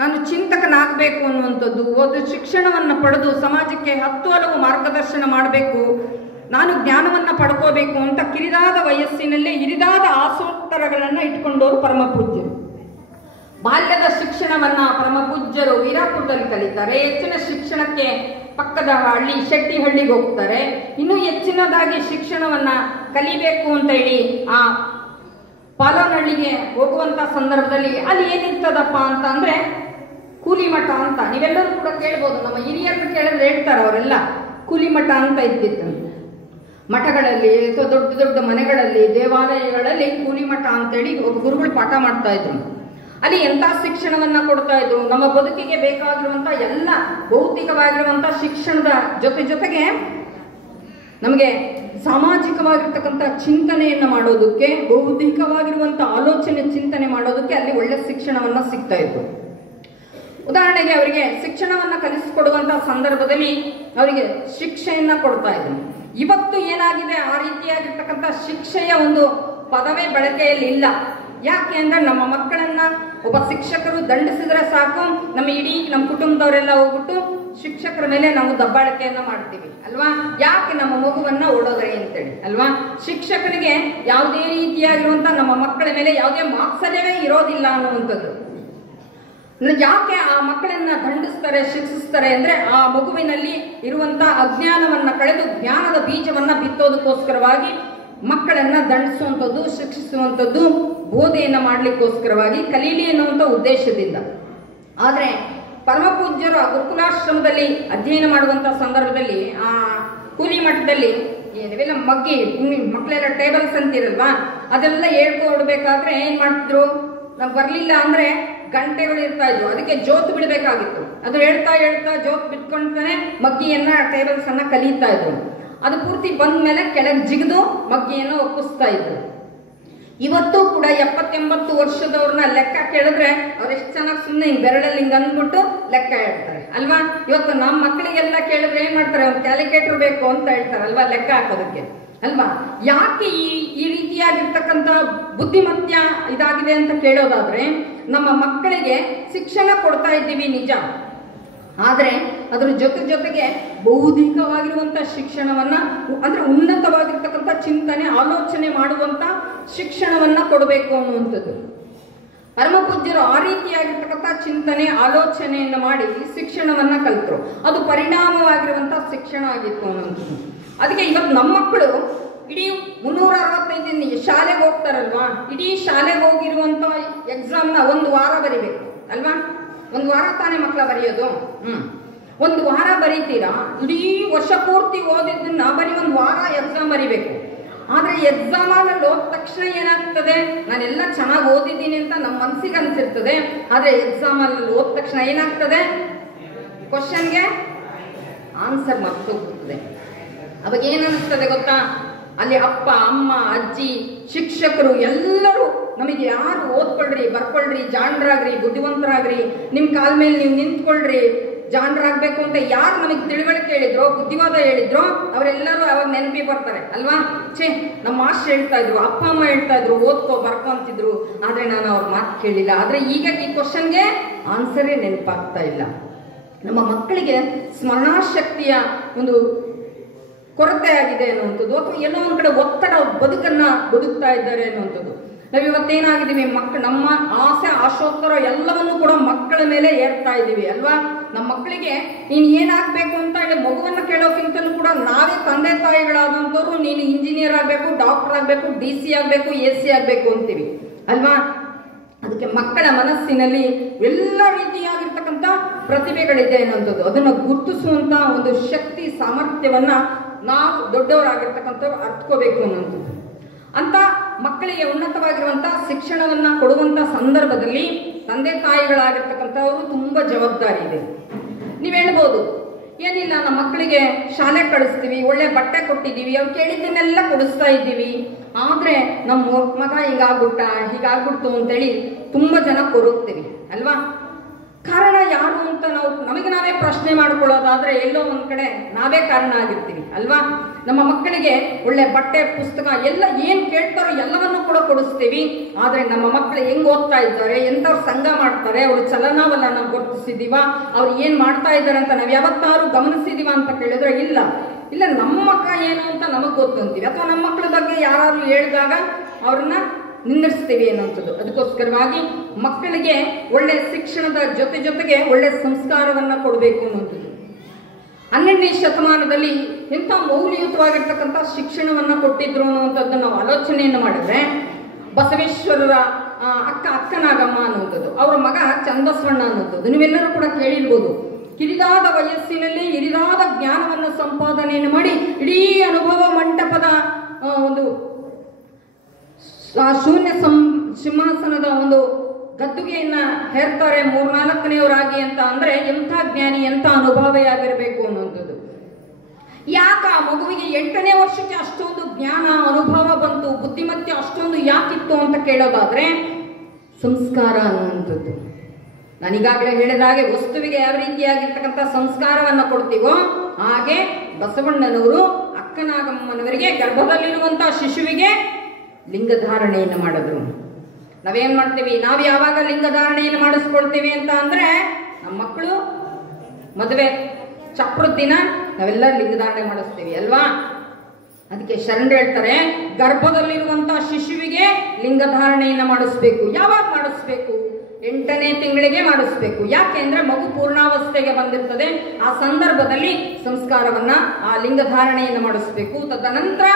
ನಾನು ಚಿಂತಕನಾಗಬೇಕು ಅನ್ನುವಂಥದ್ದು, ಒಂದು ಶಿಕ್ಷಣವನ್ನ ಪಡೆದು ಸಮಾಜಕ್ಕೆ 10 ಹಲವು ಮಾರ್ಗದರ್ಶನ ಮಾಡಬೇಕು, ನಾನು ಜ್ಞಾನವನ್ನ ಪಡ್ಕೋಬೇಕು ಅಂತ ಕಿರಿದಾದ ವಯಸ್ಸಿನಲ್ಲಿ ಹಿರಿದಾದ ಆಸೋತ್ತರಗಳನ್ನ ಇಟ್ಕೊಂಡವರು ಪರಮ ಪೂಜ್ಯರು. ಬಾಲ್ಯದ ಶಿಕ್ಷಣವನ್ನ ಪರಮ ಪೂಜ್ಯರು ವೀರಾಪುರದಲ್ಲಿ ಕಲಿತಾರೆ. ಹೆಚ್ಚಿನ ಶಿಕ್ಷಣಕ್ಕೆ ಪಕ್ಕದ ಹಳ್ಳಿ ಶೆಟ್ಟಿಹಳ್ಳಿಗೆ ಹೋಗ್ತಾರೆ. ಇನ್ನೂ ಹೆಚ್ಚಿನದಾಗಿ ಶಿಕ್ಷಣವನ್ನ ಕಲಿಬೇಕು ಅಂತ ಹೇಳಿ ಆ ಪಾಲನಹಳ್ಳಿಗೆ ಹೋಗುವಂತ ಸಂದರ್ಭದಲ್ಲಿ ಅಲ್ಲಿ ಏನಿರ್ತದಪ್ಪ ಅಂತ ಅಂದ್ರೆ ಕೂಲಿ ಮಠ ಅಂತ. ನೀವೆಲ್ಲರೂ ಕೂಡ ಕೇಳ್ಬೋದು, ನಮ್ಮ ಹಿರಿಯರನ್ನು ಕೇಳಿದ್ರೆ ಹೇಳ್ತಾರೆ ಅವರೆಲ್ಲ ಕೂಲಿ ಮಠ ಅಂತ ಇದ್ದಿತ್ತು. ಮಠಗಳಲ್ಲಿ ಅಥವಾ ದೊಡ್ಡ ದೊಡ್ಡ ಮನೆಗಳಲ್ಲಿ ದೇವಾಲಯಗಳಲ್ಲಿ ಕೂಲಿ ಮಠ ಅಂತೇಳಿ ಒಬ್ಬ ಗುರುಗಳು ಪಾಠ ಮಾಡ್ತಾ ಇದ್ರು. ಅಲ್ಲಿ ಎಂತ ಶಿಕ್ಷಣವನ್ನ ಕೊಡ್ತಾ ಇದ್ರು, ನಮ್ಮ ಬದುಕಿಗೆ ಬೇಕಾಗಿರುವಂತ ಎಲ್ಲ ಭೌತಿಕವಾಗಿರುವಂತ ಶಿಕ್ಷಣದ ಜೊತೆಗೆ ನಮಗೆ ಸಾಮಾಜಿಕವಾಗಿರ್ತಕ್ಕಂಥ ಚಿಂತನೆಯನ್ನ ಮಾಡೋದಕ್ಕೆ, ಬೌದ್ಧಿಕವಾಗಿರುವಂತ ಆಲೋಚನೆ ಚಿಂತನೆ ಮಾಡೋದಕ್ಕೆ ಅಲ್ಲಿ ಒಳ್ಳೆ ಶಿಕ್ಷಣವನ್ನ ಸಿಗ್ತಾ ಇತ್ತು. ಉದಾಹರಣೆಗೆ ಅವರಿಗೆ ಶಿಕ್ಷಣವನ್ನ ಕಲಿಸಿಕೊಡುವಂತ ಸಂದರ್ಭದಲ್ಲಿ ಅವರಿಗೆ ಶಿಕ್ಷೆಯನ್ನ ಕೊಡ್ತಾ ಇದ್ರು. ಇವತ್ತು ಏನಾಗಿದೆ, ಆ ರೀತಿಯಾಗಿರ್ತಕ್ಕಂಥ ಶಿಕ್ಷೆಯ ಒಂದು ಪದವೇ ಬಳಕೆಯಲ್ಲಿ ಇಲ್ಲ. ಯಾಕೆ ಅಂದ್ರೆ ನಮ್ಮ ಮಕ್ಕಳನ್ನ ಒಬ್ಬ ಶಿಕ್ಷಕರು ದಂಡಿಸಿದ್ರೆ ಸಾಕು, ನಮ್ಮ ಕುಟುಂಬದವರೆಲ್ಲ ಹೋಗ್ಬಿಟ್ಟು ಶಿಕ್ಷಕರ ಮೇಲೆ ನಾವು ದಬ್ಬಾಳಿಕೆಯನ್ನ ಮಾಡ್ತೀವಿ ಅಲ್ವಾ. ಯಾಕೆ ನಮ್ಮ ಮಗುವನ್ನ ಓಡೋದ್ರಿ ಅಂತೇಳಿ ಅಲ್ವಾ. ಶಿಕ್ಷಕರಿಗೆ ಯಾವುದೇ ರೀತಿಯಾಗಿರುವಂತ ನಮ್ಮ ಮಕ್ಕಳ ಮೇಲೆ ಯಾವುದೇ ಮಾತ್ಸರ್ಯವೇ ಇರೋದಿಲ್ಲ ಅನ್ನುವಂಥದ್ದು. ಯಾಕೆ ಆ ಮಕ್ಕಳನ್ನ ದಂಡಿಸ್ತಾರೆ, ಶಿಕ್ಷಿಸ್ತಾರೆ ಅಂದ್ರೆ ಆ ಮಗುವಿನಲ್ಲಿ ಇರುವಂತ ಅಜ್ಞಾನವನ್ನ ಕಳೆದು ಜ್ಞಾನದ ಬೀಜವನ್ನ ಬಿತ್ತೋದಕ್ಕೋಸ್ಕರವಾಗಿ ಮಕ್ಕಳನ್ನ ದಂಡಿಸುವಂಥದ್ದು, ಶಿಕ್ಷಿಸುವಂಥದ್ದು, ಬೋಧೆಯನ್ನ ಮಾಡ್ಲಿಕ್ಕೋಸ್ಕರವಾಗಿ ಕಲೀಲಿ ಎನ್ನುವಂಥ ಉದ್ದೇಶದಿಂದ. ಆದ್ರೆ ಪರಮ ಪೂಜ್ಯರು ಆ ಗುರುಕುಲಾಶ್ರಮದಲ್ಲಿ ಅಧ್ಯಯನ ಮಾಡುವಂತ ಸಂದರ್ಭದಲ್ಲಿ ಆ ಕೂಲಿ ಮಠದಲ್ಲಿ ಇವೆಲ್ಲ ಮಗ್ಗಿ ಮಕ್ಕಳೆಲ್ಲ ಟೇಬಲ್ಸ್ ಅಂತಿರಲ್ವಾ, ಅದೆಲ್ಲ ಹೇಳ್ಕೊಡ್ಬೇಕಾದ್ರೆ ಏನ್ ಮಾಡ್ತಿದ್ರು, ನಾವು ಬರ್ಲಿಲ್ಲ ಅಂದ್ರೆ ಗಂಟೆಗಳು ಇರ್ತಾ ಇದ್ವು, ಅದಕ್ಕೆ ಜೋತ್ ಬಿಡಬೇಕಾಗಿತ್ತು. ಅದು ಹೇಳ್ತಾ ಹೇಳ್ತಾ ಜೋತ್ ಬಿಟ್ಕೊಂಡ್ತಾನೆ ಮಗ್ಗಿಯನ್ನ ಟೇಬಲ್ಸ್ ಅನ್ನ ಕಲಿತಾ ಇದ್ರು. ಅದು ಪೂರ್ತಿ ಬಂದ್ಮೇಲೆ ಕೆಳಗೆ ಜಿಗಿದು ಮಗ್ಗಿಯನ್ನು ಒಪ್ಪಿಸ್ತಾ ಇದ್ರು. ಇವತ್ತು ಕೂಡ 70-80 ವರ್ಷದವ್ರನ್ನ ಲೆಕ್ಕ ಕೇಳಿದ್ರೆ ಅವ್ರು ಎಷ್ಟು ಚೆನ್ನಾಗಿ ಸುಮ್ಮನೆ ಹಿಂಗ್ ಬೆರಳಲ್ಲಿ ಹಿಂಗ್ ಅಂದ್ಬಿಟ್ಟು ಲೆಕ್ಕ ಹೇಳ್ತಾರೆ ಅಲ್ವಾ. ಇವತ್ತು ನಮ್ಮ ಮಕ್ಕಳಿಗೆಲ್ಲ ಕೇಳಿದ್ರೆ ಏನ್ ಮಾಡ್ತಾರೆ, ಒಂದು ಕ್ಯಾಲ್ಕುಲೇಟರ್ ಬೇಕು ಅಂತ ಹೇಳ್ತಾರೆ ಅಲ್ವಾ, ಲೆಕ್ಕ ಹಾಕೋದಕ್ಕೆ ಅಲ್ವಾ. ಯಾಕೆ ಈ ರೀತಿಯಾಗಿರ್ತಕ್ಕಂಥ ಬುದ್ಧಿಮತ್ಯ ಇದಾಗಿದೆ ಅಂತ ಕೇಳೋದಾದ್ರೆ, ನಮ್ಮ ಮಕ್ಕಳಿಗೆ ಶಿಕ್ಷಣ ಕೊಡ್ತಾ ಇದ್ದೀವಿ ನಿಜ, ಆದ್ರೆ ಅದ್ರ ಜೊತೆಗೆ ಬೌದ್ಧಿಕವಾಗಿರುವಂತ ಶಿಕ್ಷಣವನ್ನ, ಅಂದ್ರೆ ಉನ್ನತವಾಗಿರ್ತಕ್ಕಂಥ ಚಿಂತನೆ ಆಲೋಚನೆ ಮಾಡುವಂತ ಶಿಕ್ಷಣವನ್ನ ಕೊಡಬೇಕು ಅನ್ನುವಂಥದ್ದು. ಪರಮ ಪೂಜ್ಯರು ಆ ರೀತಿಯಾಗಿರ್ತಕ್ಕಂಥ ಚಿಂತನೆ ಆಲೋಚನೆಯನ್ನ ಮಾಡಿ ಶಿಕ್ಷಣವನ್ನ ಕಲಿತರು. ಅದು ಪರಿಣಾಮವಾಗಿರುವಂತ ಶಿಕ್ಷಣ ಆಗಿತ್ತು ಅನ್ನುವಂಥದ್ದು. ಅದಕ್ಕೆ ಇವತ್ತು ನಮ್ಮ ಮಕ್ಕಳು ಇಡೀ 365 ದಿನ ಶಾಲೆಗೆ ಹೋಗ್ತಾರಲ್ವಾ, ಇಡೀ ಶಾಲೆಗೆ ಹೋಗಿರುವಂತ ಎಕ್ಸಾಮ್ನ 1 ವಾರ ಬರಿಬೇಕು ಅಲ್ವಾ. 1 ವಾರ ತಾನೇ ಮಕ್ಕಳ ಬರೆಯೋದು. 1 ವಾರ ಬರೀತೀರಾ, ಇಡೀ ವರ್ಷ ಪೂರ್ತಿ ಓದಿದ್ದನ್ನ ಬರೀ 1 ವಾರ ಎಕ್ಸಾಮ್ ಬರಿಬೇಕು. ಆದ್ರೆ ಎಕ್ಸಾಮ್ ಅಲ್ಲಿ ಹೋದ ತಕ್ಷಣ ಏನಾಗ್ತದೆ, ನಾನೆಲ್ಲ ಚೆನ್ನಾಗಿ ಓದಿದ್ದೀನಿ ಅಂತ ನಮ್ಮ ಮನಸ್ಸಿಗೆ ಅನ್ಸಿರ್ತದೆ. ಆದ್ರೆ ಎಕ್ಸಾಮ್ ಅಲ್ಲಿ ಹೋದ ತಕ್ಷಣ ಏನಾಗ್ತದೆ, ಕ್ವಶನ್ಗೆ ಆನ್ಸರ್ ಮರ್ತೋಗ್ತದೆ. ಅವಾಗ ಏನನ್ನಿಸ್ತದೆ ಗೊತ್ತಾ, ಅಲ್ಲಿ ಅಪ್ಪ ಅಮ್ಮ ಅಜ್ಜಿ ಶಿಕ್ಷಕರು ಎಲ್ಲರೂ ನಮಗೆ ಯಾರು ಓದ್ಕೊಳ್ರಿ ಬರ್ಕೊಳ್ರಿ ಜಾಣರಾಗ್ರಿ ಬುದ್ಧಿವಂತರಾಗ್ರಿ ನಿಮ್ ಕಾಲ ಮೇಲೆ ನೀವು ನಿಂತ್ಕೊಳ್ರಿ ಜಾಣರಾಗ್ಬೇಕು ಅಂತ ಯಾರು ನಮಗೆ ತಿಳುವಳಿಕೆ ಹೇಳಿದ್ರು ಬುದ್ಧಿವಾದ ಹೇಳಿದ್ರು ಅವರೆಲ್ಲರೂ ಅವಾಗ ನೆನಪಿ ಬರ್ತಾರೆ ಅಲ್ವಾ. ನಮ್ಮ ಮಾಸ್ಟರ್ ಹೇಳ್ತಾ ಇದ್ರು, ಅಪ್ಪ ಅಮ್ಮ ಹೇಳ್ತಾ ಇದ್ರು ಓದ್ಕೋ ಬರ್ಕೊ ಅಂತಿದ್ರು, ಆದ್ರೆ ನಾನು ಅವ್ರ ಮಾತು ಕೇಳಿಲ್ಲ. ಆದ್ರೆ ಈಗ ಈ ಕ್ವಶನ್ಗೆ ಆನ್ಸರೇ ನೆನಪಾಗ್ತಾ ಇಲ್ಲ. ನಮ್ಮ ಮಕ್ಕಳಿಗೆ ಸ್ಮರಣಾಶಕ್ತಿಯ ಒಂದು ಕೊರತೆ ಆಗಿದೆ ಅನ್ನುವಂಥದ್ದು, ಅಥವಾ ಎಲ್ಲೋ ಒಂದ್ ಕಡೆ ಒತ್ತಡ ಬದುಕನ್ನ ಬದುಕ್ತಾ ಇದ್ದಾರೆ ಅನ್ನುವಂಥದ್ದು. ನಾವಿವತ್ತೇನಾಗಿದ್ದೀವಿ, ನಮ್ಮ ಆಸೆ ಆಶೋತ್ತರ ಎಲ್ಲವನ್ನು ಕೂಡ ಮಕ್ಕಳ ಮೇಲೆ ಏರ್ತಾ ಇದ್ದೀವಿ ಅಲ್ವಾ. ನಮ್ಮ ಮಕ್ಕಳಿಗೆ ನೀನು ಏನಾಗ್ಬೇಕು ಅಂತ ಹೇಳಿ ಮಗುವನ್ನ ಕೇಳೋಕ್ಕಿಂತಲೂ ಕೂಡ ನಾವೇ ತಂದೆ ತಾಯಿಗಳಾದಂಥವ್ರು ನೀನು ಇಂಜಿನಿಯರ್ ಆಗ್ಬೇಕು, ಡಾಕ್ಟರ್ ಆಗ್ಬೇಕು, DC ಆಗ್ಬೇಕು, AC ಆಗ್ಬೇಕು ಅಂತೀವಿ ಅಲ್ವಾ. ಅದಕ್ಕೆ ಮಕ್ಕಳ ಮನಸ್ಸಿನಲ್ಲಿ ಎಲ್ಲ ರೀತಿಯಾಗಿರ್ತಕ್ಕಂಥ ಪ್ರತಿಭೆಗಳಿದೆ ಅನ್ನುವಂಥದ್ದು, ಅದನ್ನು ಗುರುತಿಸುವಂತ ಒಂದು ಶಕ್ತಿ ಸಾಮರ್ಥ್ಯವನ್ನ ನಾವು ದೊಡ್ಡವರಾಗಿರ್ತಕ್ಕಂಥವ್ರು ಅರ್ಥಕೋಬೇಕು ಅನ್ನುವಂಥದ್ದು. ಅಂತ ಮಕ್ಕಳಿಗೆ ಉನ್ನತವಾಗಿರುವಂತಹ ಶಿಕ್ಷಣವನ್ನ ಕೊಡುವಂತ ಸಂದರ್ಭದಲ್ಲಿ ತಂದೆ ತಾಯಿಗಳಾಗಿರ್ತಕ್ಕಂಥವ್ರು ತುಂಬಾ ಜವಾಬ್ದಾರಿ ಇದೆ. ನೀವ್ ಹೇಳ್ಬೋದು, ಏನಿಲ್ಲ ನಮ್ಮ ಮಕ್ಕಳಿಗೆ ಶಾಲೆ ಕಳಿಸ್ತೀವಿ, ಒಳ್ಳೆ ಬಟ್ಟೆ ಕೊಟ್ಟಿದ್ದೀವಿ, ಅವ್ರು ಕೇಳಿದ್ದನ್ನೆಲ್ಲ ಕೊಡಿಸ್ತಾ ಇದ್ದೀವಿ, ಆದ್ರೆ ನಮ್ಮ ಮಗ ಹೀಗಾಗ್ಬಿಡ್ತು ಅಂತೇಳಿ ತುಂಬಾ ಜನ ಕೊರಗ್ತೀವಿ ಅಲ್ವಾ. ಕಾರಣ ಯಾರು ಅಂತ ನಮಗೆ ನಾವೇ ಪ್ರಶ್ನೆ ಮಾಡ್ಕೊಳ್ಳೋದಾದ್ರೆ ಎಲ್ಲೋ ಒಂದ್ ಕಡೆ ನಾವೇ ಕಾರಣ ಆಗಿರ್ತೀವಿ ಅಲ್ವಾ. ನಮ್ಮ ಮಕ್ಕಳಿಗೆ ಒಳ್ಳೆ ಬಟ್ಟೆ ಪುಸ್ತಕ ಎಲ್ಲ ಏನ್ ಕೇಳ್ತಾರೋ ಎಲ್ಲವನ್ನೂ ಕೂಡ ಕೊಡಿಸ್ತೀವಿ, ಆದ್ರೆ ನಮ್ಮ ಮಕ್ಕಳು ಹೆಂಗ್ ಓದ್ತಾ ಇದ್ದಾರೆ, ಎಂತವ್ರು ಸಂಘ ಮಾಡ್ತಾರೆ, ಅವ್ರ ಚಲನವಲನ ಗುರುತಿಸಿದೀವ, ಅವ್ರು ಏನ್ ಮಾಡ್ತಾ ಇದ್ದಾರೆ ಅಂತ ನಾವ್ ಯಾವತ್ತಾರು ಗಮನಿಸಿದೀವ ಅಂತ ಕೇಳಿದ್ರೆ ಇಲ್ಲ ನಮ್ಮ ಮಕ್ಕ ಏನು ಅಂತ ನಮಗ್ ಗೊತ್ತು ಅಂತೀವಿ, ಅಥವಾ ನಮ್ಮ ಮಕ್ಕಳ ಬಗ್ಗೆ ಯಾರು ಹೇಳಿದಾಗ ಅವ್ರನ್ನ ನಿಂದಿಸ್ತೀವಿ ಅನ್ನುವಂಥದ್ದು. ಅದಕ್ಕೋಸ್ಕರವಾಗಿ ಮಕ್ಕಳಿಗೆ ಒಳ್ಳೆ ಶಿಕ್ಷಣದ ಜೊತೆಗೆ ಒಳ್ಳೆ ಸಂಸ್ಕಾರವನ್ನ ಕೊಡಬೇಕು ಅನ್ನುವಂಥದ್ದು. 12ನೇ ಶತಮಾನದಲ್ಲಿ ಎಂಥ ಮೌಲ್ಯಯುತವಾಗಿರ್ತಕ್ಕಂಥ ಶಿಕ್ಷಣವನ್ನ ಕೊಟ್ಟಿದ್ರು ಅನ್ನುವಂಥದ್ದು ನಾವು ಆಲೋಚನೆಯನ್ನು ಮಾಡಿದ್ರೆ, ಬಸವೇಶ್ವರರ ಅಕ್ಕನಾಗಮ್ಮ ಅನ್ನುವಂಥದ್ದು, ಅವರ ಮಗ ಚಂದಸ್ವಣ್ಣ ಅನ್ನುವಂಥದ್ದು ನೀವೆಲ್ಲರೂ ಕೂಡ ಕೇಳಿರ್ಬೋದು. ಕಿರಿದಾದ ವಯಸ್ಸಿನಲ್ಲಿ ಹಿರಿದಾದ ಜ್ಞಾನವನ್ನು ಸಂಪಾದನೆಯನ್ನು ಮಾಡಿ ಇಡೀ ಅನುಭವ ಮಂಟಪದ ಒಂದು ಶೂನ್ಯ ಸಿಂಹಾಸನದ ಒಂದು ಗದ್ದುಗೆಯನ್ನ ಹೇರ್ತಾರೆ 3-4ನೇವರಾಗಿ ಅಂತ ಅಂದ್ರೆ ಎಂಥ ಜ್ಞಾನಿ ಎಂಥ ಅನುಭವಿಯಾಗಿರ್ಬೇಕು ಅನ್ನುವಂಥದ್ದು. ಯಾಕ ಆ ಮಗುವಿಗೆ 8ನೇ ವರ್ಷಕ್ಕೆ ಅಷ್ಟೊಂದು ಜ್ಞಾನ ಅನುಭವ ಬಂತು, ಬುದ್ಧಿಮತ್ತೆ ಅಷ್ಟೊಂದು ಯಾಕಿತ್ತು ಅಂತ ಕೇಳೋದಾದ್ರೆ ಸಂಸ್ಕಾರ ಅನ್ನುವಂಥದ್ದು. ನಾನೀಗಾಗಲೇ ಹೇಳಿದ ಹಾಗೆ ವಸ್ತುವಿಗೆ ಯಾವ ರೀತಿಯಾಗಿರ್ತಕ್ಕಂಥ ಸಂಸ್ಕಾರವನ್ನ ಕೊಡ್ತೀವೋ ಹಾಗೆ ಬಸವಣ್ಣನವರು ಅಕ್ಕನಾಗಮ್ಮನವರಿಗೆ ಗರ್ಭದಲ್ಲಿರುವಂತಹ ಶಿಶುವಿಗೆ ಲಿಂಗಧಾರಣೆಯನ್ನು ಮಾಡಿದ್ರು. ನಾವೇನ್ ಮಾಡ್ತೀವಿ, ನಾವು ಯಾವಾಗ ಲಿಂಗಧಾರಣೆಯನ್ನು ಮಾಡಿಸ್ಕೊಳ್ತೀವಿ ಅಂತ ಅಂದ್ರೆ ನಮ್ಮ ಮಕ್ಕಳು ಮದುವೆ ಚಪ್ರದ ದಿನ ನಾವೆಲ್ಲ ಲಿಂಗಧಾರಣೆ ಮಾಡಿಸ್ತೀವಿ ಅಲ್ವಾ. ಅದಕ್ಕೆ ಶರಣರು ಹೇಳ್ತಾರೆ, ಗರ್ಭದಲ್ಲಿರುವಂತಹ ಶಿಶುವಿಗೆ ಲಿಂಗಧಾರಣೆಯನ್ನು ಮಾಡಿಸ್ಬೇಕು. ಯಾವಾಗ ಮಾಡಿಸ್ಬೇಕು? 8ನೇ ತಿಂಗಳಿಗೆ ಮಾಡಿಸ್ಬೇಕು. ಯಾಕೆ ಅಂದ್ರೆ ಮಗು ಪೂರ್ಣಾವಸ್ಥೆಗೆ ಬಂದಿರ್ತದೆ, ಆ ಸಂದರ್ಭದಲ್ಲಿ ಸಂಸ್ಕಾರವನ್ನ ಆ ಲಿಂಗಧಾರಣೆಯನ್ನು ಮಾಡಿಸ್ಬೇಕು. ತದನಂತರ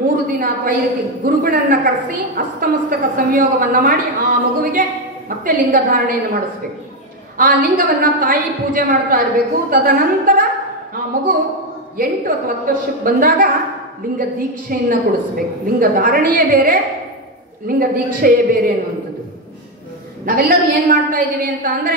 3 ದಿನ ಅಥವಾ 5 ಗುರುಗಳನ್ನ ಕರೆಸಿ ಅಸ್ತಮಸ್ತಕ ಸಂಯೋಗವನ್ನ ಮಾಡಿ ಆ ಮಗುವಿಗೆ ಮತ್ತೆ ಲಿಂಗಧಾರಣೆಯನ್ನು ಮಾಡಿಸ್ಬೇಕು. ಆ ಲಿಂಗವನ್ನ ತಾಯಿ ಪೂಜೆ ಮಾಡ್ತಾ ಇರಬೇಕು. ತದನಂತರ ಆ ಮಗು 8 ಅಥವಾ 10 ವರ್ಷಕ್ಕೆ ಬಂದಾಗ ಲಿಂಗ ದೀಕ್ಷೆಯನ್ನು ಕೊಡಿಸ್ಬೇಕು. ಲಿಂಗ ಧಾರಣೆಯೇ ಬೇರೆ, ಲಿಂಗ ದೀಕ್ಷೆಯೇ ಬೇರೆ ಅನ್ನುವಂಥದ್ದು. ನಾವೆಲ್ಲರೂ ಏನ್ ಮಾಡ್ತಾ ಇದ್ದೀವಿ ಅಂತ ಅಂದ್ರೆ,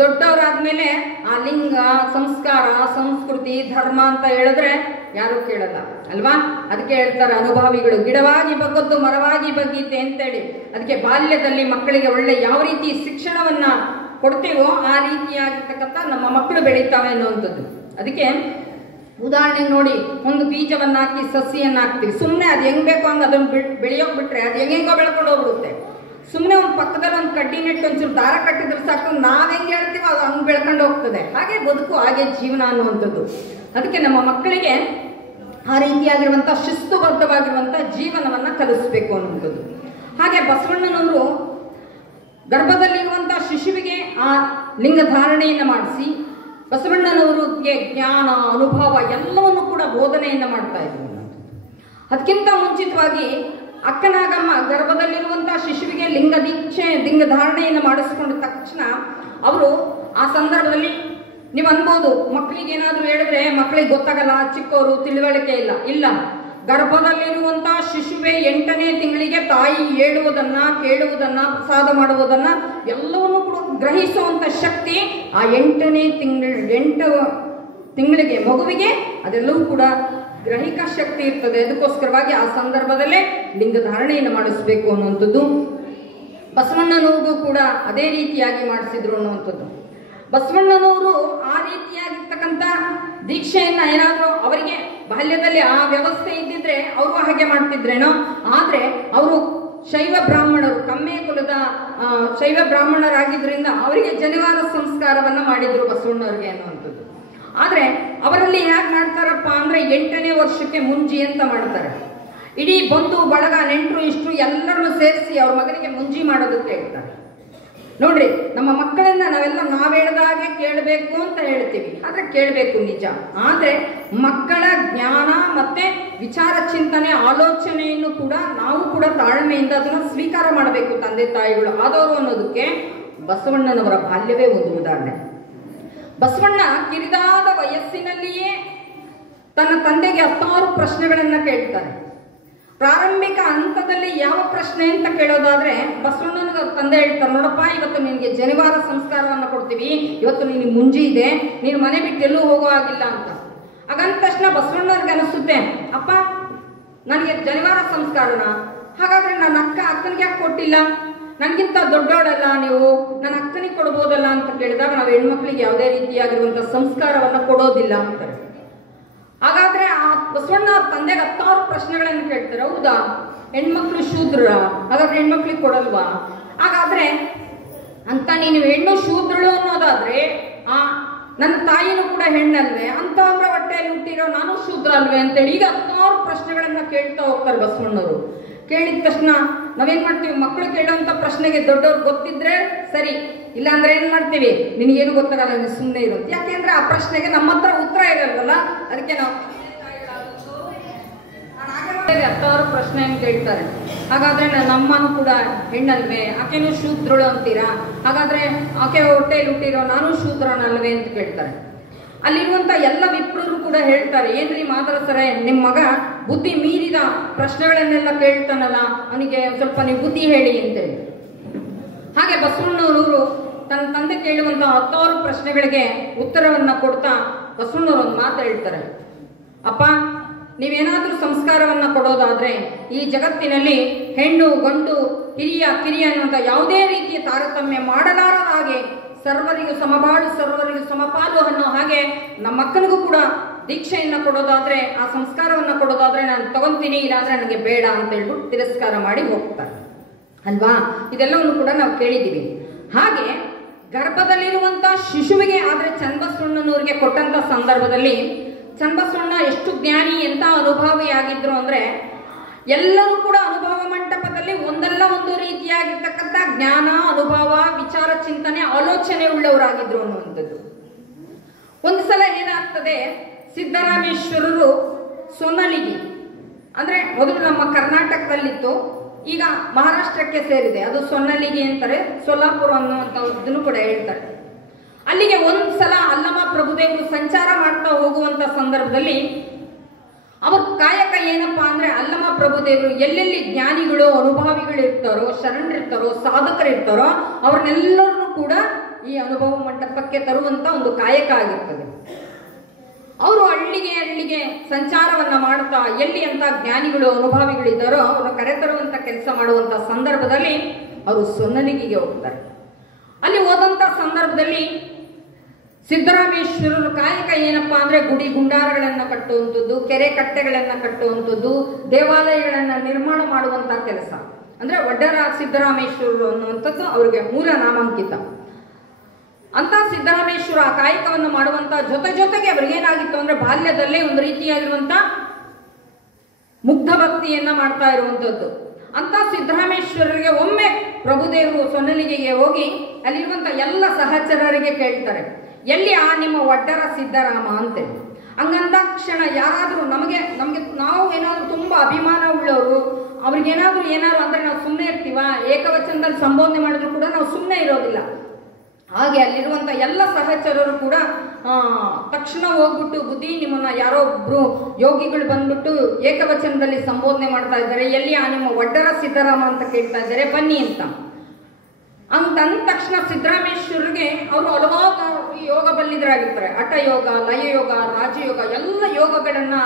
ದೊಡ್ಡವರಾದ್ಮೇಲೆ ಆ ಲಿಂಗ, ಸಂಸ್ಕಾರ, ಸಂಸ್ಕೃತಿ, ಧರ್ಮ ಅಂತ ಹೇಳಿದ್ರೆ ಯಾರು ಕೇಳಲ್ಲ ಅಲ್ವಾ? ಅದಕ್ಕೆ ಹೇಳ್ತಾರೆ ಅನುಭಾವಿಗಳು, ಗಿಡವಾಗಿ ಬಗ್ಗದ್ದು ಮರವಾಗಿ ಬಗ್ಗೀತೆ ಅಂತೇಳಿ. ಅದಕ್ಕೆ ಬಾಲ್ಯದಲ್ಲಿ ಮಕ್ಕಳಿಗೆ ಒಳ್ಳೆ ಯಾವ ರೀತಿ ಶಿಕ್ಷಣವನ್ನ ಕೊಡ್ತೀವೋ ಆ ರೀತಿಯಾಗಿರ್ತಕ್ಕಂಥ ನಮ್ಮ ಮಕ್ಕಳು ಬೆಳೀತಾವೆ ಅನ್ನುವಂಥದ್ದು. ಅದಕ್ಕೆ ಉದಾಹರಣೆಗೆ ನೋಡಿ, ಒಂದು ಬೀಜವನ್ನ ಹಾಕಿ ಸಸಿಯನ್ನ ಹಾಕ್ತಿವಿ, ಸುಮ್ಮನೆ ಅದು ಹೆಂಗ್ ಬೇಕು ಹಂಗ ಅದನ್ನ ಬೆಳೆಯೋಕ್ ಬಿಟ್ರೆ ಅದು ಹೆಂಗೆಂಗೋ ಬೆಳ್ಕೊಂಡು ಹೋಗ್ಬಿಡುತ್ತೆ. ಸುಮ್ಮನೆ ಒಂದು ಪಕ್ಕದಲ್ಲಿ ಒಂದು ಕಡ್ಡಿ ನೆಟ್ಟು ಒಂಚೂರು ದಾರ ಕಟ್ಟಿದ್ರೆ ಸಾಕು, ನಾವ್ ಹೆಂಗ್ ಹೇಳ್ತೀವೋ ಅದು ಹಂಗ್ ಬೆಳ್ಕೊಂಡು ಹೋಗ್ತದೆ. ಹಾಗೆ ಬದುಕು, ಹಾಗೆ ಜೀವನ ಅನ್ನುವಂಥದ್ದು. ಅದಕ್ಕೆ ನಮ್ಮ ಮಕ್ಕಳಿಗೆ ಆ ರೀತಿಯಾಗಿರುವಂತಹ ಶಿಸ್ತುಬದ್ಧವಾಗಿರುವಂತಹ ಜೀವನವನ್ನ ಕಲಿಸ್ಬೇಕು ಅನ್ನುವಂಥದ್ದು. ಹಾಗೆ ಬಸವಣ್ಣನವರು ಗರ್ಭದಲ್ಲಿರುವಂತಹ ಶಿಶುವಿಗೆ ಆ ಲಿಂಗ ಧಾರಣೆಯನ್ನು ಮಾಡಿಸಿ, ಬಸವಣ್ಣನವರಿಗೆ ಜ್ಞಾನ, ಅನುಭವ ಎಲ್ಲವನ್ನು ಕೂಡ ಬೋಧನೆಯನ್ನ ಮಾಡ್ತಾ ಇದ್ರು. ಅದಕ್ಕಿಂತ ಮುಂಚಿತವಾಗಿ ಅಕ್ಕನಾಗಮ್ಮ ಗರ್ಭದಲ್ಲಿರುವಂತಹ ಶಿಶುವಿಗೆ ಲಿಂಗ ಧಾರಣೆಯನ್ನು ಮಾಡಿಸ್ಕೊಂಡ ತಕ್ಷಣ ಅವರು ಆ ಸಂದರ್ಭದಲ್ಲಿ ನೀವು ಅನ್ಬೋದು, ಮಕ್ಕಳಿಗೆ ಏನಾದ್ರು ಹೇಳಿದ್ರೆ ಮಕ್ಕಳಿಗೆ ಗೊತ್ತಾಗಲ್ಲ, ಚಿಕ್ಕವರು, ತಿಳುವಳಿಕೆ ಇಲ್ಲ. ಗರ್ಭದಲ್ಲಿರುವಂತಹ ಶಿಶುವೆ 8ನೇ ತಿಂಗಳಿಗೆ ತಾಯಿ ಹೇಳುವುದನ್ನ, ಕೇಳುವುದನ್ನ, ಪ್ರಸಾದ ಮಾಡುವುದನ್ನ ಎಲ್ಲವನ್ನೂ ಕೂಡ ಗ್ರಹಿಸುವಂತ ಶಕ್ತಿ ಆ 8 ತಿಂಗಳಿಗೆ ಮಗುವಿಗೆ ಅದೆಲ್ಲವೂ ಕೂಡ ಗ್ರಹಿಕಾ ಶಕ್ತಿ ಇರ್ತದೆ. ಅದಕ್ಕೋಸ್ಕರವಾಗಿ ಆ ಸಂದರ್ಭದಲ್ಲೇ ಲಿಂಗ ಧಾರಣೆಯನ್ನು ಮಾಡಿಸ್ಬೇಕು ಅನ್ನುವಂಥದ್ದು. ಬಸವಣ್ಣನವ್ರಿಗೂ ಕೂಡ ಅದೇ ರೀತಿಯಾಗಿ ಮಾಡಿಸಿದ್ರು ಅನ್ನುವಂಥದ್ದು. ಬಸವಣ್ಣನವರು ಆ ರೀತಿಯಾಗಿರ್ತಕ್ಕಂಥ ದೀಕ್ಷೆಯನ್ನ ಏನಾದ್ರು ಅವರಿಗೆ ಬಾಲ್ಯದಲ್ಲಿ ಆ ವ್ಯವಸ್ಥೆ ಇದ್ದಿದ್ರೆ ಅವರು ಹಾಗೆ ಮಾಡ್ತಿದ್ರೇನೋ. ಆದ್ರೆ ಅವರು ಶೈವ ಬ್ರಾಹ್ಮಣರು, ಕಮ್ಮೆ ಕುಲದ ಶೈವ ಬ್ರಾಹ್ಮಣರಾಗಿದ್ರಿಂದ ಅವರಿಗೆ ಜನಿವಾರ ಸಂಸ್ಕಾರವನ್ನ ಮಾಡಿದ್ರು ಬಸವಣ್ಣವ್ರಿಗೆ ಅನ್ನುವಂಥದ್ದು. ಆದ್ರೆ ಅವರಲ್ಲಿ ಯಾಕೆ ಮಾಡ್ತಾರಪ್ಪ ಅಂದ್ರೆ 8ನೇ ವರ್ಷಕ್ಕೆ ಮುಂಜಿ ಅಂತ ಮಾಡ್ತಾರೆ. ಇಡೀ ಬಂಧು ಬಳಗ, ನೆಂಟರು, ಇಷ್ಟು ಎಲ್ಲರನ್ನು ಸೇರಿಸಿ ಅವ್ರ ಮಗನಿಗೆ ಮುಂಜಿ ಮಾಡೋದಕ್ಕೆ ಹೇಳ್ತಾರೆ. ನೋಡ್ರಿ, ನಮ್ಮ ಮಕ್ಕಳನ್ನ ನಾವೆಲ್ಲ ನಾವ್ ಹೇಳ್ದಾಗೆ ಕೇಳಬೇಕು ಅಂತ ಹೇಳ್ತೀವಿ, ಆದ್ರೆ ಕೇಳಬೇಕು ನಿಜ. ಆದ್ರೆ ಮಕ್ಕಳ ಜ್ಞಾನ ಮತ್ತೆ ವಿಚಾರ ಚಿಂತನೆ, ಆಲೋಚನೆಯನ್ನು ಕೂಡ ನಾವು ಕೂಡ ತಾಳ್ಮೆಯಿಂದ ಅದನ್ನ ಸ್ವೀಕಾರ ಮಾಡಬೇಕು ತಂದೆ ತಾಯಿಗಳು ಆದವರು ಅನ್ನೋದಕ್ಕೆ ಬಸವಣ್ಣನವರ ಬಾಲ್ಯವೇ ಒಂದು ಉದಾಹರಣೆ. ಬಸವಣ್ಣ ಕಿರಿದಾದ ವಯಸ್ಸಿನಲ್ಲಿಯೇ ತನ್ನ ತಂದೆಗೆ 16 ಪ್ರಶ್ನೆಗಳನ್ನ ಕೇಳ್ತಾರೆ. ಪ್ರಾರಂಭಿಕ ಹಂತದಲ್ಲಿ ಯಾವ ಪ್ರಶ್ನೆ ಅಂತ ಕೇಳೋದಾದ್ರೆ ಬಸವಣ್ಣನ ತಂದೆ ಹೇಳ್ತಾರೆ, ನೋಡಪ್ಪ ಇವತ್ತು ನಿನಗೆ ಜನಿವಾರ ಸಂಸ್ಕಾರವನ್ನ ಕೊಡ್ತೀವಿ, ಇವತ್ತು ನಿನಗೆ ಮುಂಜಿ ಇದೆ, ನೀನು ಮನೆ ಬಿಟ್ಟು ಎಲ್ಲೂ ಹೋಗೋ ಆಗಿಲ್ಲ ಅಂತ. ಹಾಗಂದ ತಕ್ಷಣ ಬಸವಣ್ಣವ್ರಿಗೆ ಅನಿಸುತ್ತೆ, ಅಪ್ಪ ನನಗೆ ಜನಿವಾರ ಸಂಸ್ಕಾರನ, ಹಾಗಾದ್ರೆ ನನ್ನ ಅಕ್ಕನಿಗೆ ಯಾಕೆ ಕೊಟ್ಟಿಲ್ಲ, ನನಗಿಂತ ದೊಡ್ಡವಳಲ್ಲ ನೀವು, ನನ್ನ ಅಕ್ಕನಿಗೆ ಕೊಡ್ಬೋದಲ್ಲ ಅಂತ ಕೇಳಿದಾಗ ನಾವು ಹೆಣ್ಮಕ್ಳಿಗೆ ಯಾವುದೇ ರೀತಿಯಾಗಿರುವಂತಹ ಸಂಸ್ಕಾರವನ್ನ ಕೊಡೋದಿಲ್ಲ ಅಂತಾರೆ. ಹಾಗಾದ್ರೆ ಆ ಬಸವಣ್ಣ ಅವ್ರ ತಂದೆಗೆ 16 ಪ್ರಶ್ನೆಗಳನ್ನು ಕೇಳ್ತಾರೆ. ಹೌದಾ, ಹೆಣ್ಮಕ್ಳು ಶೂದ್ರ, ಹಾಗಾದ್ರೆ ಹೆಣ್ಮಕ್ಳಿಗೆ ಕೊಡಲ್ವಾ? ಹಾಗಾದ್ರೆ ಅಂತ ನೀನು ಹೆಣ್ಣು ಶೂದ್ರಳು ಅನ್ನೋದಾದ್ರೆ ಆ ನನ್ನ ತಾಯಿನೂ ಕೂಡ ಹೆಣ್ಣಲ್ವೇ, ಅಂತ ಅವ್ರ ಹೊಟ್ಟೆಯಲ್ಲಿ ಹುಟ್ಟಿರೋ ನಾನು ಶೂದ್ರ ಅಲ್ವೇ ಅಂತೇಳಿ ಈಗ 16 ಪ್ರಶ್ನೆಗಳನ್ನ ಕೇಳ್ತಾ ಹೋಗ್ತಾರೆ ಬಸವಣ್ಣವರು. ಕೇಳಿದ ತಕ್ಷಣ ನಾವೇನ್ ಮಾಡ್ತೀವಿ, ಮಕ್ಕಳು ಕೇಳೋಂಥ ಪ್ರಶ್ನೆಗೆ ದೊಡ್ಡವ್ರು ಗೊತ್ತಿದ್ರೆ ಸರಿ, ಇಲ್ಲ ಅಂದ್ರೆ ಏನ್ ಮಾಡ್ತೀವಿ, ನಿನಗೇನು ಗೊತ್ತಾಗಲ್ಲ, ನೀನು ಸುಮ್ಮನೆ ಇರೋದು. ಯಾಕೆಂದ್ರೆ ಆ ಪ್ರಶ್ನೆಗೆ ನಮ್ಮ ಹತ್ರ ಉತ್ತರ ಇರಲ್ವಲ್ಲ, ಅದಕ್ಕೆ ನಾವು 16 ಪ್ರಶ್ನೆಯನ್ನು ಕೇಳ್ತಾರೆ. ಹಾಗಾದ್ರೆ ನಮ್ಮನು ಕೂಡ ಹೆಣ್ಣಲ್ವೇ, ಆಕೆನೂ ಶೂದ್ರಳು ಅಂತೀರಾ, ಹಾಗಾದ್ರೆ ಆಕೆ ಹೊಟ್ಟೆಯಲ್ಲಿ ಹುಟ್ಟಿರೋ ನಾನು ಶೂದ್ರನಲ್ವೇ ಅಂತ ಕೇಳ್ತಾರೆ. ಅಲ್ಲಿರುವಂತ ಎಲ್ಲ ವಿಪ್ರರು ಕೂಡ ಹೇಳ್ತಾರೆ, ಏನ್ರಿ ಮಾದರಸರೇ, ನಿಮ್ಮ ಮಗ ಬುದ್ಧಿ ಮೀರಿದ ಪ್ರಶ್ನೆಗಳನ್ನೆಲ್ಲ ಕೇಳ್ತಾನಲ್ಲ, ಅವನಿಗೆ ಸ್ವಲ್ಪ ನೀವು ಬುದ್ಧಿ ಹೇಳಿ ಅಂತೇಳಿ. ಹಾಗೆ ಬಸವಣ್ಣನವರು ತನ್ನ ತಂದೆ ಕೇಳುವಂತಹ 16 ಪ್ರಶ್ನೆಗಳಿಗೆ ಉತ್ತರವನ್ನ ಕೊಡ್ತಾ ಬಸವಣ್ಣವರು ಒಂದು ಮಾತು ಹೇಳ್ತಾರೆ, ಅಪ್ಪ ನೀವೇನಾದ್ರೂ ಸಂಸ್ಕಾರವನ್ನ ಕೊಡೋದಾದ್ರೆ ಈ ಜಗತ್ತಿನಲ್ಲಿ ಹೆಣ್ಣು ಗಂಡು ಹಿರಿಯ ಕಿರಿಯ ಅನ್ನುವಂಥ ಯಾವುದೇ ರೀತಿಯ ತಾರತಮ್ಯ ಮಾಡಲಾರದ ಹಾಗೆ ಸರ್ವರಿಗೂ ಸಮಬಾಳು ಸರ್ವರಿಗೂ ಸಮಪಾಲು ಅನ್ನೋ ಹಾಗೆ ನಮ್ಮ ಮಕ್ಕಳಿಗೂ ಕೂಡ ದೀಕ್ಷೆಯನ್ನ ಕೊಡೋದಾದ್ರೆ, ಆ ಸಂಸ್ಕಾರವನ್ನ ಕೊಡೋದಾದ್ರೆ ನಾನು ತಗೊಂತೀನಿ, ಇಲ್ಲಾಂದ್ರೆ ನನಗೆ ಬೇಡ ಅಂತ ಹೇಳ್ಬಿಟ್ಟು ತಿರಸ್ಕಾರ ಮಾಡಿ ಹೋಗ್ತಾರೆ ಅಲ್ವಾ. ಇದೆಲ್ಲವನ್ನು ಕೂಡ ನಾವು ಕೇಳಿದ್ದೀವಿ. ಹಾಗೆ ಗರ್ಭದಲ್ಲಿರುವಂತ ಶಿಶುವಿಗೆ ಆದ್ರೆ ಚನ್ನಬಸವಣ್ಣನವರಿಗೆ ಕೊಟ್ಟಂತ ಸಂದರ್ಭದಲ್ಲಿ ಚನ್ನಬಸವಣ್ಣ ಎಷ್ಟು ಜ್ಞಾನಿ, ಎಂತ ಅನುಭವಿಯಾಗಿದ್ರು ಅಂದ್ರೆ ಎಲ್ಲರೂ ಕೂಡ ಅನುಭವ ಮಂಟಪದಲ್ಲಿ ಒಂದಲ್ಲ ಒಂದು ರೀತಿಯಾಗಿರ್ತಕ್ಕಂಥ ಜ್ಞಾನ, ಅನುಭವ, ವಿಚಾರ ಚಿಂತನೆ, ಆಲೋಚನೆ ಉಳ್ಳವರಾಗಿದ್ರು ಅನ್ನುವಂಥದ್ದು. ಒಂದು ಸಲ ಏನಾಗ್ತದೆ, ಸಿದ್ದರಾಮೇಶ್ವರರು ಸೊನ್ನಲಿಗಿ ಅಂದ್ರೆ ಮೊದಲು ನಮ್ಮ ಕರ್ನಾಟಕದಲ್ಲಿತ್ತು, ಈಗ ಮಹಾರಾಷ್ಟ್ರಕ್ಕೆ ಸೇರಿದೆ, ಅದು ಸೊನ್ನಲಿಗಿ ಅಂತಾರೆ, ಸೊಲ್ಲಾಪುರ ಅನ್ನುವಂಥದ್ದನ್ನು ಕೂಡ ಹೇಳ್ತಾರೆ. ಅಲ್ಲಿಗೆ ಒಂದ್ಸಲ ಅಲ್ಲಮ ಪ್ರಭುದೇವರು ಸಂಚಾರ ಮಾಡ್ತಾ ಹೋಗುವಂತ ಸಂದರ್ಭದಲ್ಲಿ ಅವ್ರ ಕಾಯಕ ಏನಪ್ಪಾ ಅಂದ್ರೆ ಅಲ್ಲಮ ಪ್ರಭುದೇವರು ಎಲ್ಲೆಲ್ಲಿ ಜ್ಞಾನಿಗಳು ಅನುಭಾವಿಗಳು ಇರ್ತಾರೋ, ಶರಣರಿರ್ತಾರೋ, ಸಾಧಕರಿರ್ತಾರೋ ಅವ್ರನ್ನೆಲ್ಲರನ್ನೂ ಕೂಡ ಈ ಅನುಭವ ಮಂಟಪಕ್ಕೆ ತರುವಂತ ಒಂದು ಕಾಯಕ ಆಗಿರ್ತದೆ. ಅವರು ಹಳ್ಳಿಗೆ ಸಂಚಾರವನ್ನ ಮಾಡ್ತಾ ಎಲ್ಲಿ ಅಂತ ಜ್ಞಾನಿಗಳು ಅನುಭಾವಿಗಳು ಇದ್ದಾರೋ ಅವ್ರನ್ನ ಕರೆತರುವಂತ ಕೆಲಸ ಮಾಡುವಂತ ಸಂದರ್ಭದಲ್ಲಿ ಅವರು ಸೊನ್ನಲಿಗೆಗೆ ಹೋಗ್ತಾರೆ. ಅಲ್ಲಿ ಹೋದಂತ ಸಂದರ್ಭದಲ್ಲಿ ಸಿದ್ದರಾಮೇಶ್ವರರ ಕಾಯಕ ಏನಪ್ಪಾ ಅಂದ್ರೆ ಗುಡಿ ಗುಂಡಾರಗಳನ್ನ ಕಟ್ಟುವಂಥದ್ದು, ಕೆರೆ ಕಟ್ಟೆಗಳನ್ನ ಕಟ್ಟುವಂಥದ್ದು, ದೇವಾಲಯಗಳನ್ನ ನಿರ್ಮಾಣ ಮಾಡುವಂತ ಕೆಲಸ. ಅಂದ್ರೆ ಒಡ್ಡರ ಸಿದ್ದರಾಮೇಶ್ವರರು ಅನ್ನುವಂಥದ್ದು ಅವರಿಗೆ ಮೂಲ ನಾಮಾಂಕಿತ. ಅಂತ ಸಿದ್ದರಾಮೇಶ್ವರ ಆ ಕಾಯಕವನ್ನು ಮಾಡುವಂತ ಜೊತೆಗೆ ಅವ್ರಿಗೇನಾಗಿತ್ತು ಅಂದ್ರೆ ಬಾಲ್ಯದಲ್ಲೇ ಒಂದು ರೀತಿಯಾಗಿರುವಂತ ಮುಗ್ಧ ಭಕ್ತಿಯನ್ನ ಮಾಡ್ತಾ ಇರುವಂತದ್ದು. ಅಂತ ಸಿದ್ದರಾಮೇಶ್ವರರಿಗೆ ಒಮ್ಮೆ ಪ್ರಭುದೇವರು ಸೊನ್ನಲಿಗೆಗೆ ಹೋಗಿ ಅಲ್ಲಿರುವಂತ ಎಲ್ಲ ಸಹಚರರಿಗೆ ಕೇಳ್ತಾರೆ, ಎಲ್ಲಿ ಆ ನಿಮ್ಮ ಒಡ್ಡರ ಸಿದ್ದರಾಮ ಅಂತೇಳಿ. ಹಂಗಂದಾಕ್ಷಣ ಯಾರಾದ್ರೂ ನಮಗೆ ನಾವು ಏನಾದ್ರು ತುಂಬಾ ಅಭಿಮಾನ ಉಳ್ಳವರು, ಅವ್ರಿಗೇನಾದ್ರೂ ಅಂದ್ರೆ ನಾವು ಸುಮ್ಮನೆ ಇರ್ತೀವ? ಏಕವಚನದಲ್ಲಿ ಸಂಬೋಧನೆ ಮಾಡಿದ್ರು ಕೂಡ ನಾವು ಸುಮ್ಮನೆ ಇರೋದಿಲ್ಲ. ಹಾಗೆ ಅಲ್ಲಿರುವಂತ ಎಲ್ಲ ಸಹಚರರು ಕೂಡ ತಕ್ಷಣ ಹೋಗ್ಬಿಟ್ಟು, ಬುದ್ಧಿ ನಿಮ್ಮನ್ನ ಯಾರೋ ಒಬ್ರು ಯೋಗಿಗಳು ಬಂದ್ಬಿಟ್ಟು ಏಕವಚನದಲ್ಲಿ ಸಂಬೋಧನೆ ಮಾಡ್ತಾ ಇದ್ದಾರೆ, ಎಲ್ಲಿ ಆ ನಿಮ್ಮ ಒಡ್ಡರ ಸಿದ್ದರಾಮ ಅಂತ ಕೇಳ್ತಾ ಇದ್ದಾರೆ, ಬನ್ನಿ ಅಂತ. ಅಂದ ತಕ್ಷಣ ಸಿದ್ದರಾಮೇಶ್ವರಿಗೆ ಅವರು ಹಲವಾರು ಯೋಗ ಬಲ್ಲಿದರಾಗಿರ್ತಾರೆ. ಹಠಯೋಗ, ಲಯಯೋಗ, ರಾಜಯೋಗ ಎಲ್ಲ ಯೋಗಗಳನ್ನ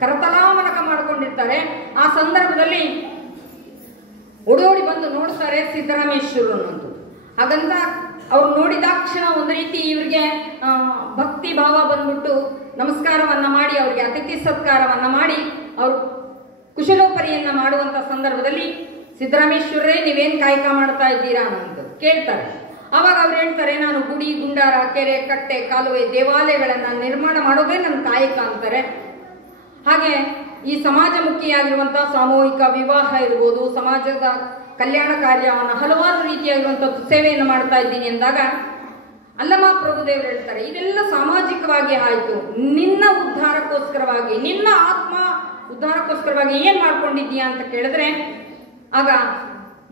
ಕರತಲಾಮಲಕ ಮಾಡ್ಕೊಂಡಿರ್ತಾರೆ. ಆ ಸಂದರ್ಭದಲ್ಲಿ ಓಡೋಡಿ ಬಂದು ನೋಡ್ತಾರೆ ಸಿದ್ದರಾಮೇಶ್ವರರು ಅನ್ನೋದು. ಹಾಗಂತ ಅವ್ರು ನೋಡಿದಾಕ್ಷಣ ಒಂದು ರೀತಿ ಇವ್ರಿಗೆ ಭಕ್ತಿ ಭಾವ ಬಂದ್ಬಿಟ್ಟು ನಮಸ್ಕಾರವನ್ನ ಮಾಡಿ ಅವ್ರಿಗೆ ಅತಿಥಿ ಸತ್ಕಾರವನ್ನ ಮಾಡಿ ಅವ್ರು ಕುಶಲೋಪರಿಯನ್ನ ಮಾಡುವಂತ ಸಂದರ್ಭದಲ್ಲಿ ಸಿದ್ದರಾಮೇಶ್ವರರೇ ನೀವೇನ್ ಕಾಯಕ ಮಾಡ್ತಾ ಇದ್ದೀರಾ ಅಂತ ಕೇಳ್ತಾರೆ. ಅವಾಗ ಅವ್ರು ಹೇಳ್ತಾರೆ, ನಾನು ಗುಡಿ ಗುಂಡಾರ, ಕೆರೆ ಕಟ್ಟೆ, ಕಾಲುವೆ, ದೇವಾಲಯಗಳನ್ನ ನಿರ್ಮಾಣ ಮಾಡೋದೇ ನನ್ನ ಕಾಯಕ ಅಂತಾರೆ. ಹಾಗೆ ಈ ಸಮಾಜಮುಖಿಯಾಗಿರುವಂತಹ ಸಾಮೂಹಿಕ ವಿವಾಹ ಇರ್ಬೋದು, ಸಮಾಜದ ಕಲ್ಯಾಣ ಕಾರ್ಯವನ್ನು ಹಲವಾರು ರೀತಿಯಾಗಿರುವಂತಹ ಸೇವೆಯನ್ನು ಮಾಡ್ತಾ ಇದ್ದೀನಿ ಅಂದಾಗ ಅಲ್ಲಮ ಪ್ರಭುದೇವರು ಹೇಳ್ತಾರೆ, ಇದೆಲ್ಲ ಸಾಮಾಜಿಕವಾಗಿ ಆಯ್ತು, ನಿನ್ನ ಉದ್ಧಾರಕ್ಕೋಸ್ಕರವಾಗಿ, ನಿನ್ನ ಆತ್ಮ ಉದ್ಧಾರಕ್ಕೋಸ್ಕರವಾಗಿ ಏನ್ ಮಾಡ್ಕೊಂಡಿದ್ದೀಯಾ ಅಂತ ಕೇಳಿದ್ರೆ ಆಗ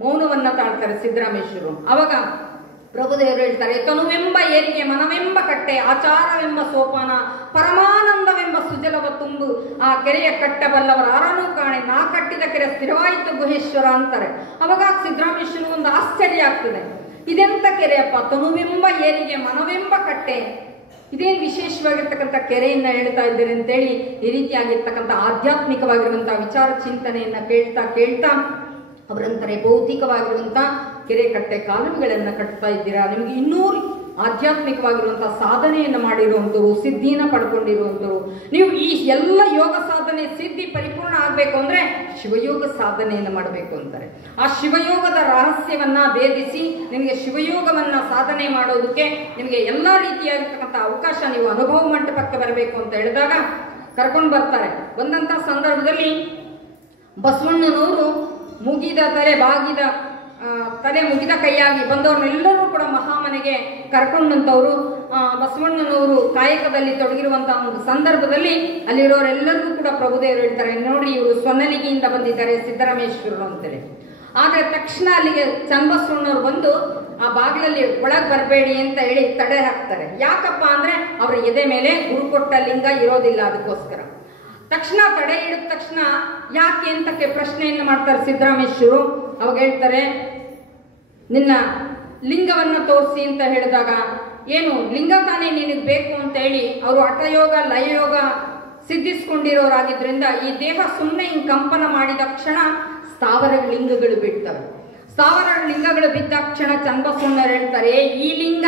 ಮೌನವನ್ನ ತಾಳ್ತಾರೆ ಸಿದ್ದರಾಮೇಶ್ವರರು. ಅವಾಗ ಪ್ರಭುದೇವರು ಹೇಳ್ತಾರೆ, ತನುವೆಂಬ ಏರಿಗೆ, ಮನವೆಂಬ ಕಟ್ಟೆ, ಆಚಾರವೆಂಬ ಸೋಪಾನ, ಪರಮಾನಂದವೆಂಬ ಸುಜಲವ ತುಂಬು, ಆ ಕೆರೆಯ ಕಟ್ಟಬಲ್ಲವರ ಅರನು ಕಾಣೆ, ನಾ ಕಟ್ಟಿದ ಕೆರೆ ಸ್ಥಿರವಾಯಿತು ಗುಹೇಶ್ವರ ಅಂತಾರೆ. ಅವಾಗ ಸಿದ್ದರಾಮೇಶ್ವರ ಒಂದು ಆಶ್ಚರ್ಯ ಆಗ್ತದೆ, ಇದೆಂತ ಕೆರೆಯಪ್ಪ, ತನುವೆಂಬ ಏರಿಗೆ, ಮನವೆಂಬ ಕಟ್ಟೆ, ಇದೇನು ವಿಶೇಷವಾಗಿರ್ತಕ್ಕಂಥ ಕೆರೆಯನ್ನ ಹೇಳ್ತಾ ಇದ್ದಾರೆ ಅಂತೇಳಿ ಈ ರೀತಿಯಾಗಿರ್ತಕ್ಕಂಥ ಆಧ್ಯಾತ್ಮಿಕವಾಗಿರುವಂತಹ ವಿಚಾರ ಚಿಂತನೆಯನ್ನ ಕೇಳ್ತಾ ಅವರಂತಾರೆ, ಭೌತಿಕವಾಗಿರುವಂತ ಕೆರೆ ಕಟ್ಟೆ ಕಾಲುವೆಗಳನ್ನ ಕಟ್ತಾ ಇದ್ದೀರಾ, ನಿಮ್ಗೆ ಇನ್ನೂ ಆಧ್ಯಾತ್ಮಿಕವಾಗಿರುವಂತಹ ಸಾಧನೆಯನ್ನ ಮಾಡಿರುವಂಥವ್ರು, ಸಿದ್ಧಿಯನ್ನ ಪಡ್ಕೊಂಡಿರುವಂಥವ್ರು, ನೀವು ಈ ಎಲ್ಲ ಯೋಗ ಸಾಧನೆ ಸಿದ್ಧಿ ಪರಿಪೂರ್ಣ ಆಗ್ಬೇಕು ಅಂದ್ರೆ ಶಿವಯೋಗ ಸಾಧನೆಯನ್ನ ಮಾಡಬೇಕು ಅಂತಾರೆ. ಆ ಶಿವಯೋಗದ ರಹಸ್ಯವನ್ನ ಭೇದಿಸಿ ನಿಮಗೆ ಶಿವಯೋಗವನ್ನ ಸಾಧನೆ ಮಾಡೋದಕ್ಕೆ ನಿಮಗೆ ಎಲ್ಲಾ ರೀತಿಯಾಗಿರ್ತಕ್ಕಂಥ ಅವಕಾಶ, ನೀವು ಅನುಭವ ಮಂಟಪಕ್ಕೆ ಬರಬೇಕು ಅಂತ ಹೇಳಿದಾಗ ಕರ್ಕೊಂಡು ಬರ್ತಾರೆ. ಬಂದಂತ ಸಂದರ್ಭದಲ್ಲಿ ಬಸವಣ್ಣನವರು ಮುಗಿದ ತಲೆ ಮುಗಿದ ಕೈಯಾಗಿ ಬಂದವ್ರನ್ನೆಲ್ಲರೂ ಕೂಡ ಮಹಾಮನೆಗೆ ಕರ್ಕೊಂಡಂತವ್ರು. ಬಸವಣ್ಣನವರು ಕಾಯಕದಲ್ಲಿ ತೊಡಗಿರುವಂತಹ ಒಂದು ಸಂದರ್ಭದಲ್ಲಿ ಅಲ್ಲಿರೋರೆಲ್ಲರಿಗೂ ಕೂಡ ಪ್ರಭುದೇವರು ಹೇಳ್ತಾರೆ, ನೋಡ್ರಿ ಇವರು ಸೊನ್ನಲಿಗೆಯಿಂದ ಬಂದಿದ್ದಾರೆ ಸಿದ್ದರಾಮೇಶ್ವರರು ಅಂತೇಳಿ. ಆದ್ರೆ ತಕ್ಷಣ ಅಲ್ಲಿಗೆ ಚನ್ನಬಸವಣ್ಣವ್ರು ಬಂದು ಆ ಬಾಗಿಲಲ್ಲಿ ಒಳಗೆ ಬರಬೇಡಿ ಅಂತ ಹೇಳಿ ತಡೆ ಹಾಕ್ತಾರೆ. ಯಾಕಪ್ಪ ಅಂದ್ರೆ ಅವರ ಎದೆ ಮೇಲೆ ಗುರುಕೊಟ್ಟ ಲಿಂಗ ಇರೋದಿಲ್ಲ, ಅದಕ್ಕೋಸ್ಕರ. ತಕ್ಷಣ ತಡೆ ಹಿಡಿದ ತಕ್ಷಣ ಯಾಕೆ ಅಂತ ಪ್ರಶ್ನೆಯನ್ನು ಮಾಡ್ತಾರೆ ಸಿದ್ದರಾಮೇಶ್ವರರು. ಅವಾಗ ಹೇಳ್ತಾರೆ, ನಿನ್ನ ಲಿಂಗವನ್ನ ತೋರಿಸಿ ಅಂತ ಹೇಳಿದಾಗ, ಏನು ಲಿಂಗ ತಾನೇ ನಿನಗೆ ಬೇಕು ಅಂತ ಹೇಳಿ ಅವರು ಹಠಯೋಗ ಲಯಯೋಗ ಸಿದ್ಧಿಸ್ಕೊಂಡಿರೋರಾಗಿದ್ರಿಂದ ಈ ದೇಹ ಸುಮ್ಮನೆ ಹಿಂಗ್ ಕಂಪನ ಮಾಡಿದ ಕ್ಷಣ ಸ್ಥಾವರ ಲಿಂಗಗಳು ಬಿಡ್ತವೆ. ಸ್ಥಾವರ ಲಿಂಗಗಳು ಬಿದ್ದ ಕ್ಷಣ ಚನ್ನಬಸವಣ್ಣರು ಹೇಳ್ತಾರೆ, ಈ ಲಿಂಗ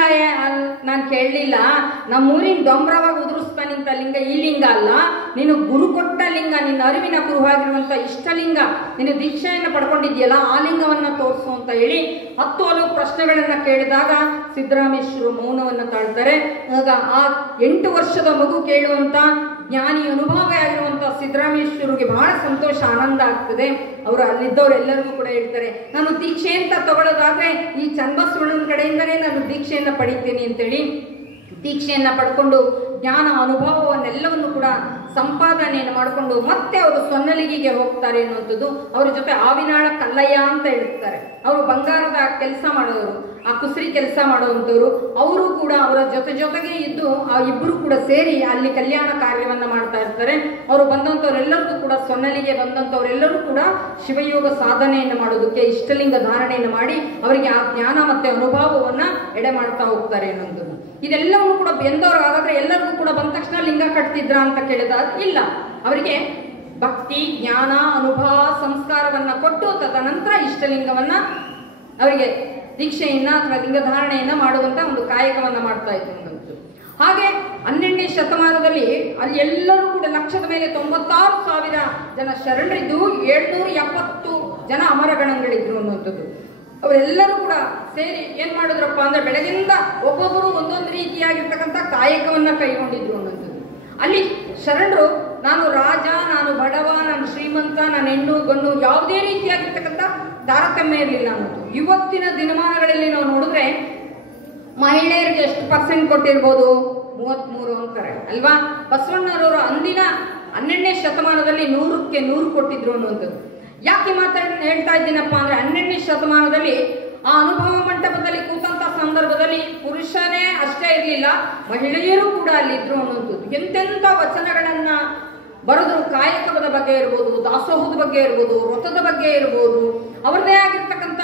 ನಾನು ಕೇಳಲಿಲ್ಲ, ನಮ್ಮೂರಿನ ಡೊಂಬ್ರವಾಗ ಉದುರಿಸ್ತಾ ನಿಂತ ಲಿಂಗ ಈ ಲಿಂಗ ಅಲ್ಲ, ನೀನು ಗುರು ಕೊಟ್ಟ ಲಿಂಗ, ನಿನ್ನ ಅರಿವಿನ ಕುರುವಾಗಿರುವಂತ ಇಷ್ಟಲಿಂಗ, ನೀನು ದೀಕ್ಷೆಯನ್ನು ಪಡ್ಕೊಂಡಿದ್ಯಲ್ಲ ಆ ಲಿಂಗವನ್ನ ತೋರಿಸು ಅಂತ ಹೇಳಿ 10 ಹಲವು ಪ್ರಶ್ನೆಗಳನ್ನ ಕೇಳಿದಾಗ ಸಿದ್ದರಾಮೇಶ್ವರರು ಮೌನವನ್ನ ತಾಳ್ತಾರೆ. ಆಗ ಆ 8 ವರ್ಷದ ಮಗು ಕೇಳುವಂತ ಜ್ಞಾನಿ ಅನುಭವ ಆಗಿರುವಂತಹ ಸಿದ್ದರಾಮೇಶ್ವರಿಗೆ ಬಹಳ ಸಂತೋಷ, ಆನಂದ ಆಗ್ತದೆ. ಅವರು ಅಲ್ಲಿದ್ದವರೆಲ್ಲರಿಗೂ ಕೂಡ ಹೇಳ್ತಾರೆ, ನಾನು ದೀಕ್ಷೆ ಅಂತ ತಗೊಳ್ಳೋದಾದ್ರೆ ಈ ಚನ್ನಬಸವಣ್ಣನ ಕಡೆಯಿಂದನೇ ನಾನು ದೀಕ್ಷೆಯನ್ನ ಪಡಿತೀನಿ ಅಂತೇಳಿ ದೀಕ್ಷೆಯನ್ನ ಪಡ್ಕೊಂಡು ಜ್ಞಾನ ಅನುಭವವನ್ನೆಲ್ಲವನ್ನು ಕೂಡ ಸಂಪಾದನೆಯನ್ನು ಮಾಡಿಕೊಂಡು ಮತ್ತೆ ಅವರು ಸೊನ್ನಲಿಗೆಗೆ ಹೋಗ್ತಾರೆ ಅನ್ನುವಂಥದ್ದು. ಅವ್ರ ಜೊತೆ ಆವಿನಾಳ ಕಲ್ಲಯ್ಯ ಅಂತ ಹೇಳ್ತಾರೆ. ಅವರು ಬಂಗಾರದ ಕೆಲಸ ಮಾಡೋರು. ಆ ಕುಸರಿ ಕೆಲಸ ಮಾಡುವಂಥವ್ರು, ಅವರು ಕೂಡ ಅವರ ಜೊತೆಗೆ ಇದ್ದು ಆ ಇಬ್ಬರು ಕೂಡ ಸೇರಿ ಅಲ್ಲಿ ಕಲ್ಯಾಣ ಕಾರ್ಯವನ್ನ ಮಾಡ್ತಾ ಇರ್ತಾರೆ. ಅವರು ಬಂದಂಥವ್ರೆಲ್ಲರಿಗೂ ಕೂಡ ಸೊನ್ನಲಿಗೆ ಬಂದಂಥವರೆಲ್ಲರೂ ಕೂಡ ಶಿವಯೋಗ ಸಾಧನೆಯನ್ನು ಮಾಡೋದಕ್ಕೆ ಇಷ್ಟಲಿಂಗ ಧಾರಣೆಯನ್ನು ಮಾಡಿ ಅವರಿಗೆ ಆ ಜ್ಞಾನ ಮತ್ತೆ ಅನುಭವವನ್ನ ಎಡೆ ಮಾಡ್ತಾ ಹೋಗ್ತಾರೆ ಅನ್ನೋದು. ಇದೆಲ್ಲವೂ ಕೂಡ ಎಂದವರು ಹಾಗಾದ್ರೆ ಎಲ್ಲರಿಗೂ ಕೂಡ ಬಂದ ತಕ್ಷಣ ಲಿಂಗ ಕಟ್ತಿದ್ರ ಅಂತ ಕೇಳಿದ ಇಲ್ಲ, ಅವರಿಗೆ ಭಕ್ತಿ ಜ್ಞಾನ ಅನುಭವ ಸಂಸ್ಕಾರವನ್ನ ಕೊಟ್ಟು ತದನಂತರ ಇಷ್ಟಲಿಂಗವನ್ನ ಅವರಿಗೆ ದೀಕ್ಷೆಯನ್ನ ಅಥವಾ ಲಿಂಗಧಾರಣೆಯನ್ನ ಮಾಡುವಂತ ಒಂದು ಕಾಯಕವನ್ನ ಮಾಡ್ತಾ ಇದ್ರು. ಹಾಗೆ 12ನೇ ಶತಮಾನದಲ್ಲಿ ಅಲ್ಲಿ ಎಲ್ಲರೂ ಕೂಡ ಲಕ್ಷದ ಮೇಲೆ 96,000 ಜನ ಶರಣರಿದ್ದು 770 ಜನ ಅಮರಗಣಗಳಿದ್ರು ಅನ್ನುವಂಥದ್ದು. ಅವರೆಲ್ಲರೂ ಕೂಡ ಸೇರಿ ಏನ್ ಮಾಡಿದ್ರಪ್ಪ ಅಂದ್ರೆ ಬೆಳಗಿಂದ ಒಬ್ಬೊಬ್ಬರು ಒಂದೊಂದು ರೀತಿಯಾಗಿರ್ತಕ್ಕಂಥ ಕಾಯಕವನ್ನ ಕೈಗೊಂಡಿದ್ರು ಅನ್ನೋದು. ಅಲ್ಲಿ ಶರಣರು ನಾನು ರಾಜ, ನಾನು ಬಡವ, ನಾನು ಶ್ರೀಮಂತ, ನಾನು ಹೆಣ್ಣು ಗಂಡು ಯಾವುದೇ ರೀತಿಯಾಗಿರ್ತಕ್ಕಂಥ ತಾರತಮ್ಯ ಇರಲಿಲ್ಲ ಅನ್ನೋದು. ಇವತ್ತಿನ ದಿನಮಾನಗಳಲ್ಲಿ ನಾವು ನೋಡಿದ್ರೆ ಮಹಿಳೆಯರಿಗೆ ಎಷ್ಟು % ಕೊಟ್ಟಿರ್ಬೋದು? 33 ಅಂತಾರೆ ಅಲ್ವಾ. ಬಸವಣ್ಣನವರು ಅಂದಿನ 12ನೇ ಶತಮಾನದಲ್ಲಿ 100ಕ್ಕೆ 100 ಕೊಟ್ಟಿದ್ರು ಅನ್ನುವಂಥದ್ದು. ಯಾಕೆ ಹೇಳ್ತಾ ಇದ್ದೀನಪ್ಪ ಅಂದ್ರೆ 12ನೇ ಶತಮಾನದಲ್ಲಿ ಆ ಅನುಭವ ಮಂಟಪದಲ್ಲಿ ಕೂತಂತ ಸಂದರ್ಭದಲ್ಲಿ ಪುರುಷರೇ ಅಷ್ಟೇ ಇರಲಿಲ್ಲ, ಮಹಿಳೆಯರು ಕೂಡ ಅಲ್ಲಿದ್ರು ಅನ್ನುವಂಥದ್ದು. ಎಂತೆಂಥ ವಚನಗಳನ್ನ ಬರೆದ್ರು. ಕಾಯಕದ ಬಗ್ಗೆ ಇರ್ಬೋದು, ದಾಸೋಹದ ಬಗ್ಗೆ ಇರ್ಬೋದು, ವ್ರತದ ಬಗ್ಗೆ ಇರ್ಬೋದು, ಅವರದೇ ಆಗಿರ್ತಕ್ಕಂಥ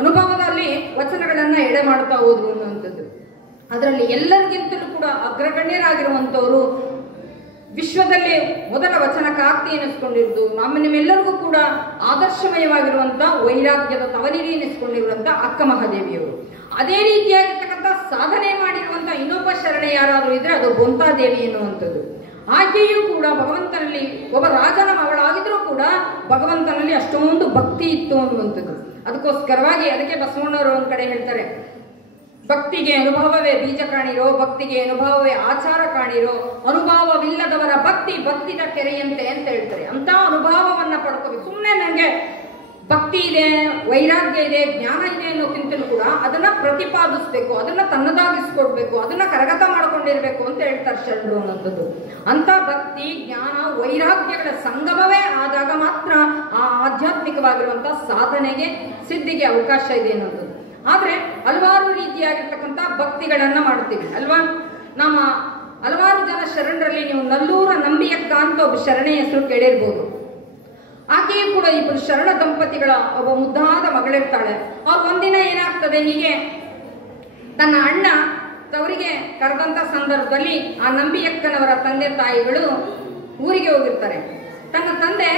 ಅನುಭವದಲ್ಲಿ ವಚನಗಳನ್ನ ಎಡೆ ಮಾಡ್ತಾ ಹೋದ್ರು ಅನ್ನುವಂಥದ್ದು. ಅದರಲ್ಲಿ ಎಲ್ಲರಿಗಿಂತಲೂ ಕೂಡ ಅಗ್ರಗಣ್ಯರಾಗಿರುವಂತವರು, ವಿಶ್ವದಲ್ಲಿ ಮೊದಲ ವಚನಕಾರ್ತಿ ಎನಿಸ್ಕೊಂಡಿರುವುದು, ನಿಮ್ಮೆಲ್ಲರಿಗೂ ಕೂಡ ಆದರ್ಶಮಯವಾಗಿರುವಂತ ವೈರಾಗ್ಯದ ತವನಿರಿ ಎನಿಸ್ಕೊಂಡಿರುವಂತ ಅಕ್ಕ ಮಹಾದೇವಿಯವರು. ಅದೇ ರೀತಿಯಾಗಿರ್ತಕ್ಕಂಥ ಸಾಧನೆ ಮಾಡಿರುವಂತ ಇನ್ನೊಬ್ಬ ಶರಣೆ ಯಾರಾದರೂ ಇದ್ರೆ ಅದು ಗೊಂತಾದೇವಿ ಎನ್ನುವಂಥದ್ದು. ಆಕೆಯೂ ಕೂಡ ಭಗವಂತನಲ್ಲಿ ಒಬ್ಬ ರಾಜನ ಮಗಳಾಗಿದ್ರೂ ಕೂಡ ಭಗವಂತನಲ್ಲಿ ಅಷ್ಟೊಂದು ಭಕ್ತಿ ಇತ್ತು ಅನ್ನುವಂಥದ್ದು. ಅದಕ್ಕೋಸ್ಕರವಾಗಿ ಅದಕ್ಕೆ ಬಸವಣ್ಣವರು ಒಂದ್ ಕಡೆ ಹೇಳ್ತಾರೆ, ಭಕ್ತಿಗೆ ಅನುಭವವೇ ಬೀಜ ಕಾಣಿರೋ, ಭಕ್ತಿಗೆ ಅನುಭವವೇ ಆಚಾರ ಕಾಣಿರೋ, ಅನುಭವವಿಲ್ಲದವರ ಭಕ್ತಿ ಭಕ್ತಿದ ಕೆರೆಯಂತೆ ಅಂತ ಹೇಳ್ತಾರೆ. ಅಂತ ಅನುಭವವನ್ನ ಪಡ್ಕೋಬೇಕು. ಸುಮ್ಮನೆ ನನಗೆ ಭಕ್ತಿ ಇದೆ, ವೈರಾಗ್ಯ ಇದೆ, ಜ್ಞಾನ ಇದೆ ಅನ್ನೋಕ್ಕಿಂತಲೂ ಕೂಡ ಅದನ್ನ ಪ್ರತಿಪಾದಿಸ್ಬೇಕು, ಅದನ್ನ ತನ್ನದಾಗಿಸ್ಕೊಡ್ಬೇಕು, ಅದನ್ನ ಕರಗತ ಮಾಡ್ಕೊಂಡಿರ್ಬೇಕು ಅಂತ ಹೇಳ್ತಾರೆ ಶರಣರು ಅನ್ನೋಂಥದ್ದು. ಅಂತ ಭಕ್ತಿ ಜ್ಞಾನ ವೈರಾಗ್ಯಗಳ ಸಂಗಮವೇ ಆದಾಗ ಮಾತ್ರ ಆ ಆಧ್ಯಾತ್ಮಿಕವಾಗಿರುವಂತಹ ಸಾಧನೆಗೆ ಸಿದ್ಧಿಗೆ ಅವಕಾಶ ಇದೆ ಅನ್ನೋದು. ಆದ್ರೆ ಹಲವಾರು ರೀತಿಯಾಗಿರ್ತಕ್ಕಂಥ ಭಕ್ತಿಗಳನ್ನ ಮಾಡ್ತೀವಿ ಅಲ್ವಾ. ನಮ್ಮ ಹಲವಾರು ಜನ ಶರಣರಲ್ಲಿ ನೀವು ನಲ್ಲೂರ ನಂಬಿಯಕ್ಕ ಅಂತ ಒಬ್ಬ ಶರಣೆ ಹೆಸರು ಕೇಳಿರ್ಬೋದು. ಆಕೆಯೂ ಕೂಡ ಇಬ್ಬರು ಶರಣ ದಂಪತಿಗಳ ಒಬ್ಬ ಮುದ್ದಾದ ಮಗಳಿರ್ತಾಳೆ. ಅವ್ರು ಒಂದಿನ ಏನಾಗ್ತದೆ, ಹೀಗೆ ತನ್ನ ಅಣ್ಣ ತವರಿಗೆ ಕರೆದಂತ ಸಂದರ್ಭದಲ್ಲಿ ಆ ನಂಬಿಯಕ್ಕನವರ ತಂದೆ ತಾಯಿಗಳು ಊರಿಗೆ ಹೋಗಿರ್ತಾರೆ. ತನ್ನ ತಂದೆ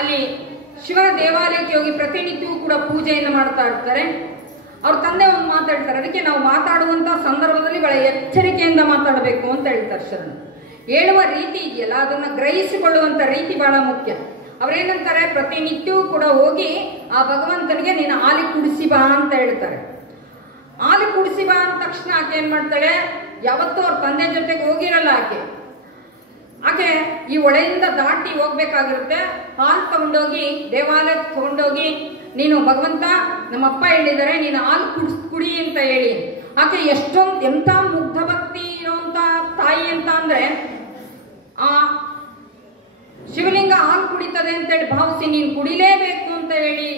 ಅಲ್ಲಿ ಶಿವನ ದೇವಾಲಯಕ್ಕೆ ಹೋಗಿ ಪ್ರತಿನಿತ್ಯವೂ ಕೂಡ ಪೂಜೆಯನ್ನು ಮಾಡ್ತಾ ಇರ್ತಾರೆ. ಅವ್ರ ತಂದೆ ಒಂದು ಮಾತಾಡ್ತಾರೆ, ಅದಕ್ಕೆ ನಾವು ಮಾತಾಡುವಂತ ಸಂದರ್ಭದಲ್ಲಿ ಬಹಳ ಎಚ್ಚರಿಕೆಯಿಂದ ಮಾತಾಡಬೇಕು ಅಂತ ಹೇಳ್ತಾರೆ ಶರಣ. ಹೇಳುವ ರೀತಿ ಇದೆಯಲ್ಲ, ಅದನ್ನ ಗ್ರಹಿಸಿಕೊಳ್ಳುವಂತ ರೀತಿ ಬಹಳ ಮುಖ್ಯ. ಅವ್ರೇನಂತಾರೆ, ಪ್ರತಿನಿತ್ಯವೂ ಕೂಡ ಹೋಗಿ ಆ ಭಗವಂತನಿಗೆ ನೀನು ಹಾಲಿ ಕುಡಿಸಿ ಬಾ ಅಂತ ಹೇಳ್ತಾರೆ. ಹಾಲು ಕುಡಿಸಿ ಬಾ ಅಂದ ತಕ್ಷಣ ಆಕೆ ಏನ್ ಮಾಡ್ತಾಳೆ, ಯಾವತ್ತೂ ಅವ್ರ ತಂದೆ ಜೊತೆಗೆ ಹೋಗಿರಲ್ಲ ಆಕೆ ಈ ಹೊಳೆಯಿಂದ ದಾಟಿ ಹೋಗ್ಬೇಕಾಗಿರುತ್ತೆ. ಹಾಲು ತಗೊಂಡೋಗಿ ದೇವಾಲಯಕ್ಕೆ ತಗೊಂಡೋಗಿ, ನೀನು ಭಗವಂತ ನಮ್ಮಪ್ಪ ಹೇಳಿದ್ದಾರೆ ನೀನು ಹಾಲು ಕುಡಿ ಅಂತ ಹೇಳಿ. ಆಕೆ ಎಷ್ಟೊಂದು ಎಂಥ ಮುಗ್ಧ ಭಕ್ತಿ ಇರುವಂತ ತಾಯಿ ಅಂತ ಅಂದ್ರೆ, ಆ ಶಿವಲಿಂಗ ಹಾಲು ಕುಡಿತದೆ ಅಂತೇಳಿ ಭಾವಿಸಿ ನೀನು ಕುಡಿಲೇಬೇಕು ಅಂತ ಹೇಳಿ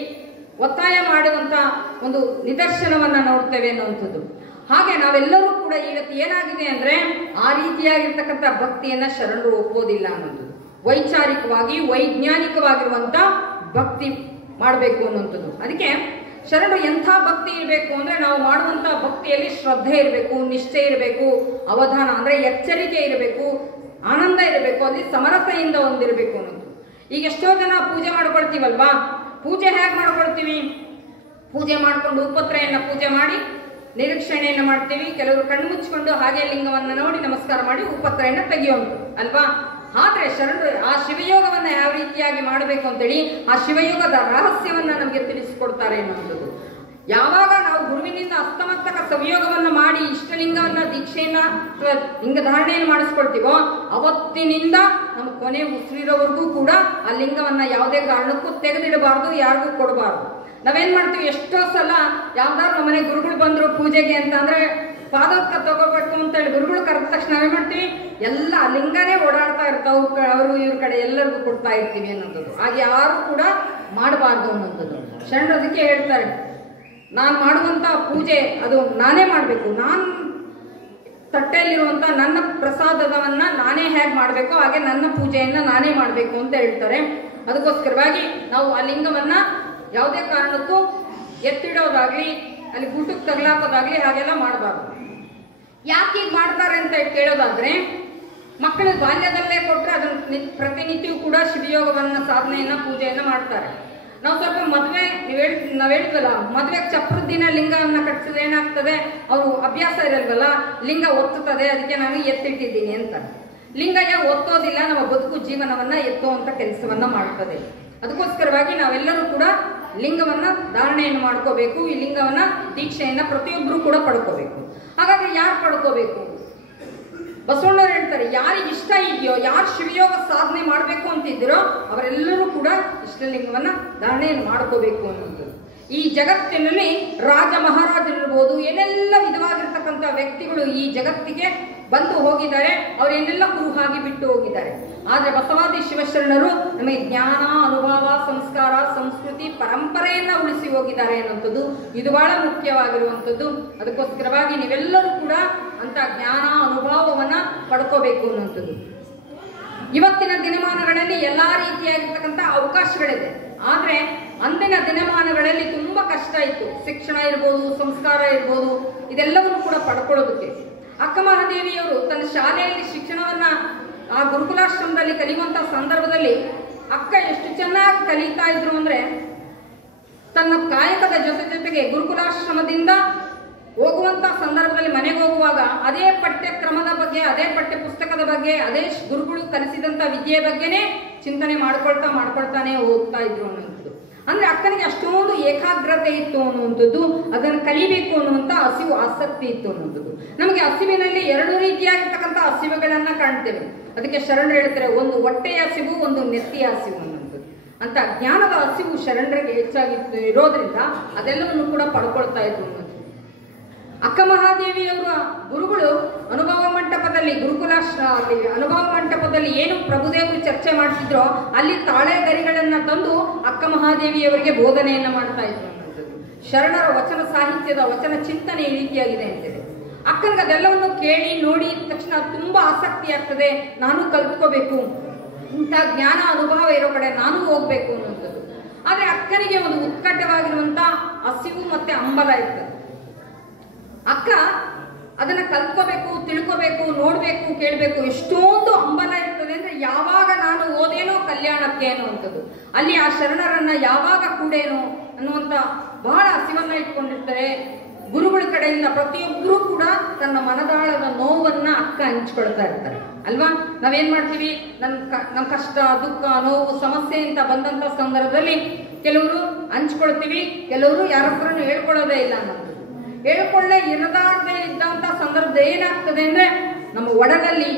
ಒತ್ತಾಯ ಮಾಡುವಂತ ಒಂದು ನಿದರ್ಶನವನ್ನ ನೋಡ್ತೇವೆ ಅನ್ನುವಂಥದ್ದು. ಹಾಗೆ ನಾವೆಲ್ಲರೂ ಕೂಡ ಇವತ್ತು ಏನಾಗಿದೆ ಅಂದ್ರೆ, ಆ ರೀತಿಯಾಗಿರ್ತಕ್ಕಂಥ ಭಕ್ತಿಯನ್ನ ಶರಣರು ಒಪ್ಪೋದಿಲ್ಲ ಅನ್ನೋದು. ವೈಚಾರಿಕವಾಗಿ ವೈಜ್ಞಾನಿಕವಾಗಿರುವಂತ ಭಕ್ತಿ ಮಾಡಬೇಕು ಅನ್ನುವಂಥದ್ದು. ಅದಕ್ಕೆ ಶರಣರು ಎಂಥ ಭಕ್ತಿ ಇರಬೇಕು ಅಂದ್ರೆ, ನಾವು ಮಾಡುವಂತ ಭಕ್ತಿಯಲ್ಲಿ ಶ್ರದ್ಧೆ ಇರಬೇಕು, ನಿಷ್ಠೆ ಇರಬೇಕು, ಅವಧಾನ ಅಂದ್ರೆ ಎಚ್ಚರಿಕೆ ಇರಬೇಕು, ಆನಂದ ಇರಬೇಕು, ಅಲ್ಲಿ ಸಮರಸೆಯಿಂದ ಹೊಂದಿರಬೇಕು ಅನ್ನೋದು. ಈಗ ಎಷ್ಟೋ ಜನ ಪೂಜೆ ಮಾಡ್ಕೊಳ್ತೀವಲ್ವಾ, ಪೂಜೆ ಹೇಗೆ ಮಾಡ್ಕೊಳ್ತೀವಿ, ಪೂಜೆ ಮಾಡ್ಕೊಂಡು ಉಪತ್ರಯನ್ನ ಪೂಜೆ ಮಾಡಿ ನಿರೀಕ್ಷಣೆಯನ್ನು ಮಾಡ್ತೀವಿ. ಕೆಲವರು ಕಣ್ಣು ಮುಚ್ಚಿಕೊಂಡು ಹಾಗೆ ಲಿಂಗವನ್ನ ನೋಡಿ ನಮಸ್ಕಾರ ಮಾಡಿ ಉಪತ್ರಯನ್ನ ತೆಗೆಯೋದು ಅಲ್ವಾ. ಆದ್ರೆ ಶರಣರು ಆ ಶಿವಯೋಗವನ್ನ ಯಾವ ರೀತಿಯಾಗಿ ಮಾಡಬೇಕು ಅಂತೇಳಿ ಆ ಶಿವಯೋಗದ ರಹಸ್ಯವನ್ನ ನಮಗೆ ತಿಳಿಸಿಕೊಡ್ತಾರೆ ಅನ್ನುವಂಥದ್ದು. ಯಾವಾಗ ನಾವು ಗುರುವಿನಿಂದ ಅಸ್ತಮಸ್ತಕ ಸಂಯೋಗವನ್ನ ಮಾಡಿ ಇಷ್ಟಲಿಂಗವನ್ನ ದೀಕ್ಷೆಯನ್ನ ಅಥವಾ ಲಿಂಗ ಧಾರಣೆಯನ್ನು ಮಾಡಿಸ್ಕೊಳ್ತೀವೋ, ಅವತ್ತಿನಿಂದ ನಮ್ಮ ಕೊನೆ ಉಸಿರಿರೋವರೆಗೂ ಕೂಡ ಆ ಲಿಂಗವನ್ನ ಯಾವುದೇ ಕಾರಣಕ್ಕೂ ತೆಗೆದಿಡಬಾರ್ದು, ಯಾರಿಗೂ ಕೊಡಬಾರ್ದು. ನಾವೇನ್ ಮಾಡ್ತೀವಿ, ಎಷ್ಟೋ ಸಲ ಯಾವ್ದಾದ್ರು ನಮ್ಮ ಮನೆ ಗುರುಗಳು ಬಂದ್ರು ಪೂಜೆಗೆ ಅಂತ ಅಂದ್ರೆ ಪಾದಕ್ಕ ತಗೋಬೇಕು ಅಂತ ಹೇಳಿ ಗುರುಗಳು ಕರೆದ ತಕ್ಷಣ ನಾವೇನ್ ಮಾಡ್ತೀವಿ, ಎಲ್ಲ ಲಿಂಗನೇ ಓಡಾಡ್ತಾ ಇರ್ತಾವ, ಅವರು ಇವ್ರ ಕಡೆ ಎಲ್ಲರಿಗೂ ಕೊಡ್ತಾ ಇರ್ತೀವಿ ಅನ್ನೋದು. ಹಾಗೆ ಯಾರು ಕೂಡ ಮಾಡಬಾರ್ದು ಅನ್ನೋದು ಶರಣರು ಅದಕ್ಕೆ ಹೇಳ್ತಾರೆ. ನಾನು ಮಾಡುವಂಥ ಪೂಜೆ ಅದು ನಾನೇ ಮಾಡಬೇಕು, ನಾನು ತಟ್ಟೆಯಲ್ಲಿರುವಂಥ ನನ್ನ ಪ್ರಸಾದವನ್ನು ನಾನೇ ಹೇಗೆ ಮಾಡಬೇಕು ಹಾಗೆ ನನ್ನ ಪೂಜೆಯನ್ನು ನಾನೇ ಮಾಡಬೇಕು ಅಂತ ಹೇಳ್ತಾರೆ. ಅದಕ್ಕೋಸ್ಕರವಾಗಿ ನಾವು ಆ ಲಿಂಗವನ್ನು ಯಾವುದೇ ಕಾರಣಕ್ಕೂ ಎತ್ತಿಡೋದಾಗ್ಲಿ ಅಲ್ಲಿ ಗುಟಕ್ಕೆ ತಗಲಾಕೋದಾಗ್ಲಿ ಹಾಗೆಲ್ಲ ಮಾಡಬಾರ್ದು. ಯಾಕೆ ಹೀಗೆ ಮಾಡ್ತಾರೆ ಅಂತ ಕೇಳೋದಾದ್ರೆ, ಮಕ್ಕಳು ಬಾಲ್ಯದಲ್ಲೇ ಕೊಟ್ಟರೆ ಅದನ್ನು ಪ್ರತಿನಿತ್ಯವೂ ಕೂಡ ಶಿವಯೋಗವನ್ನು ಸಾಧನೆಯನ್ನು ಪೂಜೆಯನ್ನು ಮಾಡ್ತಾರೆ. ನಾವು ಸ್ವಲ್ಪ ಮದುವೆ ನಾವು ಹೇಳಿದ್ವಲ್ಲ, ಮದುವೆಗೆ ಚಪ್ರದ ದಿನ ಲಿಂಗವನ್ನು ಕಟ್ಟಿಸಿದ್ರೆ ಏನಾಗ್ತದೆ, ಅವರು ಅಭ್ಯಾಸ ಇರಲ್ವಲ್ಲ, ಲಿಂಗ ಒತ್ತುತ್ತದೆ, ಅದಕ್ಕೆ ನಾನು ಎತ್ತಿಟ್ಟಿದ್ದೀನಿ ಅಂತ. ಲಿಂಗಯ್ಯ ಒತ್ತೋದಿಲ್ಲ, ನಮ್ಮ ಬದುಕು ಜೀವನವನ್ನು ಎತ್ತುವಂಥ ಕೆಲಸವನ್ನು ಮಾಡ್ತದೆ. ಅದಕ್ಕೋಸ್ಕರವಾಗಿ ನಾವೆಲ್ಲರೂ ಕೂಡ ಲಿಂಗವನ್ನು ಧಾರಣೆಯನ್ನು ಮಾಡ್ಕೋಬೇಕು. ಈ ಲಿಂಗವನ್ನು ದೀಕ್ಷೆಯನ್ನು ಪ್ರತಿಯೊಬ್ಬರು ಕೂಡ ಪಡ್ಕೋಬೇಕು. ಹಾಗಾದ್ರೆ ಯಾರು ಪಡ್ಕೋಬೇಕು? ಬಸವಣ್ಣವ್ರು ಹೇಳ್ತಾರೆ, ಯಾರಿಗೆ ಇಷ್ಟ ಇದೆಯೋ, ಯಾರು ಶಿವಯೋಗ ಸಾಧನೆ ಮಾಡಬೇಕು ಅಂತಿದ್ದೀರೋ ಅವರೆಲ್ಲರೂ ಕೂಡ ಇಷ್ಟಲಿಂಗವನ್ನ ಧಾರಣೆಯನ್ನು ಮಾಡ್ಕೋಬೇಕು ಅನ್ನೋದು. ಈ ಜಗತ್ತಿನಲ್ಲಿ ರಾಜ ಮಹಾರಾಜರಿರ್ಬೋದು, ಏನೆಲ್ಲ ವಿಧವಾಗಿರ್ತಕ್ಕಂಥ ವ್ಯಕ್ತಿಗಳು ಈ ಜಗತ್ತಿಗೆ ಬಂದು ಹೋಗಿದ್ದಾರೆ, ಅವರೇನೆಲ್ಲ ಕುರುಹಾಗಿ ಬಿಟ್ಟು ಹೋಗಿದ್ದಾರೆ. ಆದರೆ ಬಸವಾದಿ ಶಿವಶರಣರು ನಮಗೆ ಜ್ಞಾನ, ಅನುಭವ, ಸಂಸ್ಕಾರ, ಸಂಸ್ಕೃತಿ, ಪರಂಪರೆಯನ್ನ ಉಳಿಸಿ ಹೋಗಿದ್ದಾರೆ ಅನ್ನುವಂಥದ್ದು ಇದು ಬಹಳ ಮುಖ್ಯವಾಗಿರುವಂಥದ್ದು. ಅದಕ್ಕೋಸ್ಕರವಾಗಿ ನೀವೆಲ್ಲರೂ ಕೂಡ ಅಂತ ಜ್ಞಾನ ಅನುಭವವನ್ನ ಪಡ್ಕೋಬೇಕು ಅನ್ನುವಂಥದ್ದು. ಇವತ್ತಿನ ದಿನಮಾನಗಳಲ್ಲಿ ಎಲ್ಲಾ ರೀತಿಯಾಗಿರ್ತಕ್ಕಂಥ ಅವಕಾಶಗಳಿದೆ. ಆದ್ರೆ ಅಂದಿನ ದಿನಮಾನಗಳಲ್ಲಿ ತುಂಬಾ ಕಷ್ಟ ಇತ್ತು. ಶಿಕ್ಷಣ ಇರ್ಬೋದು, ಸಂಸ್ಕಾರ ಇರ್ಬೋದು, ಇದೆಲ್ಲವನ್ನು ಕೂಡ ಪಡ್ಕೊಳ್ಳೋದಕ್ಕೆ. ಅಕ್ಕ ಮಹಾದೇವಿಯವರು ತನ್ನ ಶಾಲೆಯಲ್ಲಿ ಶಿಕ್ಷಣವನ್ನ ಆ ಗುರುಕುಲಾಶ್ರಮದಲ್ಲಿ ಕಲಿಯುವಂತ ಸಂದರ್ಭದಲ್ಲಿ ಅಕ್ಕ ಎಷ್ಟು ಚೆನ್ನಾಗಿ ಕಲಿತಾ ಇದ್ರು ಅಂದ್ರೆ, ತನ್ನ ಕಾಯಕದ ಜೊತೆಗೆ ಗುರುಕುಲಾಶ್ರಮದಿಂದ ಹೋಗುವಂತ ಸಂದರ್ಭದಲ್ಲಿ ಮನೆಗೆ ಹೋಗುವಾಗ ಅದೇ ಪಠ್ಯಕ್ರಮದ ಬಗ್ಗೆ, ಅದೇ ಪಠ್ಯ ಪುಸ್ತಕದ ಬಗ್ಗೆ, ಅದೇ ಗುರುಗಳು ಕಲಿಸಿದಂತ ವಿದ್ಯೆ ಬಗ್ಗೆನೇ ಚಿಂತನೆ ಮಾಡ್ಕೊಳ್ತಾನೆ ಹೋಗ್ತಾ ಇದ್ರು ಅನ್ನುವಂಥದ್ದು. ಅಂದ್ರೆ ಅಕ್ಕನಿಗೆ ಅಷ್ಟೊಂದು ಏಕಾಗ್ರತೆ ಇತ್ತು ಅನ್ನುವಂಥದ್ದು, ಅದನ್ನು ಕಲಿಬೇಕು ಅನ್ನುವಂಥ ಹಸಿವು, ಆಸಕ್ತಿ ಇತ್ತು ಅನ್ನುವಂಥದ್ದು. ನಮಗೆ ಹಸಿವಿನಲ್ಲಿ ಎರಡು ರೀತಿಯಾಗಿರ್ತಕ್ಕಂಥ ಹಸಿವುಗಳನ್ನ ಕಾಣ್ತೇವೆ. ಅದಕ್ಕೆ ಶರಣರು ಹೇಳ್ತಾರೆ, ಒಂದು ಹೊಟ್ಟೆಯ ಹಸಿವು, ಒಂದು ನೆತ್ತಿಯ ಹಸಿವು ಅನ್ನುವಂಥದ್ದು. ಅಂತ ಜ್ಞಾನದ ಹಸಿವು ಶರಣರಿಗೆ ಹೆಚ್ಚಾಗಿ ಇರೋದ್ರಿಂದ ಅದೆಲ್ಲವನ್ನು ಕೂಡ ಪಡ್ಕೊಳ್ತಾ ಇದ್ರು ಅನ್ನೋದು. ಅಕ್ಕ ಮಹಾದೇವಿಯವರ ಗುರುಗಳು ಅನುಭವ ಮಂಟಪದಲ್ಲಿ, ಅನುಭವ ಮಂಟಪದಲ್ಲಿ ಏನು ಪ್ರಭುದೇವರು ಚರ್ಚೆ ಮಾಡ್ತಿದ್ರೋ ಅಲ್ಲಿ ತಾಳೆ ಗರಿಗಳನ್ನ ತಂದು ಅಕ್ಕ ಮಹಾದೇವಿಯವರಿಗೆ ಬೋಧನೆಯನ್ನ ಮಾಡ್ತಾ ಇದ್ರು ಅನ್ನೋದು. ಶರಣರ ವಚನ ಸಾಹಿತ್ಯದ ವಚನ ಚಿಂತನೆ ಈ ರೀತಿಯಾಗಿದೆ ಅಂತೇಳಿ ಅಕ್ಕನಿಗೆ ಅದೆಲ್ಲವನ್ನು ಕೇಳಿ ನೋಡಿ ತಕ್ಷಣ ತುಂಬಾ ಆಸಕ್ತಿ ಆಗ್ತದೆ. ನಾನು ಕಲ್ತ್ಕೋಬೇಕು, ಇಂಥ ಜ್ಞಾನ ಅನುಭವ ಇರೋ ಕಡೆ ನಾನು ಹೋಗ್ಬೇಕು ಅನ್ನುವಂಥದ್ದು. ಆದ್ರೆ ಅಕ್ಕನಿಗೆ ಒಂದು ಉತ್ಕಟವಾಗಿರುವಂತ ಹಸಿವು ಮತ್ತೆ ಹಂಬಲ ಇರ್ತದೆ. ಅಕ್ಕ ಅದನ್ನ ಕಲ್ತ್ಕೋಬೇಕು, ತಿಳ್ಕೋಬೇಕು, ನೋಡ್ಬೇಕು, ಕೇಳ್ಬೇಕು, ಎಷ್ಟೊಂದು ಹಂಬಲ ಇರ್ತದೆ. ಅಂದ್ರೆ ಯಾವಾಗ ನಾನು ಓದೇನೋ ಕಲ್ಯಾಣಕ್ಕೆ ಅನ್ನುವಂಥದ್ದು, ಅಲ್ಲಿ ಆ ಶರಣರನ್ನ ಯಾವಾಗ ಕೂಡೇನೋ ಅನ್ನುವಂತ ಬಹಳ ಹಸಿವನ್ನ ಇಟ್ಕೊಂಡಿರ್ತಾರೆ. ಗುರುಗಳ ಕಡೆಯಿಂದ ಪ್ರತಿಯೊಬ್ಬರೂ ಕೂಡ ತನ್ನ ಮನದಾಳದ ನೋವನ್ನ ಅಕ್ಕ ಹಂಚ್ಕೊಳ್ತಾ ಇರ್ತಾರೆ ಅಲ್ವಾ. ನಾವೇನ್ ಮಾಡ್ತೀವಿ, ನಮ್ಮ ಕಷ್ಟ, ದುಃಖ, ನೋವು, ಸಮಸ್ಯೆ ಅಂತ ಬಂದಂತ ಸಂದರ್ಭದಲ್ಲಿ ಕೆಲವರು ಹಂಚ್ಕೊಳ್ತೀವಿ, ಕೆಲವರು ಯಾರ ಹತ್ರನೂ ಹೇಳ್ಕೊಳ್ಳೋದೇ ಇಲ್ಲ ಅನ್ನೋದು. ಹೇಳ್ಕೊಳ್ಳೆ ಇರದಾರ್ದೇ ಇದ್ದಂತ ಸಂದರ್ಭದಲ್ಲಿ ಏನಾಗ್ತದೆ ಅಂದ್ರೆ, ನಮ್ಮ ಒಡಲಲ್ಲಿ,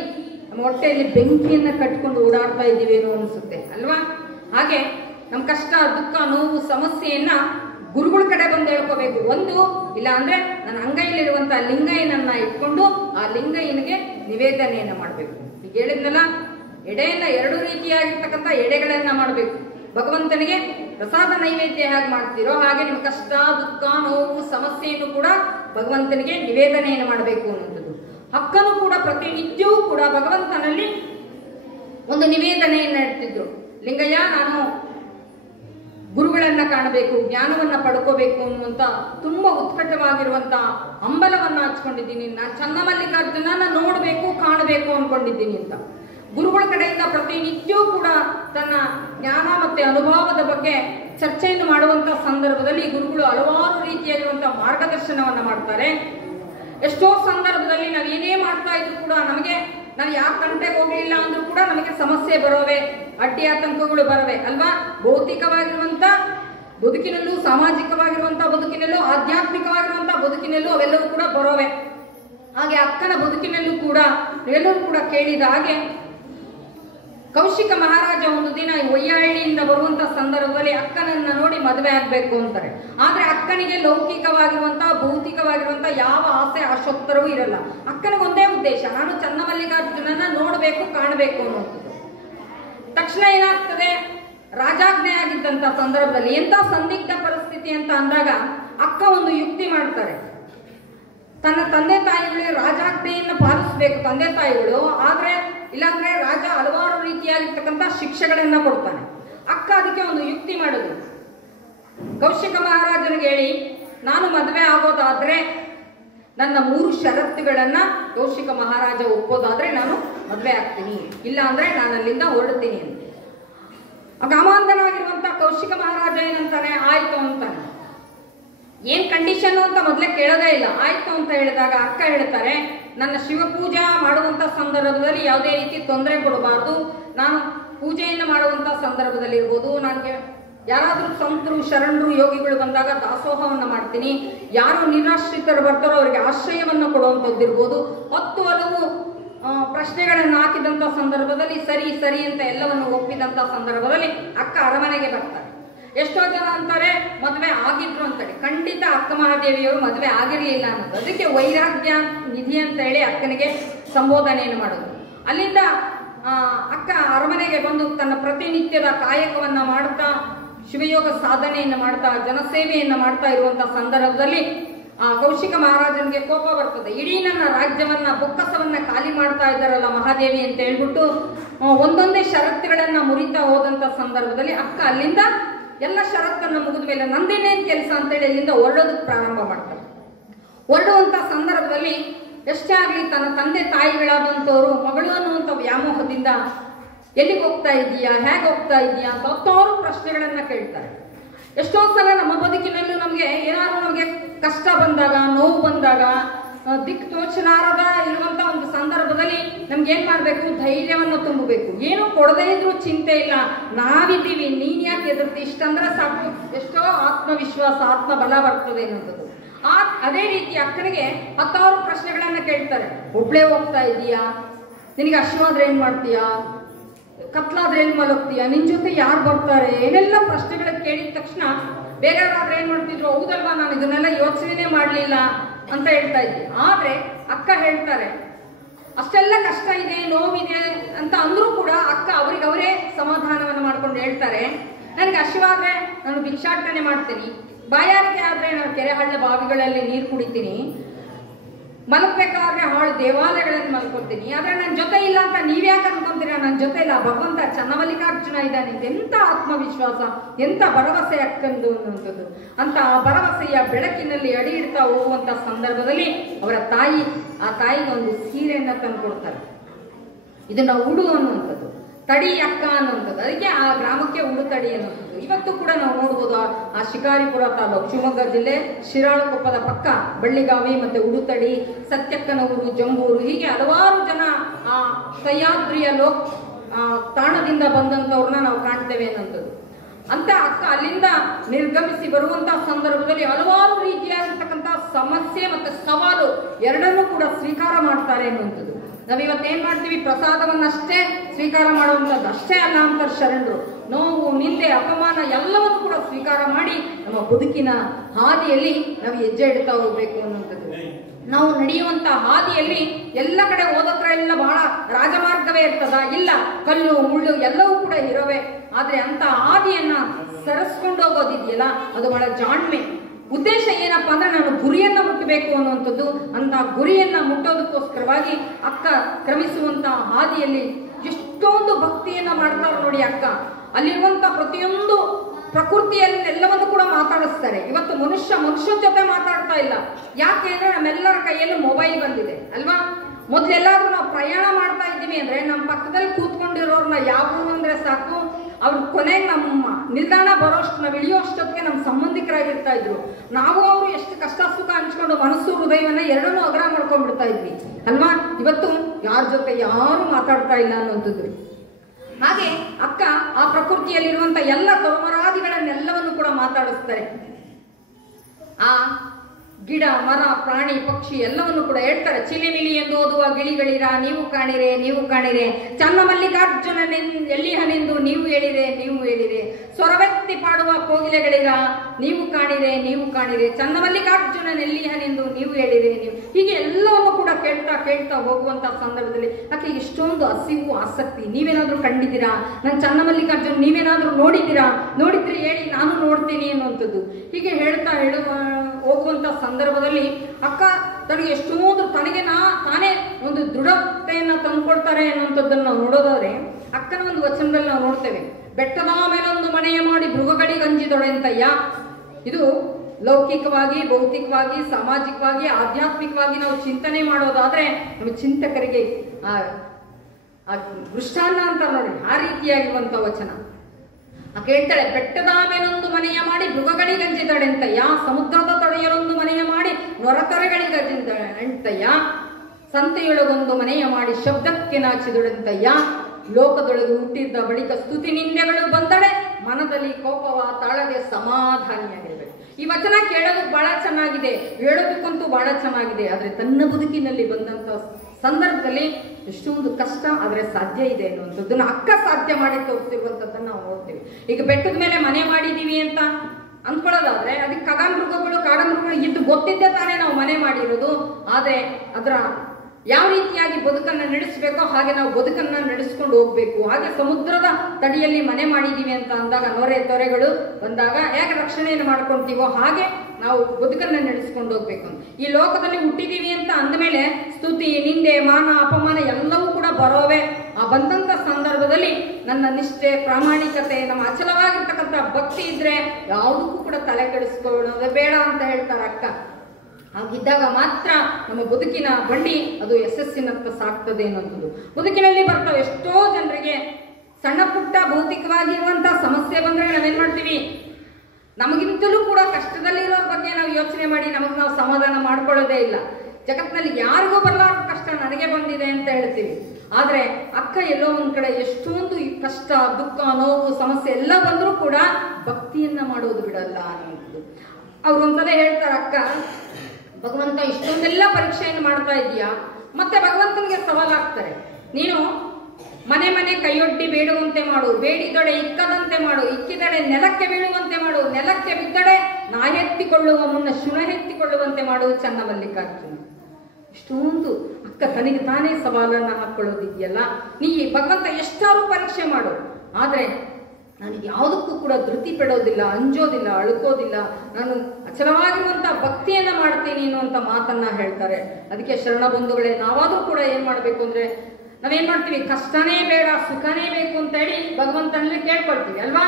ನಮ್ಮ ಹೊಟ್ಟೆಯಲ್ಲಿ ಬೆಂಕಿಯನ್ನ ಕಟ್ಕೊಂಡು ಓಡಾಡ್ತಾ ಇದ್ದೀವೇನೋ ಅನ್ಸುತ್ತೆ ಅಲ್ವಾ. ಹಾಗೆ ನಮ್ಮ ಕಷ್ಟ, ದುಃಖ, ನೋವು, ಸಮಸ್ಯೆಯನ್ನ ಗುರುಗಳ ಕಡೆ ಬಂದು ಹೇಳ್ಕೋಬೇಕು. ಒಂದು ಇಲ್ಲ ಅಂದ್ರೆ ನನ್ನ ಅಂಗೈಯಲ್ಲಿರುವಂತಹ ಲಿಂಗಯ್ಯನನ್ನ ಇಟ್ಕೊಂಡು ಆ ಲಿಂಗಯ್ಯನಿಗೆ ನಿವೇದನೆಯನ್ನ ಮಾಡ್ಬೇಕು. ಈಗ ಹೇಳಿದ್ನಲ್ಲ, ಎಡೆಯನ್ನ ಎರಡು ರೀತಿಯಾಗಿರ್ತಕ್ಕಂಥ ಎಡೆಗಳನ್ನ ಮಾಡ್ಬೇಕು. ಭಗವಂತನಿಗೆ ಪ್ರಸಾದ ನೈವೇದ್ಯ ಹೇಗೆ ಮಾಡ್ತೀರೋ ಹಾಗೆ ನಿಮ್ಮ ಕಷ್ಟ, ದುಃಖ, ನೋವು, ಸಮಸ್ಯೆಯನ್ನು ಕೂಡ ಭಗವಂತನಿಗೆ ನಿವೇದನೆಯನ್ನು ಮಾಡಬೇಕು ಅನ್ನೋದು. ಅಕ್ಕನೂ ಕೂಡ ಪ್ರತಿನಿತ್ಯವೂ ಕೂಡ ಭಗವಂತನಲ್ಲಿ ಒಂದು ನಿವೇದನೆಯನ್ನ ಇಡ್ತಿದ್ರು. ಲಿಂಗಯ್ಯ, ನಾನು ಗುರುಗಳನ್ನ ಕಾಣಬೇಕು, ಜ್ಞಾನವನ್ನ ಪಡ್ಕೋಬೇಕು ಅನ್ನುವಂತ ತುಂಬಾ ಉತ್ಕಟವಾಗಿರುವಂತ ಹಂಬಲವನ್ನ ಹಚ್ಕೊಂಡಿದ್ದೀನಿ. ನಾನು ಚನ್ನಮಲ್ಲಿಕಾರ್ಜುನನ ನೋಡ್ಬೇಕು, ಕಾಣಬೇಕು ಅನ್ಕೊಂಡಿದ್ದೀನಿ ಅಂತ ಗುರುಗಳ ಕಡೆಯಿಂದ ಪ್ರತಿನಿತ್ಯವೂ ಕೂಡ ತನ್ನ ಜ್ಞಾನ ಮತ್ತೆ ಅನುಭವದ ಬಗ್ಗೆ ಚರ್ಚೆಯನ್ನು ಮಾಡುವಂತ ಸಂದರ್ಭದಲ್ಲಿ ಗುರುಗಳು ಹಲವಾರು ರೀತಿಯಾಗಿರುವಂತಹ ಮಾರ್ಗದರ್ಶನವನ್ನ ಮಾಡ್ತಾರೆ. ಎಷ್ಟೋ ಸಂದರ್ಭದಲ್ಲಿ ನಾವು ಏನೇ ಮಾಡ್ತಾ ಇದ್ರು ಕೂಡ ನಮಗೆ, ನಾವು ಯಾವ ಗಂಟೆಗೆ ಹೋಗ್ಲಿಲ್ಲ ಅಂದ್ರೂ ಕೂಡ ನಮಗೆ ಸಮಸ್ಯೆ ಬರೋವೆ, ಅಡ್ಡಿ ಆತಂಕಗಳು ಬರವೆ ಅಲ್ವಾ. ಭೌತಿಕವಾಗಿರುವಂತ ಬದುಕಿನಲ್ಲೂ, ಸಾಮಾಜಿಕವಾಗಿರುವಂತ ಬದುಕಿನಲ್ಲೂ, ಆಧ್ಯಾತ್ಮಿಕವಾಗಿರುವಂತ ಬದುಕಿನಲ್ಲೂ ಅವೆಲ್ಲವೂ ಕೂಡ ಬರೋವೆ. ಹಾಗೆ ಅಕ್ಕನ ಬದುಕಿನಲ್ಲೂ ಕೂಡ ಎಲ್ಲರೂ ಕೂಡ ಕೇಳಿದ ಹಾಗೆ ಕೌಶಿಕ ಮಹಾರಾಜ ಒಂದು ದಿನ ಒಯ್ಯಾಳಿಯಿಂದ ಬರುವಂತ ಸಂದರ್ಭದಲ್ಲಿ ಅಕ್ಕನನ್ನ ನೋಡಿ ಮದುವೆ ಆಗ್ಬೇಕು ಅಂತಾರೆ. ಆದ್ರೆ ಅಕ್ಕನಿಗೆ ಲೌಕಿಕವಾಗಿರುವಂತಹ, ಭೌತಿಕವಾಗಿರುವಂತಹ ಯಾವ ಆಸೆ, ಆಸಕ್ತರೂ ಇರಲ್ಲ. ಅಕ್ಕನಿಗೆ ಒಂದೇ ಉದ್ದೇಶ, ನಾನು ಚನ್ನಮಲ್ಲಿಕಾರ್ಜುನನ ನೋಡ್ಬೇಕು, ಕಾಣಬೇಕು ಅನ್ನೋದು. ತಕ್ಷಣ ಏನಾಗ್ತದೆ, ರಾಜಾಜ್ಞೆ ಆಗಿದ್ದಂತ ಸಂದರ್ಭದಲ್ಲಿ ಎಂತ ಸಂದಿಗ್ಧ ಪರಿಸ್ಥಿತಿ ಅಂತ ಅಂದಾಗ ಅಕ್ಕ ಒಂದು ಯುಕ್ತಿ ಮಾಡ್ತಾರೆ. ತನ್ನ ತಂದೆ ತಾಯಿಗಳಿಗೆ ರಾಜಾಜ್ಞೆಯನ್ನು ಪಾಲಿಸಬೇಕು ತಂದೆ ತಾಯಿಗಳು, ಆದ್ರೆ ಇಲ್ಲಾಂದ್ರೆ ರಾಜ ಹಲವಾರು ರೀತಿಯಾಗಿರ್ತಕ್ಕಂಥ ಶಿಕ್ಷೆಗಳನ್ನ ಕೊಡ್ತಾನೆ. ಅಕ್ಕ ಅದಕ್ಕೆ ಒಂದು ಯುಕ್ತಿ ಮಾಡುದು. ಕೌಶಿಕ ಮಹಾರಾಜನಿಗೆ ಹೇಳಿ, ನಾನು ಮದುವೆ ಆಗೋದಾದ್ರೆ ನನ್ನ 3 ಷರತ್ತುಗಳನ್ನ ಕೌಶಿಕ ಮಹಾರಾಜ ಒಪ್ಪೋದಾದ್ರೆ ನಾನು ಮದುವೆ ಆಗ್ತೀನಿ, ಇಲ್ಲ ಅಂದ್ರೆ ನಾನು ಅಲ್ಲಿಂದ ಹೊರಡ್ತೀನಿ ಅಂತ. ಕಾಮಾಂಧನಾಗಿರುವಂತ ಕೌಶಿಕ ಮಹಾರಾಜ ಏನಂತಾನೆ, ಆಯ್ತು ಅಂತಾನೆ. ಏನ್ ಕಂಡೀಷನ್ ಅಂತ ಮೊದಲೇ ಕೇಳೋದೇ ಇಲ್ಲ. ಆಯ್ತು ಅಂತ ಹೇಳಿದಾಗ ಅಕ್ಕ ಹೇಳ್ತಾರೆ, ನನ್ನ ಶಿವಪೂಜಾ ಮಾಡುವಂತ ಸಂದರ್ಭದಲ್ಲಿ ಯಾವುದೇ ರೀತಿ ತೊಂದರೆ ಕೊಡಬಾರ್ದು. ನಾನು ಪೂಜೆಯನ್ನು ಮಾಡುವಂತ ಸಂದರ್ಭದಲ್ಲಿ ಇರ್ಬೋದು, ನನಗೆ ಯಾರಾದ್ರೂ ಸಂತರು ಶರಣರು ಯೋಗಿಗಳು ಬಂದಾಗ ದಾಸೋಹವನ್ನು ಮಾಡ್ತೀನಿ. ಯಾರು ನಿರಾಶ್ರಿತರು ಬರ್ತಾರೋ ಅವರಿಗೆ ಆಶ್ರಯವನ್ನು ಕೊಡುವಂಥದ್ದು ಇರ್ಬೋದು. 10 ಹಲವು ಪ್ರಶ್ನೆಗಳನ್ನು ಹಾಕಿದಂತ ಸಂದರ್ಭದಲ್ಲಿ ಸರಿ ಸರಿ ಅಂತ ಎಲ್ಲವನ್ನು ಒಪ್ಪಿದಂತ ಸಂದರ್ಭದಲ್ಲಿ ಅಕ್ಕ ಅರಮನೆಗೆ ಬರ್ತಾರೆ. ಎಷ್ಟೋ ಜನ ಅಂತಾರೆ ಮದುವೆ ಆಗಿದ್ರು ಅಂತೇಳಿ. ಖಂಡಿತ ಅಕ್ಕ ಮಹಾದೇವಿಯವರು ಮದುವೆ ಆಗಿರ್ಲಿಲ್ಲ ಅನ್ನೋದು. ಅದಕ್ಕೆ ವೈರಾಗ್ಯ ನಿಧಿ ಅಂತ ಹೇಳಿ ಅಕ್ಕನಿಗೆ ಸಂಬೋಧನೆಯನ್ನು ಮಾಡೋದು. ಅಲ್ಲಿಂದ ಅಕ್ಕ ಅರಮನೆಗೆ ಬಂದು ತನ್ನ ಪ್ರತಿನಿತ್ಯದ ಕಾಯಕವನ್ನ ಮಾಡ್ತಾ, ಶಿವಯೋಗ ಸಾಧನೆಯನ್ನು ಮಾಡ್ತಾ, ಜನಸೇವೆಯನ್ನ ಮಾಡ್ತಾ ಇರುವಂತಹ ಸಂದರ್ಭದಲ್ಲಿ ಕೌಶಿಕ ಮಹಾರಾಜನಿಗೆ ಕೋಪ ಬರ್ತದೆ. ಇಡೀ ನನ್ನ ರಾಜ್ಯವನ್ನ ಬೊಕ್ಕಸವನ್ನ ಖಾಲಿ ಮಾಡ್ತಾ ಇದ್ದಾರಲ್ಲ ಮಹಾದೇವಿ ಅಂತ ಹೇಳ್ಬಿಟ್ಟು ಒಂದೊಂದೇ ಷರತ್ತುಗಳನ್ನ ಮುರಿತಾ ಹೋದಂತ ಸಂದರ್ಭದಲ್ಲಿ ಅಕ್ಕ ಅಲ್ಲಿಂದ ಎಲ್ಲ ಷರತ್ತನ್ನ ಮುಗಿದ ಮೇಲೆ ನಂದೇನೇನ್ ಕೆಲಸ ಅಂತೇಳಿ ಅಲ್ಲಿಂದ ಹೊರಡೋದಕ್ಕೆ ಪ್ರಾರಂಭ ಮಾಡ್ತಾರೆ. ಹೊರಡುವಂತ ಸಂದರ್ಭದಲ್ಲಿ ಎಷ್ಟೇ ಆಗ್ಲಿ ತನ್ನ ತಂದೆ ತಾಯಿಗಳಾದಂಥವ್ರು ಮಗಳು ಅನ್ನುವಂಥ ವ್ಯಾಮೋಹದಿಂದ ಎಲ್ಲಿಗೆ ಹೋಗ್ತಾ ಇದೀಯಾ, ಹೇಗೆ ಹೋಗ್ತಾ ಇದೀಯಾ ಅಂತ 10 ಪ್ರಶ್ನೆಗಳನ್ನ ಕೇಳ್ತಾರೆ. ಎಷ್ಟೋ ಸಲ ನಮ್ಮ ಬದುಕಿನಲ್ಲೂ ನಮ್ಗೆ ಏನಾದ್ರು ನಮ್ಗೆ ಕಷ್ಟ ಬಂದಾಗ, ನೋವು ಬಂದಾಗ, ದಿಕ್ ತೋಚನಾರದ ಇರುವಂತ ಒಂದು ಸಂದರ್ಭದಲ್ಲಿ ನಮ್ಗೆ ಏನ್ ಮಾಡ್ಬೇಕು, ಧೈರ್ಯವನ್ನು ತುಂಬಬೇಕು. ಏನು ಕೊಡದೇ ಇದ್ರು ಚಿಂತೆ ಇಲ್ಲ, ನಾವಿದ್ದೀವಿ, ನೀನ್ ಯಾಕೆ ಎದುರ್ತಿ, ಇಷ್ಟಂದ್ರೆ ಸಾಕು, ಎಷ್ಟೋ ಆತ್ಮವಿಶ್ವಾಸ ಆತ್ಮಬಲ ಬರ್ತದೆ ಅನ್ನೋದು. ಅದೇ ರೀತಿ ಅಕ್ಕನಿಗೆ 10 ಪ್ರಶ್ನೆಗಳನ್ನ ಕೇಳ್ತಾರೆ. ಒಬ್ಳೇ ಹೋಗ್ತಾ ಇದೀಯಾ, ನಿನಗೆ ಹಸಿವಾದ್ರೆ ಏನ್ ಮಾಡ್ತೀಯಾ, ಕತ್ಲಾದ್ರೆ ಏನ್ ಮಲಗ್ತೀಯಾ, ನಿನ್ ಜೊತೆ ಯಾರು ಬರ್ತಾರೆ, ಏನೆಲ್ಲ ಪ್ರಶ್ನೆಗಳ ಕೇಳಿದ ತಕ್ಷಣ ಬೇರೆಯವರಾದ್ರೆ ಏನ್ ಮಾಡ್ತಿದ್ರು, ಹೌದಲ್ವಾ ನಾನು ಇದನ್ನೆಲ್ಲ ಯೋಚನೆ ಮಾಡ್ಲಿಲ್ಲ ಅಂತ ಹೇಳ್ತಾ ಇದ್ವಿ. ಆದ್ರೆ ಅಕ್ಕ ಹೇಳ್ತಾರೆ, ಅಷ್ಟೆಲ್ಲ ಕಷ್ಟ ಇದೆ, ನೋವಿದೆ ಅಂತ ಅಂದ್ರೂ ಕೂಡ ಅಕ್ಕ ಅವರೇ ಸಮಾಧಾನವನ್ನು ಮಾಡ್ಕೊಂಡು ಹೇಳ್ತಾರೆ, ನನಗೆ ಹಸಿವಾದ್ರೆ ನಾನು ಭಿಕ್ಷಾಟನೆ ಮಾಡ್ತೀನಿ, ಬಾಯಾರಿಕೆ ಆದ್ರೆ ನಾನು ಕೆರೆ ಹಳ್ಳ ಬಾವಿಗಳಲ್ಲಿ ನೀರು ಕುಡಿತೀನಿ, ಮಲಗ್ಬೇಕಾದ್ರೆ ಹಾಳು ದೇವಾಲಯಗಳನ್ನು ಮಲ್ಕೊಳ್ತೀನಿ. ಆದ್ರೆ ನನ್ನ ಜೊತೆ ಇಲ್ಲ ಅಂತ ನೀವ್ಯಾಕೆ ಅನ್ಕೊಂತೀರಾ, ನನ್ನ ಜೊತೆ ಇಲ್ಲ, ಭಗವಂತ ಚನ್ನಮಲ್ಲಿಕಾರ್ಜುನ ಇದ್ದಾನೆ. ಎಂತ ಆತ್ಮವಿಶ್ವಾಸ, ಎಂತ ಭರವಸೆ ಅಕ್ಕಂದು ಅನ್ನುವಂಥದ್ದು. ಅಂತ ಆ ಭರವಸೆಯ ಬೆಳಕಿನಲ್ಲಿ ಅಡಿ ಇಡ್ತಾ ಹೋಗುವಂತ ಸಂದರ್ಭದಲ್ಲಿ ಅವರ ಆ ತಾಯಿಗೆ ಒಂದು ಸೀರೆಯನ್ನ ತಂದುಕೊಡ್ತಾರೆ. ಇದನ್ನ ಉಡು ಅನ್ನುವಂಥದ್ದು, ತಡಿ ಅಕ್ಕ ಅನ್ನುವಂಥದ್ದು. ಅದಕ್ಕೆ ಆ ಗ್ರಾಮಕ್ಕೆ ಉಡುತಡಿ ಅನ್ನುವಂಥದ್ದು. ಇವತ್ತು ಕೂಡ ನಾವು ನೋಡ್ಬೋದು ಆ ಶಿಕಾರಿಪುರ ತಾಲೂಕು, ಶಿವಮೊಗ್ಗ ಜಿಲ್ಲೆ ಶಿರಾಳಕೊಪ್ಪದ ಪಕ್ಕ ಬಳ್ಳಿಗಾವಿ ಮತ್ತೆ ಉಡುತಡಿ, ಸತ್ಯಕ್ಕನೂರು, ಜಂಬೂರು, ಹೀಗೆ ಹಲವಾರು ಜನ ಆ ಸಹ್ಯಾದ್ರಿಯ ತಾಣದಿಂದ ಬಂದಂಥವ್ರನ್ನ ನಾವು ಕಾಣ್ತೇವೆ ಅನ್ನೋಂಥದ್ದು. ಅಂತ ಅಕ್ಕ ಅಲ್ಲಿಂದ ನಿರ್ಗಮಿಸಿ ಬರುವಂತಹ ಸಂದರ್ಭದಲ್ಲಿ ಹಲವಾರು ರೀತಿಯಾಗಿರ್ತಕ್ಕಂಥ ಸಮಸ್ಯೆ ಮತ್ತೆ ಸವಾಲು ಎರಡನ್ನೂ ಕೂಡ ಸ್ವೀಕಾರ ಮಾಡ್ತಾರೆ ಅನ್ನುವಂಥದ್ದು. ನಾವಿವತ್ತೇನ್ ಮಾಡ್ತೀವಿ, ಪ್ರಸಾದವನ್ನಷ್ಟೇ ಸ್ವೀಕಾರ ಮಾಡುವಂಥದ್ದು ಅಷ್ಟೇ ಅಲ್ಲ ಅಂತ ಶರಣರು ನೋವು, ನಿಂದೆ, ಅಪಮಾನ ಎಲ್ಲವನ್ನು ಕೂಡ ಸ್ವೀಕಾರ ಮಾಡಿ ನಮ್ಮ ಬದುಕಿನ ಹಾದಿಯಲ್ಲಿ ನಾವು ಹೆಜ್ಜೆ ಇಡ್ತಾ ಹೋಗ್ಬೇಕು ಅನ್ನುವಂಥದ್ದು. ನಾವು ನಡೆಯುವಂತ ಹಾದಿಯಲ್ಲಿ ಎಲ್ಲ ಕಡೆ ಹೋದತ್ರ ಎಲ್ಲ ಬಹಳ ರಾಜಮಾರ್ಗವೇ ಇರ್ತದ, ಇಲ್ಲ ಕಲ್ಲು ಮುಳ್ಳು ಎಲ್ಲವೂ ಕೂಡ ಇರೋವೆ. ಆದ್ರೆ ಅಂತ ಹಾದಿಯನ್ನ ಸರಿಸ್ಕೊಂಡು ಹೋಗೋದಿದೆಯಲ್ಲ ಅದು ಬಹಳ ಜಾಣ್ಮೆ. ಉದ್ದೇಶ ಏನಪ್ಪಾ ಅಂದ್ರೆ ನಾನು ಗುರಿಯನ್ನ ಮುಟ್ಟಬೇಕು ಅನ್ನುವಂಥದ್ದು. ಅಂತ ಗುರಿಯನ್ನ ಮುಟ್ಟೋದಕ್ಕೋಸ್ಕರವಾಗಿ ಅಕ್ಕ ಕ್ರಮಿಸುವಂತ ಹಾದಿಯಲ್ಲಿ ಎಷ್ಟೊಂದು ಭಕ್ತಿಯನ್ನ ಮಾಡ್ತಾರೆ ನೋಡಿ ಅಕ್ಕ. ಅಲ್ಲಿರುವಂತ ಪ್ರತಿಯೊಂದು ಪ್ರಕೃತಿಯಲ್ಲಿ ಎಲ್ಲವನ್ನು ಕೂಡ ಮಾತಾಡಿಸ್ತಾರೆ. ಇವತ್ತು ಮನುಷ್ಯ ಜೊತೆ ಮಾತಾಡ್ತಾ ಇಲ್ಲ. ಯಾಕೆ ಅಂದ್ರೆ ನಮ್ಮೆಲ್ಲರ ಕೈಯಲ್ಲೂ ಮೊಬೈಲ್ ಬಂದಿದೆ ಅಲ್ವಾ. ಮೊದ್ಲೆಲ್ಲಾದ್ರೂ ನಾವು ಪ್ರಯಾಣ ಮಾಡ್ತಾ ಇದ್ದೀವಿ ಅಂದ್ರೆ ನಮ್ಮ ಪಕ್ಕದಲ್ಲಿ ಕೂತ್ಕೊಂಡಿರೋರ್ನ ಯಾವ ಅಂದ್ರೆ ಸಾಕು, ಅವ್ರ ಕೊನೆಗೆ ನಮ್ಮ ನಿಲ್ದಾಣ ಬರೋಷ್ಟು ನಾವು ಇಳಿಯೋಷ್ಟೊತ್ತಿಗೆ ನಮ್ಮ ಸಂಬಂಧಿಕರಾಗಿರ್ತಾ ಇದ್ರು. ನಾವು ಅವರು ಎಷ್ಟು ಕಷ್ಟ ಸುಖ ಹಂಚ್ಕೊಂಡು ಮನಸ್ಸು ಹೃದಯವನ್ನ ಎರಡನ್ನೂ ಅಗ್ರ ಮಾಡ್ಕೊಂಡ್ಬಿಡ್ತಾ ಇದ್ವಿ ಅಲ್ವಾ. ಇವತ್ತು ಯಾರ ಜೊತೆ ಯಾರು ಮಾತಾಡ್ತಾ ಇಲ್ಲ ಅನ್ನೋಂಥದ್ದು. ಹಾಗೆ ಅಕ್ಕ ಆ ಪ್ರಕೃತಿಯಲ್ಲಿರುವಂತ ಎಲ್ಲ ತರುಮರಾದಿಗಳನ್ನೆಲ್ಲವನ್ನು ಕೂಡ ಮಾತಾಡಿಸ್ತಾರೆ. ಆ ಗಿಡ ಮರ ಪ್ರಾಣಿ ಪಕ್ಷಿ ಎಲ್ಲವನ್ನು ಕೂಡ ಹೇಳ್ತಾರೆ. ಚಿಲಿಮಿಲಿ ಎಂದು ಓದುವ ಗಿಳಿಗಳಿರ ನೀವು ಕಾಣಿರೆ, ಚನ್ನಮಲ್ಲಿಕಾರ್ಜುನ ಎಲ್ಲಿಹನೆಂದು ನೀವು ಹೇಳಿರೆ, ಸ್ವರವೆತ್ತಿ ಪಾಡುವ ಕೋಗಿಲೆಗಳಿರ ನೀವು ಕಾಣಿರೆ, ಚನ್ನಮಲ್ಲಿಕಾರ್ಜುನ ಎಲ್ಲಿಹನೆಂದು ನೀವು ಹೇಳಿರೆ. ಹೀಗೆ ಎಲ್ಲವನ್ನು ಕೂಡ ಕೇಳ್ತಾ ಕೇಳ್ತಾ ಹೋಗುವಂತ ಸಂದರ್ಭದಲ್ಲಿ ಆಕೆ ಎಷ್ಟೊಂದು ಹಸಿವು ಆಸಕ್ತಿ. ನೀವೇನಾದ್ರೂ ಕಂಡಿದ್ದೀರಾ? ನನ್ನ ಚನ್ನಮಲ್ಲಿಕಾರ್ಜುನ್ ನೀವೇನಾದ್ರೂ ನೋಡಿದ್ದೀರಾ? ನೋಡಿದ್ರೆ ಹೇಳಿ, ನಾನು ನೋಡ್ತೀನಿ ಅನ್ನುವಂಥದ್ದು. ಹೀಗೆ ಹೇಳ್ತಾ ಹೋಗುವಂತ ಸಂದರ್ಭದಲ್ಲಿ ಅಕ್ಕ ತನಗೆ ಎಷ್ಟೊಂದು ತಾನೇ ಒಂದು ದೃಢತೆಯನ್ನ ತಂದ್ಕೊಡ್ತಾರೆ ಅನ್ನುವಂಥದ್ದನ್ನು ನಾವು ನೋಡೋದಾದ್ರೆ ಅಕ್ಕನ ಒಂದು ವಚನದಲ್ಲಿ ನಾವು ನೋಡ್ತೇವೆ. ಬೆಟ್ಟದ ಮೇಲೊಂದು ಮನೆಯ ಮಾಡಿ ಮೃಗಗಳಿಗೆ ಅಂಜಿದೊಳೆಂತಯ್ಯ. ಇದು ಲೌಕಿಕವಾಗಿ, ಭೌತಿಕವಾಗಿ, ಸಾಮಾಜಿಕವಾಗಿ, ಆಧ್ಯಾತ್ಮಿಕವಾಗಿ ನಾವು ಚಿಂತನೆ ಮಾಡೋದಾದ್ರೆ ನಮ್ಮ ಚಿಂತಕರಿಗೆ ದೃಷ್ಟಾನ್ನ ಅಂತ ನೋಡಿ, ಆ ರೀತಿಯಾಗಿರುವಂತ ವಚನ. ಹೇಳ್ತಾಳೆ, ಬೆಟ್ಟದ ಮೇಲೊಂದು ಮನೆಯ ಮಾಡಿ ಮೃಗಗಳಿಗಂಜಿದಳೆಂತಯ್ಯ, ಸಮುದ್ರದ ತೊಡೆಯಲೊಂದು ಮನೆಯ ಮಾಡಿ ನೊರಕರೆಗಳಿಗಂಜಿದಳೆಂತಯ್ಯ, ಸಂತೆಯೊಳಗೊಂದು ಮನೆಯ ಮಾಡಿ ಶಬ್ದಕ್ಕೆ ನಾಚಿದಳೆಂತಯ್ಯ, ಲೋಕದೊಳಗೆ ಹುಟ್ಟಿದ್ದ ಬಳಿಕ ಸ್ತುತಿ ನಿಂದೆಗಳು ಬಂದಡೆ ಮನದಲ್ಲಿ ಕೋಪವ ತಾಳದೆ ಸಮಾಧಾನಿಯಾಗಿರಬೇಕು. ಈ ವಚನ ಕೇಳೋದಕ್ಕೆ ಬಹಳ ಚೆನ್ನಾಗಿದೆ, ಹೇಳೋದಕ್ಕಂತೂ ಬಹಳ ಚೆನ್ನಾಗಿದೆ. ಆದ್ರೆ ತನ್ನ ಬದುಕಿನಲ್ಲಿ ಬಂದಂತ ಸಂದರ್ಭದಲ್ಲಿ ಎಷ್ಟೊಂದು ಕಷ್ಟ ಆದ್ರೆ ಸಾಧ್ಯ ಇದೆ ಅನ್ನುವಂಥದ್ದನ್ನ ಅಕ್ಕ ಸಾಧ್ಯ ಮಾಡಿ ತೋರಿಸಿರುವಂತದ್ದನ್ನ ನಾವು ನೋಡ್ತೀವಿ. ಈಗ ಬೆಟ್ಟದ ಮೇಲೆ ಮನೆ ಮಾಡಿದೀವಿ ಅಂತ ಅಂದ್ಕೊಳ್ಳೋದಾದ್ರೆ ಅದಕ್ಕೆ ಖಗಾಮೃಗಗಳು ಕಾಡಮೃಗಗಳು ಇದ್ದು ಗೊತ್ತಿದ್ದೇ ತಾನೇ ನಾವು ಮನೆ ಮಾಡಿರೋದು. ಆದ್ರೆ ಅದರ ಯಾವ ರೀತಿಯಾಗಿ ಬದುಕನ್ನ ನಡೆಸಬೇಕೋ ಹಾಗೆ ನಾವು ಬದುಕನ್ನ ನಡೆಸ್ಕೊಂಡು ಹೋಗ್ಬೇಕು. ಹಾಗೆ ಸಮುದ್ರದ ತಡಿಯಲ್ಲಿ ಮನೆ ಮಾಡಿದೀವಿ ಅಂತ ಅಂದಾಗ ನೊರೆ ತೊರೆಗಳು ಬಂದಾಗ ಹೇಗೆ ರಕ್ಷಣೆಯನ್ನು ಮಾಡ್ಕೊಂತೀವೋ ಹಾಗೆ ನಾವು ಬದುಕನ್ನ ನಡೆಸ್ಕೊಂಡು ಹೋಗ್ಬೇಕು. ಈ ಲೋಕದಲ್ಲಿ ಹುಟ್ಟಿದೀವಿ ಅಂತ ಅಂದಮೇಲೆ ಸ್ತುತಿ, ನಿಂದೆ, ಮಾನ, ಅಪಮಾನ ಎಲ್ಲವೂ ಕೂಡ ಬರೋವೆ. ಆ ಬಂದಂತ ಸಂದರ್ಭದಲ್ಲಿ ನನ್ನ ನಿಷ್ಠೆ, ಪ್ರಾಮಾಣಿಕತೆ, ನಮ್ಮ ಅಚಲವಾಗಿರ್ತಕ್ಕಂಥ ಭಕ್ತಿ ಇದ್ರೆ ಯಾವುದಕ್ಕೂ ಕೂಡ ತಲೆ ಕೆಡಿಸ್ಕೊಳ್ಳೋದು ಬೇಡ ಅಂತ ಹೇಳ್ತಾರೆ ಅಕ್ಕ. ಹಾಗಿದ್ದಾಗ ಮಾತ್ರ ನಮ್ಮ ಬದುಕಿನ ಬಂಡಿ ಅದು ಯಶಸ್ಸಿನತ್ತ ಸಾಕ್ತದೆ ಅನ್ನೋದು. ಬದುಕಿನಲ್ಲಿ ಬರ್ತವೆ ಎಷ್ಟೋ ಜನರಿಗೆ ಸಣ್ಣ ಪುಟ್ಟ ಭೌತಿಕವಾಗಿರುವಂತಹ ಸಮಸ್ಯೆ ಬಂದ್ರೆ ನಾವೇನ್ ಮಾಡ್ತೀವಿ, ನಮಗಿಂತಲೂ ಕೂಡ ಕಷ್ಟದಲ್ಲಿರೋರ ಬಗ್ಗೆ ನಾವು ಯೋಚನೆ ಮಾಡಿ ನಮಗೆ ನಾವು ಸಮಾಧಾನ ಮಾಡ್ಕೊಳ್ಳೋದೇ ಇಲ್ಲ. ಜಗತ್ತಿನಲ್ಲಿ ಯಾರಿಗೂ ಬರಲಾರ ಕಷ್ಟ ನನಗೆ ಬಂದಿದೆ ಅಂತ ಹೇಳ್ತೀವಿ. ಆದ್ರೆ ಅಕ್ಕ ಎಲ್ಲೋ ಒಂದ್ ಕಡೆ ಎಷ್ಟೊಂದು ಕಷ್ಟ, ದುಃಖ, ನೋವು, ಸಮಸ್ಯೆ ಎಲ್ಲ ಬಂದ್ರೂ ಕೂಡ ಭಕ್ತಿಯನ್ನ ಮಾಡೋದು ಬಿಡಲ್ಲ ಅನ್ನೋದು. ಅವ್ರು ಒಂದ್ಸಲ ಹೇಳ್ತಾರೆ, ಅಕ್ಕ ಭಗವಂತ ಇಷ್ಟೊಂದೆಲ್ಲ ಪರೀಕ್ಷೆಯನ್ನು ಮಾಡ್ತಾ ಇದೀಯಾ, ಮತ್ತೆ ಭಗವಂತನಿಗೆ ಸವಾಲಾಗ್ತಾರೆ. ನೀನು ಮನೆ ಮನೆ ಕೈಯೊಡ್ಡಿ ಬೇಡುವಂತೆ ಮಾಡು, ಬೇಡಿದೊಡೆ ಇಕ್ಕದಂತೆ ಮಾಡು, ಇಕ್ಕಿದಡೆ ನೆಲಕ್ಕೆ ಬೀಳುವಂತೆ ಮಾಡು, ನೆಲಕ್ಕೆ ಬಿದ್ದಡೆ ನಾ ಎತ್ತಿಕೊಳ್ಳುವ ಮುನ್ನ ಶುನ ಎತ್ತಿಕೊಳ್ಳುವಂತೆ ಮಾಡು ಚನ್ನಮಲ್ಲಿಕಾರ್ಜುನ. ಇಷ್ಟೊಂದು ಅಕ್ಕ ತನಗೆ ತಾನೇ ಸವಾಲನ್ನ ಹಾಕೊಳ್ಳೋದಿದೆಯಲ್ಲ. ನೀ ಭಗವಂತ ಎಷ್ಟಾದ್ರೂ ಪರೀಕ್ಷೆ ಮಾಡು, ಆದ್ರೆ ನನಗೆ ಯಾವುದಕ್ಕೂ ಕೂಡ ಧೃತಿ ಪಡೋದಿಲ್ಲ, ಅಂಜೋದಿಲ್ಲ, ಅಳುಕೋದಿಲ್ಲ, ನಾನು ಅಚಲವಾಗಿರುವಂತ ಭಕ್ತಿಯನ್ನ ಮಾಡ್ತೀನಿ ಅನ್ನುವಂತ ಮಾತನ್ನ ಹೇಳ್ತಾರೆ. ಅದಕ್ಕೆ ಶರಣ ಬಂಧುಗಳೇ, ನಾವಾದ್ರೂ ಕೂಡ ಏನ್ ಮಾಡ್ಬೇಕು ಅಂದ್ರೆ ನಾವೇನ್ ಮಾಡ್ತೀವಿ, ಕಷ್ಟನೇ ಬೇಡ ಸುಖನೇ ಬೇಕು ಅಂತ ಹೇಳಿ ಭಗವಂತನಲ್ಲಿ ಕೇಳ್ಕೊಳ್ತೀವಿ ಅಲ್ವಾ.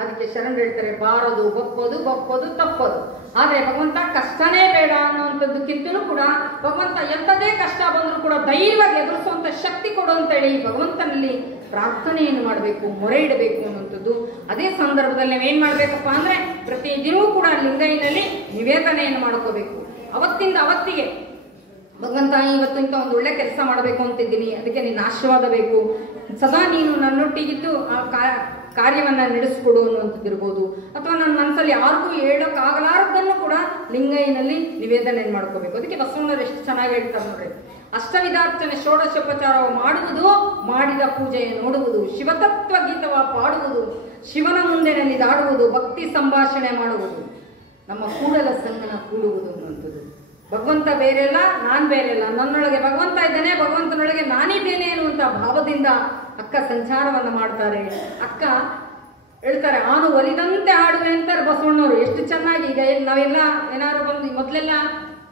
ಅದಕ್ಕೆ ಶರಣ ಹೇಳ್ತಾರೆ, ಬಾರದು ಬಪ್ಪೋದು ಬಪ್ಪೋದು ತಪ್ಪೋದು. ಆದ್ರೆ ಭಗವಂತ ಕಷ್ಟನೇ ಬೇಡ ಅನ್ನುವಂಥದ್ದಕ್ಕಿಂತಲೂ ಕೂಡ ಭಗವಂತ ಎಂಥದೇ ಕಷ್ಟ ಬಂದರೂ ಕೂಡ ಧೈರ್ಯವಾಗಿ ಎದುರಿಸುವಂತ ಶಕ್ತಿ ಕೊಡು ಅಂತ ಹೇಳಿ ಭಗವಂತನಲ್ಲಿ ಪ್ರಾರ್ಥನೆಯನ್ನು ಮಾಡಬೇಕು, ಮೊರೆ ಇಡಬೇಕು ಅನ್ನುವಂಥದ್ದು. ಅದೇ ಸಂದರ್ಭದಲ್ಲಿ ನಾವೇನ್ ಮಾಡ್ಬೇಕಪ್ಪ ಅಂದ್ರೆ ಪ್ರತಿ ದಿನವೂ ಕೂಡ ಲಿಂಗೈನಲ್ಲಿ ನಿವೇದನೆಯನ್ನು ಮಾಡ್ಕೋಬೇಕು. ಅವತ್ತಿಂದ ಅವತ್ತಿಗೆ ಭಗವಂತ ಇವತ್ತು ಇಂಥ ಒಂದು ಒಳ್ಳೆ ಕೆಲಸ ಮಾಡಬೇಕು ಅಂತಿದ್ದೀನಿ, ಅದಕ್ಕೆ ನಿನ್ನ ಆಶೀರ್ವಾದ ಬೇಕು, ಸದಾ ನೀನು ನನ್ನೊಟ್ಟಿಗಿದ್ದು ಆ ಕಾರ್ಯವನ್ನ ನಡೆಸ್ಕೊಡು ಅನ್ನುವಂಥದ್ದಿರ್ಬೋದು. ಅಥವಾ ನನ್ನ ಮನಸ್ಸಲ್ಲಿ ಯಾರಿಗೂ ಹೇಳೋಕ್ಕಾಗಲಾರದನ್ನು ಕೂಡ ಲಿಂಗೈನಲ್ಲಿ ನಿವೇದನೆ ಮಾಡ್ಕೋಬೇಕು. ಅದಕ್ಕೆ ಬಸವಣ್ಣರು ಎಷ್ಟು ಚೆನ್ನಾಗಿ ಹೇಳ್ತಾರೆ ನೋಡ್ರಿ, ಅಷ್ಟವಿಧಾರ್ಚನೆ ಷೋಡಶೋಪಚಾರವ ಮಾಡುವುದು, ಮಾಡಿದ ಪೂಜೆಯ ನೋಡುವುದು, ಶಿವತತ್ವ ಗೀತವ ಪಾಡುವುದು, ಶಿವನ ಮುಂದೆ ನೆನೆದಾಡುವುದು, ಭಕ್ತಿ ಸಂಭಾಷಣೆ ಮಾಡುವುದು, ನಮ್ಮ ಕೂಡಲ ಸಂಗನ ಕೂಡುವುದು ಅನ್ನುವಂಥದ್ದು. ಭಗವಂತ ಬೇರೆಲ್ಲ, ನಾನ್ ಬೇರೆಲ್ಲ, ನನ್ನೊಳಗೆ ಭಗವಂತ ಇದ್ದಾನೆ, ಭಗವಂತನೊಳಗೆ ನಾನಿದ್ದೇನೆ ಅನ್ನುವಂತ ಭಾವದಿಂದ ಅಕ್ಕ ಸಂಚಾರವನ್ನ ಮಾಡ್ತಾರೆ. ಅಕ್ಕ ಹೇಳ್ತಾರೆ, ಆನು ಒಲಿದಂತೆ ಆಡುವೆ ಅಂತಾರೆ ಬಸವಣ್ಣವರು. ಎಷ್ಟು ಚೆನ್ನಾಗಿ. ಈಗ ನಾವೆಲ್ಲ ಏನಾದ್ರು ಬಂದು ಮೊದ್ಲೆಲ್ಲ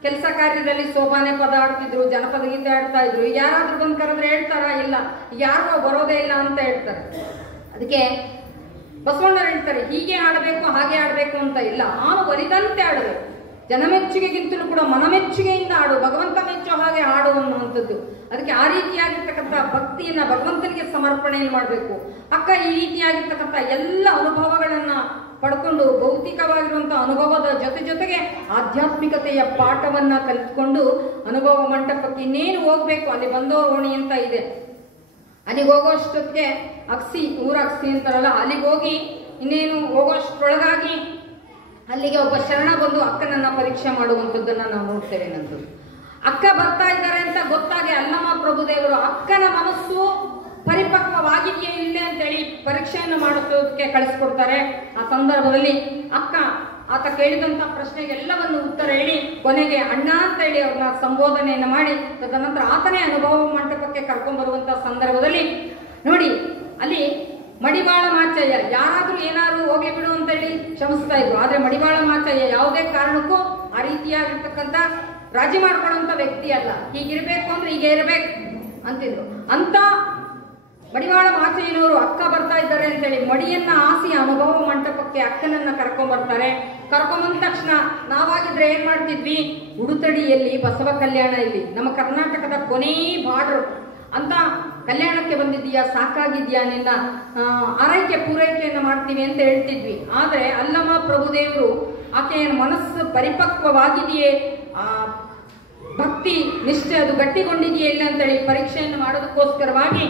ಕೆಲಸ ಕಾರ್ಯದಲ್ಲಿ ಸೋಪಾನೆ ಪದ ಆಡ್ತಿದ್ರು, ಜನಪದ ಗೀತೆ ಆಡ್ತಾ ಇದ್ರು. ಈಗ ಯಾರಾದ್ರೂ ಬಂದು ಕರೆದ್ರೆ ಹೇಳ್ತಾರ, ಇಲ್ಲ ಯಾರಿಗೋ ಬರೋದೇ ಇಲ್ಲ ಅಂತ ಹೇಳ್ತಾರೆ. ಅದಕ್ಕೆ ಬಸವಣ್ಣರು ಹೇಳ್ತಾರೆ, ಹೀಗೆ ಆಡಬೇಕು ಹಾಗೆ ಆಡ್ಬೇಕು ಅಂತ ಇಲ್ಲ, ಆನು ಒಲಿದಂತೆ ಆಡಬೇಕು. ಜನಮೆಚ್ಚುಗೆಗಿಂತಲೂ ಕೂಡ ಮನಮೆಚ್ಚುಗೆಯಿಂದ ಆಡು, ಭಗವಂತ ಮೆಚ್ಚೋ ಹಾಗೆ ಆಡು ಅನ್ನುವಂಥದ್ದು. ಅದಕ್ಕೆ ಆ ರೀತಿಯಾಗಿರ್ತಕ್ಕಂಥ ಭಕ್ತಿಯನ್ನ ಭಗವಂತನಿಗೆ ಸಮರ್ಪಣೆಯನ್ನು ಮಾಡಬೇಕು. ಅಕ್ಕ ಈ ರೀತಿಯಾಗಿರ್ತಕ್ಕಂಥ ಎಲ್ಲ ಅನುಭವಗಳನ್ನ ಪಡ್ಕೊಂಡು ಭೌತಿಕವಾಗಿರುವಂತಹ ಅನುಭವದ ಜೊತೆಗೆ ಆಧ್ಯಾತ್ಮಿಕತೆಯ ಪಾಠವನ್ನ ಕಲಿತ್ಕೊಂಡು ಅನುಭವ ಮಂಟಪಕ್ಕೆ ಇನ್ನೇನು ಹೋಗ್ಬೇಕು, ಅಲ್ಲಿ ಬಂದವರು ಓಣಿ ಅಂತ ಇದೆ, ಅಲ್ಲಿಗೆ ಹೋಗೋಷ್ಟಕ್ಕೆ ಅಕ್ಸಿ ಊರ ಅಕ್ಸಿ ಅಂತಾರಲ್ಲ, ಅಲ್ಲಿಗೆ ಹೋಗಿ ಇನ್ನೇನು ಹೋಗೋಷ್ಟ್ರೊಳಗಾಗಿ ಅಲ್ಲಿಗೆ ಒಬ್ಬ ಶರಣ ಬಂದು ಅಕ್ಕನನ್ನ ಪರೀಕ್ಷೆ ಮಾಡುವಂಥದ್ದನ್ನ ನಾವು ನೋಡ್ತೇವೆ. ನಂದು ಅಕ್ಕ ಬರ್ತಾ ಇದ್ದಾರೆ ಅಂತ ಗೊತ್ತಾಗಿ ಅಲ್ಲಮ್ಮ ಪ್ರಭುದೇವರು ಅಕ್ಕನ ಮನಸ್ಸು ಪರಿಪಕ್ವವಾಗಿದೆಯೇ ಇಲ್ಲೇ ಅಂತೇಳಿ ಪರೀಕ್ಷೆಯನ್ನು ಮಾಡೋದಕ್ಕೆ ಕಳಿಸ್ಕೊಡ್ತಾರೆ. ಆ ಸಂದರ್ಭದಲ್ಲಿ ಅಕ್ಕ ಆತ ಕೇಳಿದಂಥ ಪ್ರಶ್ನೆಗೆಲ್ಲವನ್ನು ಉತ್ತರ ಹೇಳಿ ಕೊನೆಗೆ ಅಣ್ಣ ಅಂತ ಹೇಳಿ ಅವ್ರನ್ನ ಸಂಬೋಧನೆಯನ್ನು ಮಾಡಿ ತದನಂತರ ಆತನೇ ಅನುಭವ ಮಂಟಪಕ್ಕೆ ಕರ್ಕೊಂಡ್ಬರುವಂಥ ಸಂದರ್ಭದಲ್ಲಿ ನೋಡಿ ಅಲ್ಲಿ ಮಡಿವಾಳ ಮಾಚಯ್ಯ ಯಾರಾದ್ರೂ ಏನಾದ್ರು ಹೋಗ್ಲಿ ಬಿಡು ಅಂತ ಹೇಳಿ ಕ್ಷಮಿಸ್ತಾ ಇದ್ರು. ಆದ್ರೆ ಮಡಿವಾಳ ಮಾಚಯ್ಯ ಯಾವುದೇ ಕಾರಣಕ್ಕೂ ಆ ರೀತಿಯಾಗಿರ್ತಕ್ಕಂಥ ರಾಜಿ ಮಾಡ್ಕೊಳ್ಳುವಂತ ವ್ಯಕ್ತಿ ಅಲ್ಲ. ಹೀಗಿರ್ಬೇಕು ಅಂದ್ರೆ ಹೀಗೆ ಇರ್ಬೇಕು ಅಂತಿದ್ರು. ಅಂತ ಮಡಿವಾಳ ಮಾಚಯ್ಯನವರು ಅಕ್ಕ ಬರ್ತಾ ಇದ್ದಾರೆ ಅಂತೇಳಿ ಮಡಿಯನ್ನ ಆಸಿ ಅನುಭವ ಮಂಟಪಕ್ಕೆ ಅಕ್ಕನನ್ನ ಕರ್ಕೊಂಡ್ಬರ್ತಾರೆ. ಕರ್ಕೊಂಬಂದ ತಕ್ಷಣ ನಾವಾಗಿದ್ರೆ ಏನ್ ಮಾಡ್ತಿದ್ವಿ, ಉಡುತಡಿಯಲ್ಲಿ ಬಸವ ಕಲ್ಯಾಣ ಇಲ್ಲಿ ನಮ್ಮ ಕರ್ನಾಟಕದ ಕೊನೇ ಬಾರ್ಡರ್ ಅಂತ ಕಲ್ಯಾಣಕ್ಕೆ ಬಂದಿದ್ದೀಯಾ, ಸಾಕಾಗಿದ್ಯಾ, ನಿನ್ನ ಆರೈಕೆ ಪೂರೈಕೆಯನ್ನು ಮಾಡ್ತೀವಿ ಅಂತ ಹೇಳ್ತಿದ್ವಿ. ಆದ್ರೆ ಅಲ್ಲಮ್ಮ ಪ್ರಭುದೇವರು ಆಕೆಯ ಮನಸ್ಸು ಪರಿಪಕ್ವವಾಗಿದೆಯೇ, ಆ ಭಕ್ತಿ ನಿಷ್ಠೆ ಅದು ಗಟ್ಟಿಗೊಂಡಿದೆಯೇ ಇಲ್ಲ ಅಂತೇಳಿ ಪರೀಕ್ಷೆಯನ್ನು ಮಾಡೋದಕ್ಕೋಸ್ಕರವಾಗಿ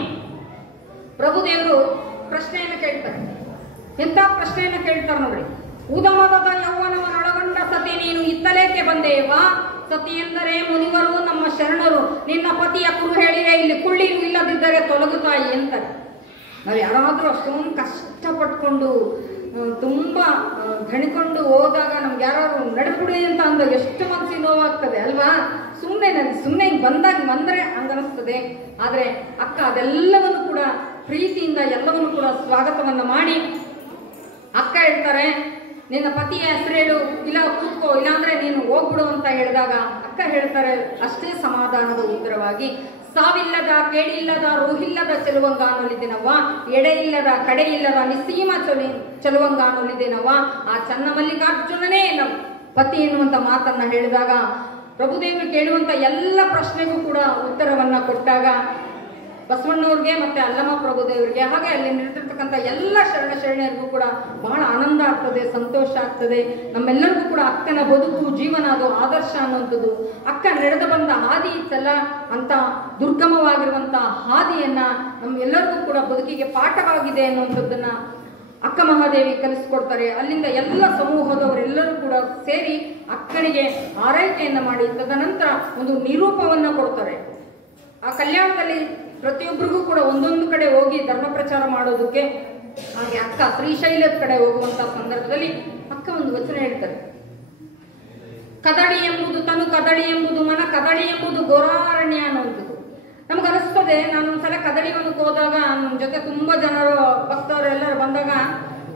ಪ್ರಭುದೇವರು ಪ್ರಶ್ನೆಯನ್ನು ಕೇಳ್ತಾರೆ. ಎಂತ ಪ್ರಶ್ನೆಯನ್ನು ಕೇಳ್ತಾರೆ ನೋಡಿ. ಉದಮದ ಯೌವನವನ್ನೊಳಗೊಂಡ ಸತಿ ನೀನು ಇತ್ತಲೇಕೆ ಬಂದೇವಾ, ಸತಿ ಎಂದರೆ ಮುನಿವರು ನಮ್ಮ ಶರಣರು, ನಿನ್ನ ಪತಿಯ ಕುರು ಹೇಳಿರೆ ಇಲ್ಲಿ ಕುಳ್ಳಿರು ಇಲ್ಲದಿದ್ದರೆ ತೊಲಗುತ್ತಾಯಿ ಅಂತಾರೆ. ನಾವು ಯಾರಾದ್ರೂ ಅಷ್ಟೊಂದು ಕಷ್ಟಪಟ್ಕೊಂಡು ತುಂಬಾ ಗಣಿಕೊಂಡು ಹೋದಾಗ ನಮ್ಗೆ ಯಾರು ನಡೆದ್ಬಿಡಿ ಅಂತ ಅಂದಾಗ ಎಷ್ಟು ಮನಸ್ಸಿಗೆ ನೋವಾಗ್ತದೆ ಅಲ್ವಾ. ಸುಮ್ಮನೆ ಬಂದಾಗ ಬಂದರೆ ಹಂಗನಿಸ್ತದೆ. ಆದ್ರೆ ಅಕ್ಕ ಅದೆಲ್ಲವನ್ನು ಕೂಡ ಪ್ರೀತಿಯಿಂದ ಎಲ್ಲವನ್ನು ಕೂಡ ಸ್ವಾಗತವನ್ನ ಮಾಡಿ ಅಕ್ಕ ಹೇಳ್ತಾರೆ, ನಿನ್ನ ಪತಿಯ ಹೆಸರು ಹೇಳು, ಇಲ್ಲ ಕೂತ್ಕೋ, ಇಲ್ಲಾಂದ್ರೆ ನೀನು ಹೋಗ್ಬಿಡು ಅಂತ ಹೇಳಿದಾಗ ಅಕ್ಕ ಹೇಳ್ತಾರೆ ಅಷ್ಟೇ ಸಮಾಧಾನದ ಉತ್ತರವಾಗಿ, ಸಾವಿಲ್ಲದ ಕೇಳಿಲ್ಲದ ರೋಹಿಲ್ಲದ ಚೆಲುವಂಗಾನೊಲಿದೆನವ್ವ, ಎಡೆ ಇಲ್ಲದ ಕಡೆ ಇಲ್ಲದ ನಿಸ್ಸೀಮ ಚೆಲುವಂಗಾನೊಲಿದೆನವ್ವ, ಆ ಚನ್ನ ಮಲ್ಲಿಕಾರ್ಜುನನೇ ನಮ್ಮ ಪತಿ ಎನ್ನುವಂತ ಮಾತನ್ನ ಹೇಳಿದಾಗ ಪ್ರಭುದೇವರು ಕೇಳುವಂತ ಎಲ್ಲ ಪ್ರಶ್ನೆಗೂ ಕೂಡ ಉತ್ತರವನ್ನ ಕೊಟ್ಟಾಗ ಬಸವಣ್ಣವ್ರಿಗೆ ಮತ್ತೆ ಅಲ್ಲಮ್ಮ ಪ್ರಭುದೇವರಿಗೆ ಹಾಗೆ ಅಲ್ಲಿ ನಿಂತಿರ್ತಕ್ಕಂಥ ಎಲ್ಲ ಶರಣರಿಗೂ ಕೂಡ ಬಹಳ ಆನಂದ ಆಗ್ತದೆ, ಸಂತೋಷ ಆಗ್ತದೆ. ನಮ್ಮೆಲ್ಲರಿಗೂ ಕೂಡ ಅಕ್ಕನ ಬದುಕು ಜೀವನ ಅದು ಆದರ್ಶ ಅನ್ನುವಂಥದ್ದು. ಅಕ್ಕ ನಡೆದು ಬಂದ ಹಾದಿ ಇತ್ತಲ್ಲ ಅಂತ ದುರ್ಗಮವಾಗಿರುವಂತ ಹಾದಿಯನ್ನ ನಮ್ಮೆಲ್ಲರಿಗೂ ಕೂಡ ಬದುಕಿಗೆ ಪಾಠವಾಗಿದೆ ಅನ್ನುವಂಥದ್ದನ್ನ ಅಕ್ಕ ಮಹಾದೇವಿ ಕಲಿಸ್ಕೊಡ್ತಾರೆ. ಅಲ್ಲಿಂದ ಎಲ್ಲ ಸಮೂಹದವರೆಲ್ಲರೂ ಕೂಡ ಸೇರಿ ಅಕ್ಕನಿಗೆ ಆರೈಕೆಯನ್ನ ಮಾಡಿ ತದನಂತರ ಒಂದು ನಿರೂಪವನ್ನ ಕೊಡ್ತಾರೆ. ಆ ಕಲ್ಯಾಣದಲ್ಲಿ ಪ್ರತಿಯೊಬ್ಬರಿಗೂ ಕೂಡ ಒಂದೊಂದು ಕಡೆ ಹೋಗಿ ಧರ್ಮ ಪ್ರಚಾರ ಮಾಡೋದಕ್ಕೆ ಹಾಗೆ ಅಕ್ಕ ಶ್ರೀಶೈಲದ ಕಡೆ ಹೋಗುವಂತ ಸಂದರ್ಭದಲ್ಲಿ ಅಕ್ಕ ಒಂದು ವಚನ ಹೇಳ್ತಾರೆ, ಕದಳಿ ಎಂಬುದು ತನು, ಕದಳಿ ಎಂಬುದು ಮನ, ಕದಳಿ ಎಂಬುದು ಘೋರಾರಣ್ಯ ಅನ್ನುವಂಥದ್ದು. ನಮಗನಿಸ್ತದೆ, ನಾನೊಂದ್ಸಲ ಕದಳಿ ವನಕ್ಕೆ ಹೋದಾಗ ನಮ್ಮ ಜೊತೆ ತುಂಬಾ ಜನರು ಭಕ್ತರೆಲ್ಲರೂ ಬಂದಾಗ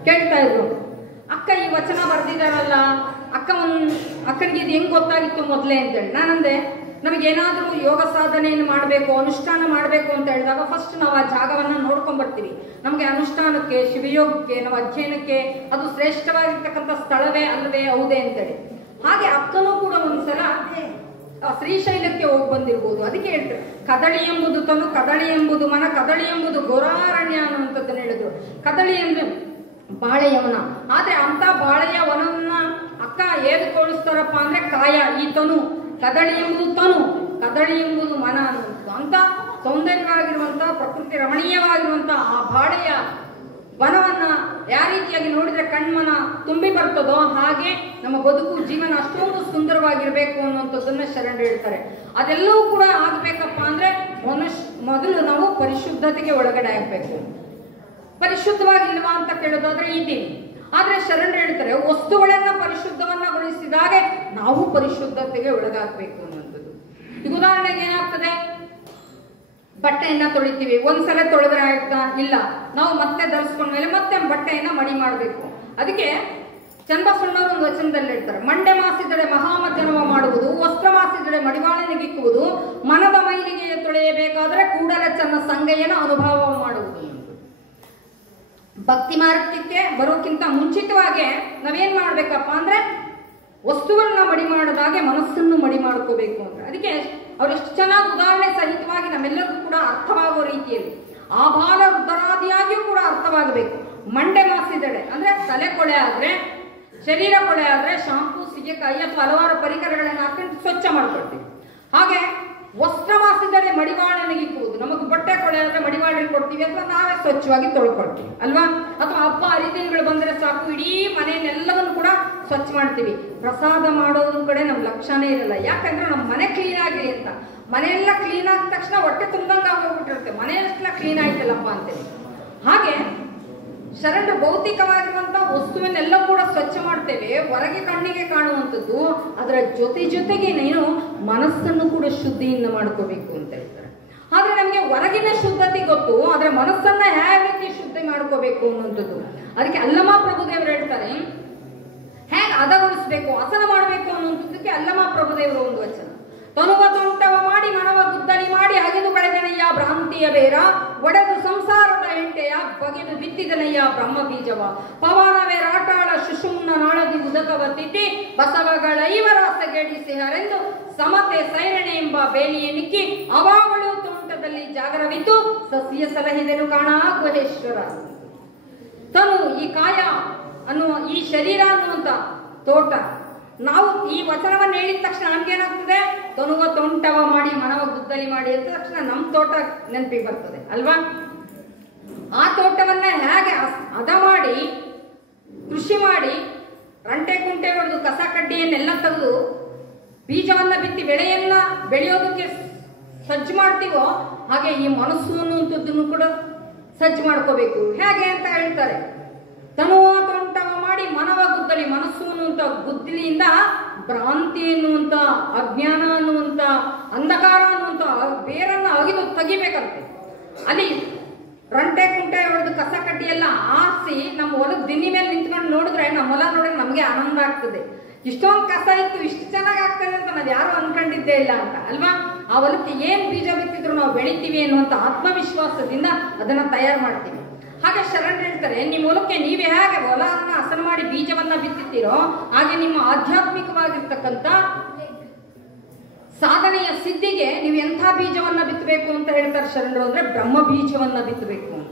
ಕೇಳ್ತಾ ಇದ್ರು, ಅಕ್ಕ ಈ ವಚನ ಬರ್ದಿದಾರಲ್ಲ, ಅಕ್ಕನಿಗೆ ಇದು ಹೆಂಗ್ ಗೊತ್ತಾಗಿತ್ತು ಮೊದಲೇ ಅಂತೇಳಿ. ನಾನಂದೆ, ನಮಗೇನಾದ್ರೂ ಯೋಗ ಸಾಧನೆಯನ್ನು ಮಾಡಬೇಕು, ಅನುಷ್ಠಾನ ಮಾಡಬೇಕು ಅಂತ ಹೇಳಿದಾಗ ಫಸ್ಟ್ ನಾವು ಆ ಜಾಗವನ್ನ ನೋಡ್ಕೊಂಡ್ ಬರ್ತೀವಿ. ನಮಗೆ ಅನುಷ್ಠಾನಕ್ಕೆ, ಶಿವಯೋಗಕ್ಕೆ, ನಾವು ಅಧ್ಯಯನಕ್ಕೆ ಅದು ಶ್ರೇಷ್ಠವಾಗಿರ್ತಕ್ಕಂಥ ಸ್ಥಳವೇ ಅಲ್ಲವೇ ಹೌದೇ ಅಂತೇಳಿ. ಹಾಗೆ ಅಕ್ಕನೂ ಕೂಡ ಒಂದ್ಸಲ ಶ್ರೀಶೈಲಕ್ಕೆ ಹೋಗಿ ಬಂದಿರ್ಬೋದು. ಅದಕ್ಕೆ ಹೇಳ್ತಾರೆ, ಕದಳಿ ಎಂಬುದು ತನು, ಕದಳಿ ಎಂಬುದು ಮನ, ಕದಳಿ ಎಂಬುದು ಘೋರಾರಣ್ಯ ಅನ್ನುವಂಥದ್ದನ್ನ ಹೇಳಿದ್ರು. ಕದಳಿ ಅಂದ್ರೆ ಬಾಳೆಯವನ. ಆದ್ರೆ ಅಂತ ಬಾಳೆಯ ವನವನ್ನ ಅಕ್ಕ ಹೇಗೆ ತೋರಿಸ್ತಾರಪ್ಪ ಅಂದ್ರೆ ಕಾಯ, ಈ ತನು. ಕದಳಿ ಎಂಬುದು ತನು, ಕದಳಿ ಎಂಬುದು ಮನ ಅನ್ನುವಂಥದ್ದು. ಅಂತ ಸೌಂದರ್ಯವಾಗಿರುವಂತ, ಪ್ರಕೃತಿ ರಮಣೀಯವಾಗಿರುವಂತ ಆ ಬಾಳೆಯ ವನವನ್ನ ಯಾವ ರೀತಿಯಾಗಿ ನೋಡಿದ್ರೆ ಕಣ್ಮನ ತುಂಬಿ ಬರ್ತದೋ ಹಾಗೆ ನಮ್ಮ ಬದುಕು ಜೀವನ ಅಷ್ಟೊಂದು ಸುಂದರವಾಗಿರ್ಬೇಕು ಅನ್ನುವಂಥದ್ದನ್ನ ಶರಣರು ಹೇಳ್ತಾರೆ. ಅದೆಲ್ಲವೂ ಕೂಡ ಆಗ್ಬೇಕಪ್ಪ ಅಂದ್ರೆ ಮೊದಲು ನಾವು ಪರಿಶುದ್ಧತೆಗೆ ಒಳಗಡೆ ಆಗ್ಬೇಕು. ಪರಿಶುದ್ಧವಾಗಿಲ್ವಾ ಅಂತ ಕೇಳೋದಾದ್ರೆ ಇದ್ದೀವಿ. ಆದ್ರೆ ಶರಣರು ಹೇಳ್ತಾರೆ, ವಸ್ತುಗಳನ್ನ ಪರಿಶುದ್ಧವನ್ನಗೊಳಿಸಿದಾಗೆ ನಾವು ಪರಿಶುದ್ಧತೆಗೆ ಒಳಗಾಗಬೇಕು ಅನ್ನುವಂಥದ್ದು. ಈಗ ಉದಾಹರಣೆಗೆ ಏನಾಗ್ತದೆ, ಬಟ್ಟೆಯನ್ನ ತೊಳಿತೀವಿ, ಒಂದ್ಸಲ ತೊಳೆದ್ರೆ ಆಯ್ತಾ, ಇಲ್ಲ, ನಾವು ಮತ್ತೆ ಧರಿಸ್ಕೊಂಡ್ಮೇಲೆ ಮತ್ತೆ ಬಟ್ಟೆಯನ್ನ ಮಡಿ ಮಾಡಬೇಕು. ಅದಕ್ಕೆ ಚನ್ನಬಸವಣ್ಣವರು ಒಂದು ವಚನದಲ್ಲಿ ಹೇಳ್ತಾರೆ, ಮಂಡೆ ಮಾಸಿದಡೆ ಮಹಾಮಜ್ಜನವ ಮಾಡುವುದು, ವಸ್ತ್ರ ಮಾಸಿದಡೆ ಮಡಿವಾಳನಿಗಿಕ್ಕುವುದು, ಮನದ ಮೈಲಿಗೆ ತೊಳೆಯಬೇಕಾದರೆ ಕೂಡಲೇ ಚನ್ನ ಸಂಗಯ್ಯನ ಅನುಭವ ಮಾಡುವುದು. ಭಕ್ತಿ ಮಾರ್ಗಕ್ಕೆ ಬರೋಕ್ಕಿಂತ ಮುಂಚಿತವಾಗಿ ನಾವೇನ್ ಮಾಡ್ಬೇಕಪ್ಪ ಅಂದ್ರೆ ವಸ್ತುವನ್ನ ಮಡಿ ಮಾಡದಾಗೆ ಮನಸ್ಸನ್ನು ಮಡಿ ಮಾಡ್ಕೋಬೇಕು ಅಂತ. ಅದಕ್ಕೆ ಅವರೆಷ್ಟು ಚೆನ್ನಾಗಿ ಉದಾಹರಣೆ ಸಹಿತವಾಗಿ ನಮ್ಮೆಲ್ಲರಿಗೂ ಕೂಡ ಅರ್ಥವಾಗುವ ರೀತಿಯಲ್ಲಿ ಆಭಾಲ ರುದ್ರಾದಿಯಾಗಿಯೂ ಕೂಡ ಅರ್ಥವಾಗಬೇಕು. ಮಂಡೆ ಮಾಸಿದಡೆ ಅಂದ್ರೆ ತಲೆ ಕೊಳೆ ಆದ್ರೆ, ಶರೀರ ಕೊಳೆ ಆದ್ರೆ ಶಾಂಪೂ, ಸೀಗೆಕಾಯಿ ಅಥವಾ ಹಲವಾರು ಪರಿಕರಗಳನ್ನು ಹಾಕೊಂಡು ಸ್ವಚ್ಛ ಮಾಡ್ಕೊಳ್ತೀವಿ. ಹಾಗೆ ವಸ್ತ್ರ ಮಾಸಿದಡೆ ಮಡಿವಾಳನಿಗಿಕ್ಕುವುದು, ನಮಗೆ ಬಟ್ಟೆ ಕೊಳೆ ಆದ್ರೆ ಮಡಿವಾಳಲ್ಲಿ ಕೊಡ್ತೀವಿ ಅಥವಾ ನಾವೇ ಸ್ವಚ್ಛವಾಗಿ ತೊಳ್ಕೊಳ್ತೀವಿ ಅಲ್ವಾ. ಅಥವಾ ಹಬ್ಬ ಹರಿದಿನಗಳು ಬಂದ್ರೆ ಸಾಕು, ಇಡೀ ಮನೆಯನ್ನೆಲ್ಲವನ್ನು ಕೂಡ ಸ್ವಚ್ಛ ಮಾಡ್ತೀವಿ. ಪ್ರಸಾದ ಮಾಡೋದ್ರ ಕಡೆ ನಮ್ ಲಕ್ಷ್ಯನೇ ಇರಲ್ಲ. ಯಾಕಂದ್ರೆ ನಮ್ಮ ಮನೆ ಕ್ಲೀನ್ ಆಗಲಿ ಅಂತ. ಮನೆಯೆಲ್ಲ ಕ್ಲೀನ್ ಆದ ತಕ್ಷಣ ಹೊಟ್ಟೆ ತುಂಬ್ದಂಗ ಆಗೋಗ್ಬಿಟ್ಟಿರುತ್ತೆ, ಮನೆಯೆಲ್ಲ ಕ್ಲೀನ್ ಆಯ್ತಲ್ಲಪ್ಪ ಅಂತೇಳಿ. ಹಾಗೆ ಶರಣರು ಭೌತಿಕವಾಗಿರುವಂತಹ ವಸ್ತುವನ್ನೆಲ್ಲ ಕೂಡ ಸ್ವಚ್ಛ ಮಾಡ್ತೇವೆ, ಹೊರಗೆ ಕಣ್ಣಿಗೆ ಕಾಣುವಂಥದ್ದು. ಅದರ ಜೊತೆಗೆ ನೀನು ಮನಸ್ಸನ್ನು ಕೂಡ ಶುದ್ಧಿಯಿಂದ ಮಾಡ್ಕೋಬೇಕು ಅಂತ ಹೇಳ್ತಾರೆ. ಆದ್ರೆ ನಮಗೆ ಹೊರಗಿನ ಶುದ್ಧತೆ ಗೊತ್ತು, ಆದ್ರೆ ಮನಸ್ಸನ್ನ ಯಾವ ರೀತಿ ಶುದ್ಧಿ ಮಾಡ್ಕೋಬೇಕು ಅನ್ನುವಂಥದ್ದು. ಅದಕ್ಕೆ ಅಲ್ಲಮ ಪ್ರಭುದೇವರು ಹೇಳ್ತಾರೆ, ಹೇಗೆ ಹದಗೊಳಿಸ್ಬೇಕು, ಹಸನ ಮಾಡಬೇಕು ಅನ್ನುವಂಥದ್ದಕ್ಕೆ ಅಲ್ಲಮ ಪ್ರಭುದೇವರು ಒಂದು ವಚನ. ತನುವ ತೊಂಟವ ಮಾಡಿ ಮನವ ಗುದ್ದಲಿ ಮಾಡಿ ಅಗೆದು ಕಳೆದನಯ್ಯ ಭ್ರಾಂತಿಯ ಬೇರ, ಒಡೆದು ಸಂಸಾರದ ಹೆಂಟೆಯ ಬಗೆದು ಬಿತ್ತಿದನಯ್ಯ ಬ್ರಹ್ಮ ಬೀಜವ, ಪವನವೇ ರಾಟಾಳ ಶುಶುಮ್ನ ನಾಳದಿ ಉದಕವ ತಿದ್ದಿ ಬಸವಗಳ ಇವರಾಸಗೆಡಿಸಿ ಹರೆಂದು ಸಮತೆ ಸೈರಣೆ ಎಂಬ ಬೇಲಿಯ ನಿಕ್ಕಿ ಅವಾಗಳು ತೋಂಟದಲ್ಲಿ ಜಾಗರವಿದ್ದು ಸಸ್ಯ ಸಲಹಿದನು ಕಾಣ ಗುಹೇಶ್ವರ. ತನು ಈ ಕಾಯ ಅನ್ನುವ ಈ ಶರೀರ ಅನ್ನುವಂತ ತೋಟ, ನಾವು ಈ ವಚನವನ್ನು ಹೇಳಿದ ತಕ್ಷಣ ನಮ್ಗೇನಾಗ್ತದೆ, ತನುವ ತೋಂಟವ ಮಾಡಿ ಮನವ ಗುದ್ದಲಿ ಮಾಡಿ ಅಂತ ತಕ್ಷಣ ನಮ್ಮ ತೋಟ ನೆನಪಿಗೆ ಬರ್ತದೆ ಅಲ್ವಾ. ಆ ತೋಟವನ್ನ ಹೇಗೆ ಹದ ಮಾಡಿ ಕೃಷಿ ಮಾಡಿ ರಂಟೆ ಕುಂಟೆ ಹೊಡೆದು ಕಸ ಕಡ್ಡಿಯನ್ನೆಲ್ಲ ತೆಗೆದು ಬೀಜವನ್ನ ಬಿತ್ತಿ ಬೆಳೆಯನ್ನ ಬೆಳೆಯೋದಕ್ಕೆ ಸಜ್ಜು ಮಾಡ್ತೀವೋ, ಹಾಗೆ ಈ ಮನಸ್ಸು ಅನ್ನುವಂಥದ್ದನ್ನು ಕೂಡ ಸಜ್ಜು ಮಾಡ್ಕೋಬೇಕು. ಹೇಗೆ ಅಂತ ಹೇಳ್ತಾರೆ, ತನುವ ತೊಂಟವ ಮಾಡಿ ಮನವ ಗುದ್ದಲಿ, ಮನಸ್ಸು ಅನ್ನುವಂಥ ಗುದ್ದಲಿಯಿಂದ ಭ್ರಾಂತಿ ಎನ್ನುವಂತ, ಅಜ್ಞಾನ ಅನ್ನುವಂತ, ಅಂಧಕಾರ ಅನ್ನುವಂತ ಬೇರನ್ನ ಅಗಿದು ತೆಗಿಬೇಕಂತೆ. ಅಲ್ಲಿ ರಂಟೆ ಕುಂಟೆ ಹೊಡೆದು ಕಸ ಕಡ್ಡಿ ಎಲ್ಲ ಆರಿಸಿ ನಮ್ಮ ಹೊಲದ ದಿನ್ನಿ ಮೇಲೆ ನಿಂತ್ಕೊಂಡು ನೋಡಿದ್ರೆ ನಮ್ಮ ಹೊಲ ನೋಡಿದ್ರೆ ನಮಗೆ ಆನಂದ ಆಗ್ತದೆ. ಇಷ್ಟೊಂದು ಕಸ ಇತ್ತು, ಇಷ್ಟು ಚೆನ್ನಾಗಿ ಆಗ್ತದೆ ಅಂತ ನಾವು ಯಾರು ಅನ್ಕೊಂಡಿದ್ದೇ ಇಲ್ಲ ಅಂತ ಅಲ್ವಾ. ಆ ಹೊಲಕ್ಕೆ ಏನ್ ಬೀಜ ಬಿತ್ತಿದ್ರು ನಾವು ಬೆಳಿತೀವಿ ಅನ್ನುವಂತ ಆತ್ಮವಿಶ್ವಾಸದಿಂದ ಅದನ್ನ ತಯಾರು ಮಾಡ್ತೀವಿ. ಹಾಗೆ ಶರಣ್ ಹೇಳ್ತಾರೆ, ನಿಮ್ಮ ಹೊಲಕ್ಕೆ ನೀವೇ ಹೇಗೆ ಹೊಲವನ್ನ ಹಸನ ಮಾಡಿ ಬೀಜವನ್ನ ಬಿತ್ತುತ್ತೀರೋ, ಹಾಗೆ ನಿಮ್ಮ ಆಧ್ಯಾತ್ಮಿಕವಾಗಿರ್ತಕ್ಕಂಥ ಸಾಧನೆಯ ಸಿದ್ಧಿಗೆ ನೀವು ಎಂಥ ಬೀಜವನ್ನ ಬಿತ್ತಬೇಕು ಅಂತ ಹೇಳ್ತಾರೆ ಶರಣರು, ಅಂದ್ರೆ ಬ್ರಹ್ಮ ಬೀಜವನ್ನ ಬಿತ್ತಬೇಕು ಅಂತ.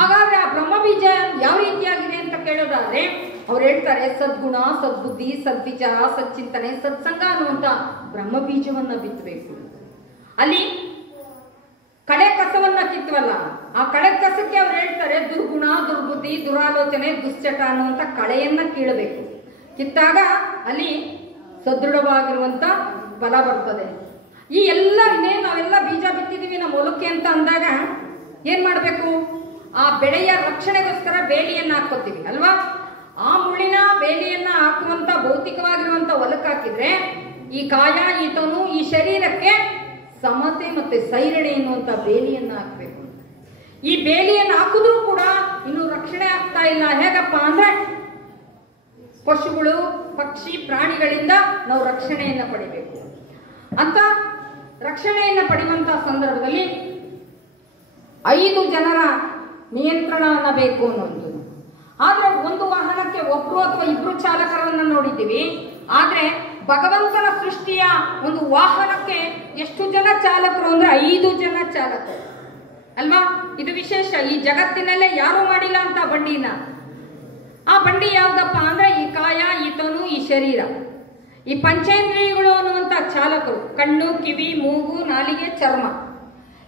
ಹಾಗಾದ್ರೆ ಆ ಬ್ರಹ್ಮ ಬೀಜ ಯಾವ ರೀತಿಯಾಗಿದೆ ಅಂತ ಕೇಳೋದಾದ್ರೆ ಅವ್ರು ಹೇಳ್ತಾರೆ, ಸದ್ಗುಣ, ಸದ್ಬುದ್ಧಿ, ಸದ್ವಿಚಾರ, ಸಚ್ಚಿಂತನೆ, ಸತ್ಸಂಗ ಅನ್ನುವಂತ ಬ್ರಹ್ಮ ಬೀಜವನ್ನ ಬಿತ್ತಬೇಕು. ಅಲ್ಲಿ ಕಡೆ ಕಸವನ್ನ ಕಿತ್ತವಲ್ಲ, ಆ ಕಡೆ ಕಸಕ್ಕೆ ಅವ್ರು ಹೇಳ್ತಾರೆ ದುರ್ಗುಣ, ದುರ್ಬುದ್ಧಿ, ದುರಾಲೋಚನೆ, ದುಶ್ಚಟ ಅನ್ನುವಂತ ಕಳೆಯನ್ನ ಕೀಳಬೇಕು. ಕಿತ್ತಾಗ ಅಲ್ಲಿ ಸದೃಢವಾಗಿರುವಂತ ಫಲ ಬರ್ತದೆ. ಈ ಎಲ್ಲ ಇನ್ನೇನು ನಾವೆಲ್ಲ ಬೀಜ ಬಿತ್ತಿದೀವಿ ನಮ್ಮ ಹೊಲಕ್ಕೆ ಅಂತ ಅಂದಾಗ ಏನ್ ಮಾಡ್ಬೇಕು, ಆ ಬೆಳೆಯ ರಕ್ಷಣೆಗೋಸ್ಕರ ಬೇಲಿಯನ್ನ ಹಾಕೋತೀವಿ ಅಲ್ವಾ. ಆ ಮುಳ್ಳಿನ ಬೇಲಿಯನ್ನ ಹಾಕುವಂತ ಭೌತಿಕವಾಗಿರುವಂತ ಹೊಲಕ್ಕೆ ಹಾಕಿದ್ರೆ ಈ ಕಾಯ, ಈ ತನು, ಈ ಶರೀರಕ್ಕೆ ಸಮತೆ ಮತ್ತೆ ಸೈರಣೆ ಎನ್ನುವಂತ ಬೇಲಿಯನ್ನ ಹಾಕ್ಬೇಕು. ಈ ಬೇಲಿಯನ್ನು ಹಾಕಿದ್ರೂ ಕೂಡ ಇನ್ನು ರಕ್ಷಣೆ ಆಗ್ತಾ ಇಲ್ಲ. ಹೇಗಪ್ಪ ಅಂದ್ರೆ ಪಶುಗಳು, ಪಕ್ಷಿ, ಪ್ರಾಣಿಗಳಿಂದ ನಾವು ರಕ್ಷಣೆಯನ್ನ ಪಡಿಬೇಕು. ಅಂತ ರಕ್ಷಣೆಯನ್ನ ಪಡೆಯುವಂತಹ ಸಂದರ್ಭದಲ್ಲಿ 5 ಜನರ ನಿಯಂತ್ರಣವನ್ನ ಬೇಕು ಅನ್ನೋದು. ಆದ್ರೆ ಒಂದು ವಾಹನಕ್ಕೆ ಒಬ್ರು ಅಥವಾ ಇಬ್ರು ಚಾಲಕರನ್ನ ನೋಡಿದ್ದೀವಿ. ಆದ್ರೆ ಭಗವಂತನ ಸೃಷ್ಟಿಯ ಒಂದು ವಾಹನಕ್ಕೆ ಎಷ್ಟು ಜನ ಚಾಲಕರು ಅಂದ್ರೆ 5 ಜನ ಚಾಲಕರು ಅಲ್ವಾ. ಇದು ವಿಶೇಷ, ಈ ಜಗತ್ತಿನಲ್ಲೇ ಯಾರು ಮಾಡಿಲ್ಲ ಅಂತ ಬಂಡಿನ. ಆ ಬಂಡಿ ಯಾವ್ದಪ್ಪ ಅಂದ್ರೆ ಈ ಕಾಯ, ಈ ತನು, ಈ ಶರೀರ, ಈ ಪಂಚೇಂದ್ರಿಯಗಳು ಅನ್ನುವಂತ ಚಾಲಕರು. ಕಣ್ಣು, ಕಿವಿ, ಮೂಗು, ನಾಲಿಗೆ, ಚರ್ಮ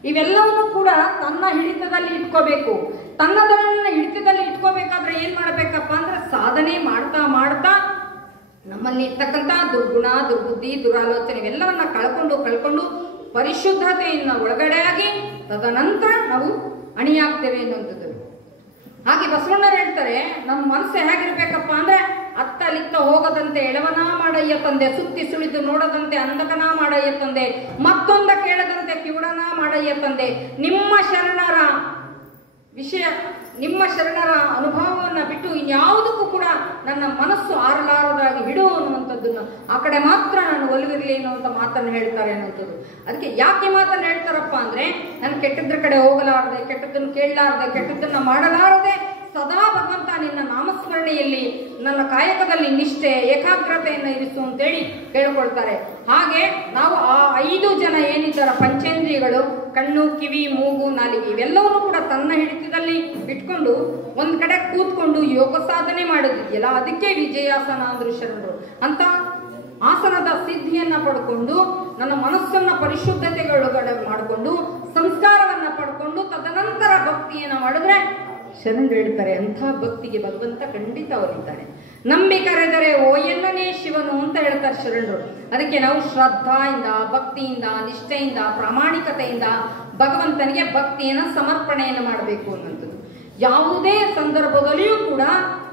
ಇವೆಲ್ಲವನ್ನೂ ಕೂಡ ತನ್ನ ಹಿಡಿತದಲ್ಲಿ ಇಟ್ಕೋಬೇಕು. ತನ್ನದನ್ನ ಹಿಡಿತದಲ್ಲಿ ಇಟ್ಕೋಬೇಕಾದ್ರೆ ಏನ್ ಮಾಡ್ಬೇಕಪ್ಪ ಅಂದ್ರೆ ಸಾಧನೆ ಮಾಡ್ತಾ ಮಾಡ್ತಾ ನಮ್ಮಲ್ಲಿ ಇರ್ತಕ್ಕಂಥ ದುರ್ಗುಣ, ದುರ್ಬುದ್ಧಿ, ದುರಾಲೋಚನೆ ಇವೆಲ್ಲವನ್ನ ಕಳ್ಕೊಂಡು ಪರಿಶುದ್ಧತೆಯನ್ನ ಒಳಗಡೆಯಾಗಿ ತದನಂತರ ನಾವು ಅಣಿಯಾಗ್ತೇವೆ ಅನ್ನುವಂಥದ್ದು. ಹಾಗೆ ಬಸವಣ್ಣರು ಹೇಳ್ತಾರೆ, ನಮ್ಮ ಮನಸ್ಸು ಹೇಗಿರ್ಬೇಕಪ್ಪ ಅಂದ್ರೆ ಅತ್ತಲಿತ್ತ ಹೋಗದಂತೆ ಎಳವನ ಮಾಡಯ್ಯ ತಂದೆ, ಸುತ್ತಿ ಸುಳಿದು ನೋಡದಂತೆ ಅಂಧಕನ ಮಾಡಯ್ಯ ತಂದೆ, ಮತ್ತೊಂದ ಕೇಳದಂತೆ ಕಿವುಡನ ಮಾಡಯ್ಯ ತಂದೆ. ನಿಮ್ಮ ಶರಣರ ವಿಷಯ, ನಿಮ್ಮ ಶರಣರ ಅನುಭವವನ್ನು ಬಿಟ್ಟು ಇನ್ಯಾವುದಕ್ಕೂ ಕೂಡ ನನ್ನ ಮನಸ್ಸು ಆರಲಾರದಾಗಿ ಬಿಡು ಅನ್ನುವಂಥದ್ದನ್ನು, ಆ ಕಡೆ ಮಾತ್ರ ನಾನು ಒಲವಿರಲಿ ಅನ್ನುವಂಥ ಮಾತನ್ನು ಹೇಳ್ತಾರೆ ಅನ್ನುವಂಥದ್ದು. ಅದಕ್ಕೆ ಯಾಕೆ ಮಾತನ್ನು ಹೇಳ್ತಾರಪ್ಪ ಅಂದ್ರೆ, ನಾನು ಕೆಟ್ಟದ್ರ ಕಡೆ ಹೋಗಲಾರದೆ, ಕೆಟ್ಟದ್ದನ್ನು ಕೇಳಲಾರದೆ, ಕೆಟ್ಟದ್ದನ್ನು ಮಾಡಲಾರದೆ ಸದಾ ಭಗವಂತ ನಿನ್ನ ನಾಮಸ್ಮರಣೆಯಲ್ಲಿ ನನ್ನ ಕಾಯಕದಲ್ಲಿ ನಿಷ್ಠೆ, ಏಕಾಗ್ರತೆಯನ್ನು ಇರಿಸು ಅಂತೇಳಿ ಕೇಳಿಕೊಳ್ತಾರೆ. ಹಾಗೆ ನಾವು ಆ 5 ಜನ ಏನಿದ್ದಾರ ಪಂಚೇಂದ್ರಿಯಗಳು, ಕಣ್ಣು, ಕಿವಿ, ಮೂಗು, ನಾಲಿಗೆ ಇವೆಲ್ಲವನ್ನೂ ಕೂಡ ತನ್ನ ಹಿಡಿತದಲ್ಲಿ ಇಟ್ಕೊಂಡು ಒಂದ್ ಕಡೆ ಕೂತ್ಕೊಂಡು ಯೋಗ ಸಾಧನೆ ಮಾಡೋದಿದೆಯಲ್ಲ, ಅದಕ್ಕೆ ವಿಜಯಾಸನ ಅಂದ್ರು ಶರಣರು. ಅಂತ ಆಸನದ ಸಿದ್ಧಿಯನ್ನ ಪಡ್ಕೊಂಡು ನನ್ನ ಮನಸ್ಸನ್ನ ಪರಿಶುದ್ಧತೆಗೊಳಗಡೆ ಮಾಡಿಕೊಂಡು ಸಂಸ್ಕಾರವನ್ನ ಪಡ್ಕೊಂಡು ತದನಂತರ ಭಕ್ತಿಯನ್ನ ಮಾಡಿದ್ರೆ ಶರಣರು ಹೇಳ್ತಾರೆ ಅಂಥ ಭಕ್ತಿಗೆ ಭಗವಂತ ಖಂಡಿತ ಒಲಿತಾನೆ. ನಂಬಿ ಕರೆದರೆ ಓ ಎನ್ನನೇ ಶಿವನು ಅಂತ ಹೇಳ್ತಾರೆ ಶರಣರು. ಅದಕ್ಕೆ ನಾವು ಶ್ರದ್ಧಾಯಿಂದ, ಭಕ್ತಿಯಿಂದ, ನಿಷ್ಠೆಯಿಂದ, ಪ್ರಾಮಾಣಿಕತೆಯಿಂದ ಭಗವಂತನಿಗೆ ಭಕ್ತಿಯನ್ನ ಸಮರ್ಪಣೆಯನ್ನು ಮಾಡಬೇಕು ಅನ್ನೋದು. ಯಾವುದೇ ಸಂದರ್ಭದಲ್ಲಿಯೂ ಕೂಡ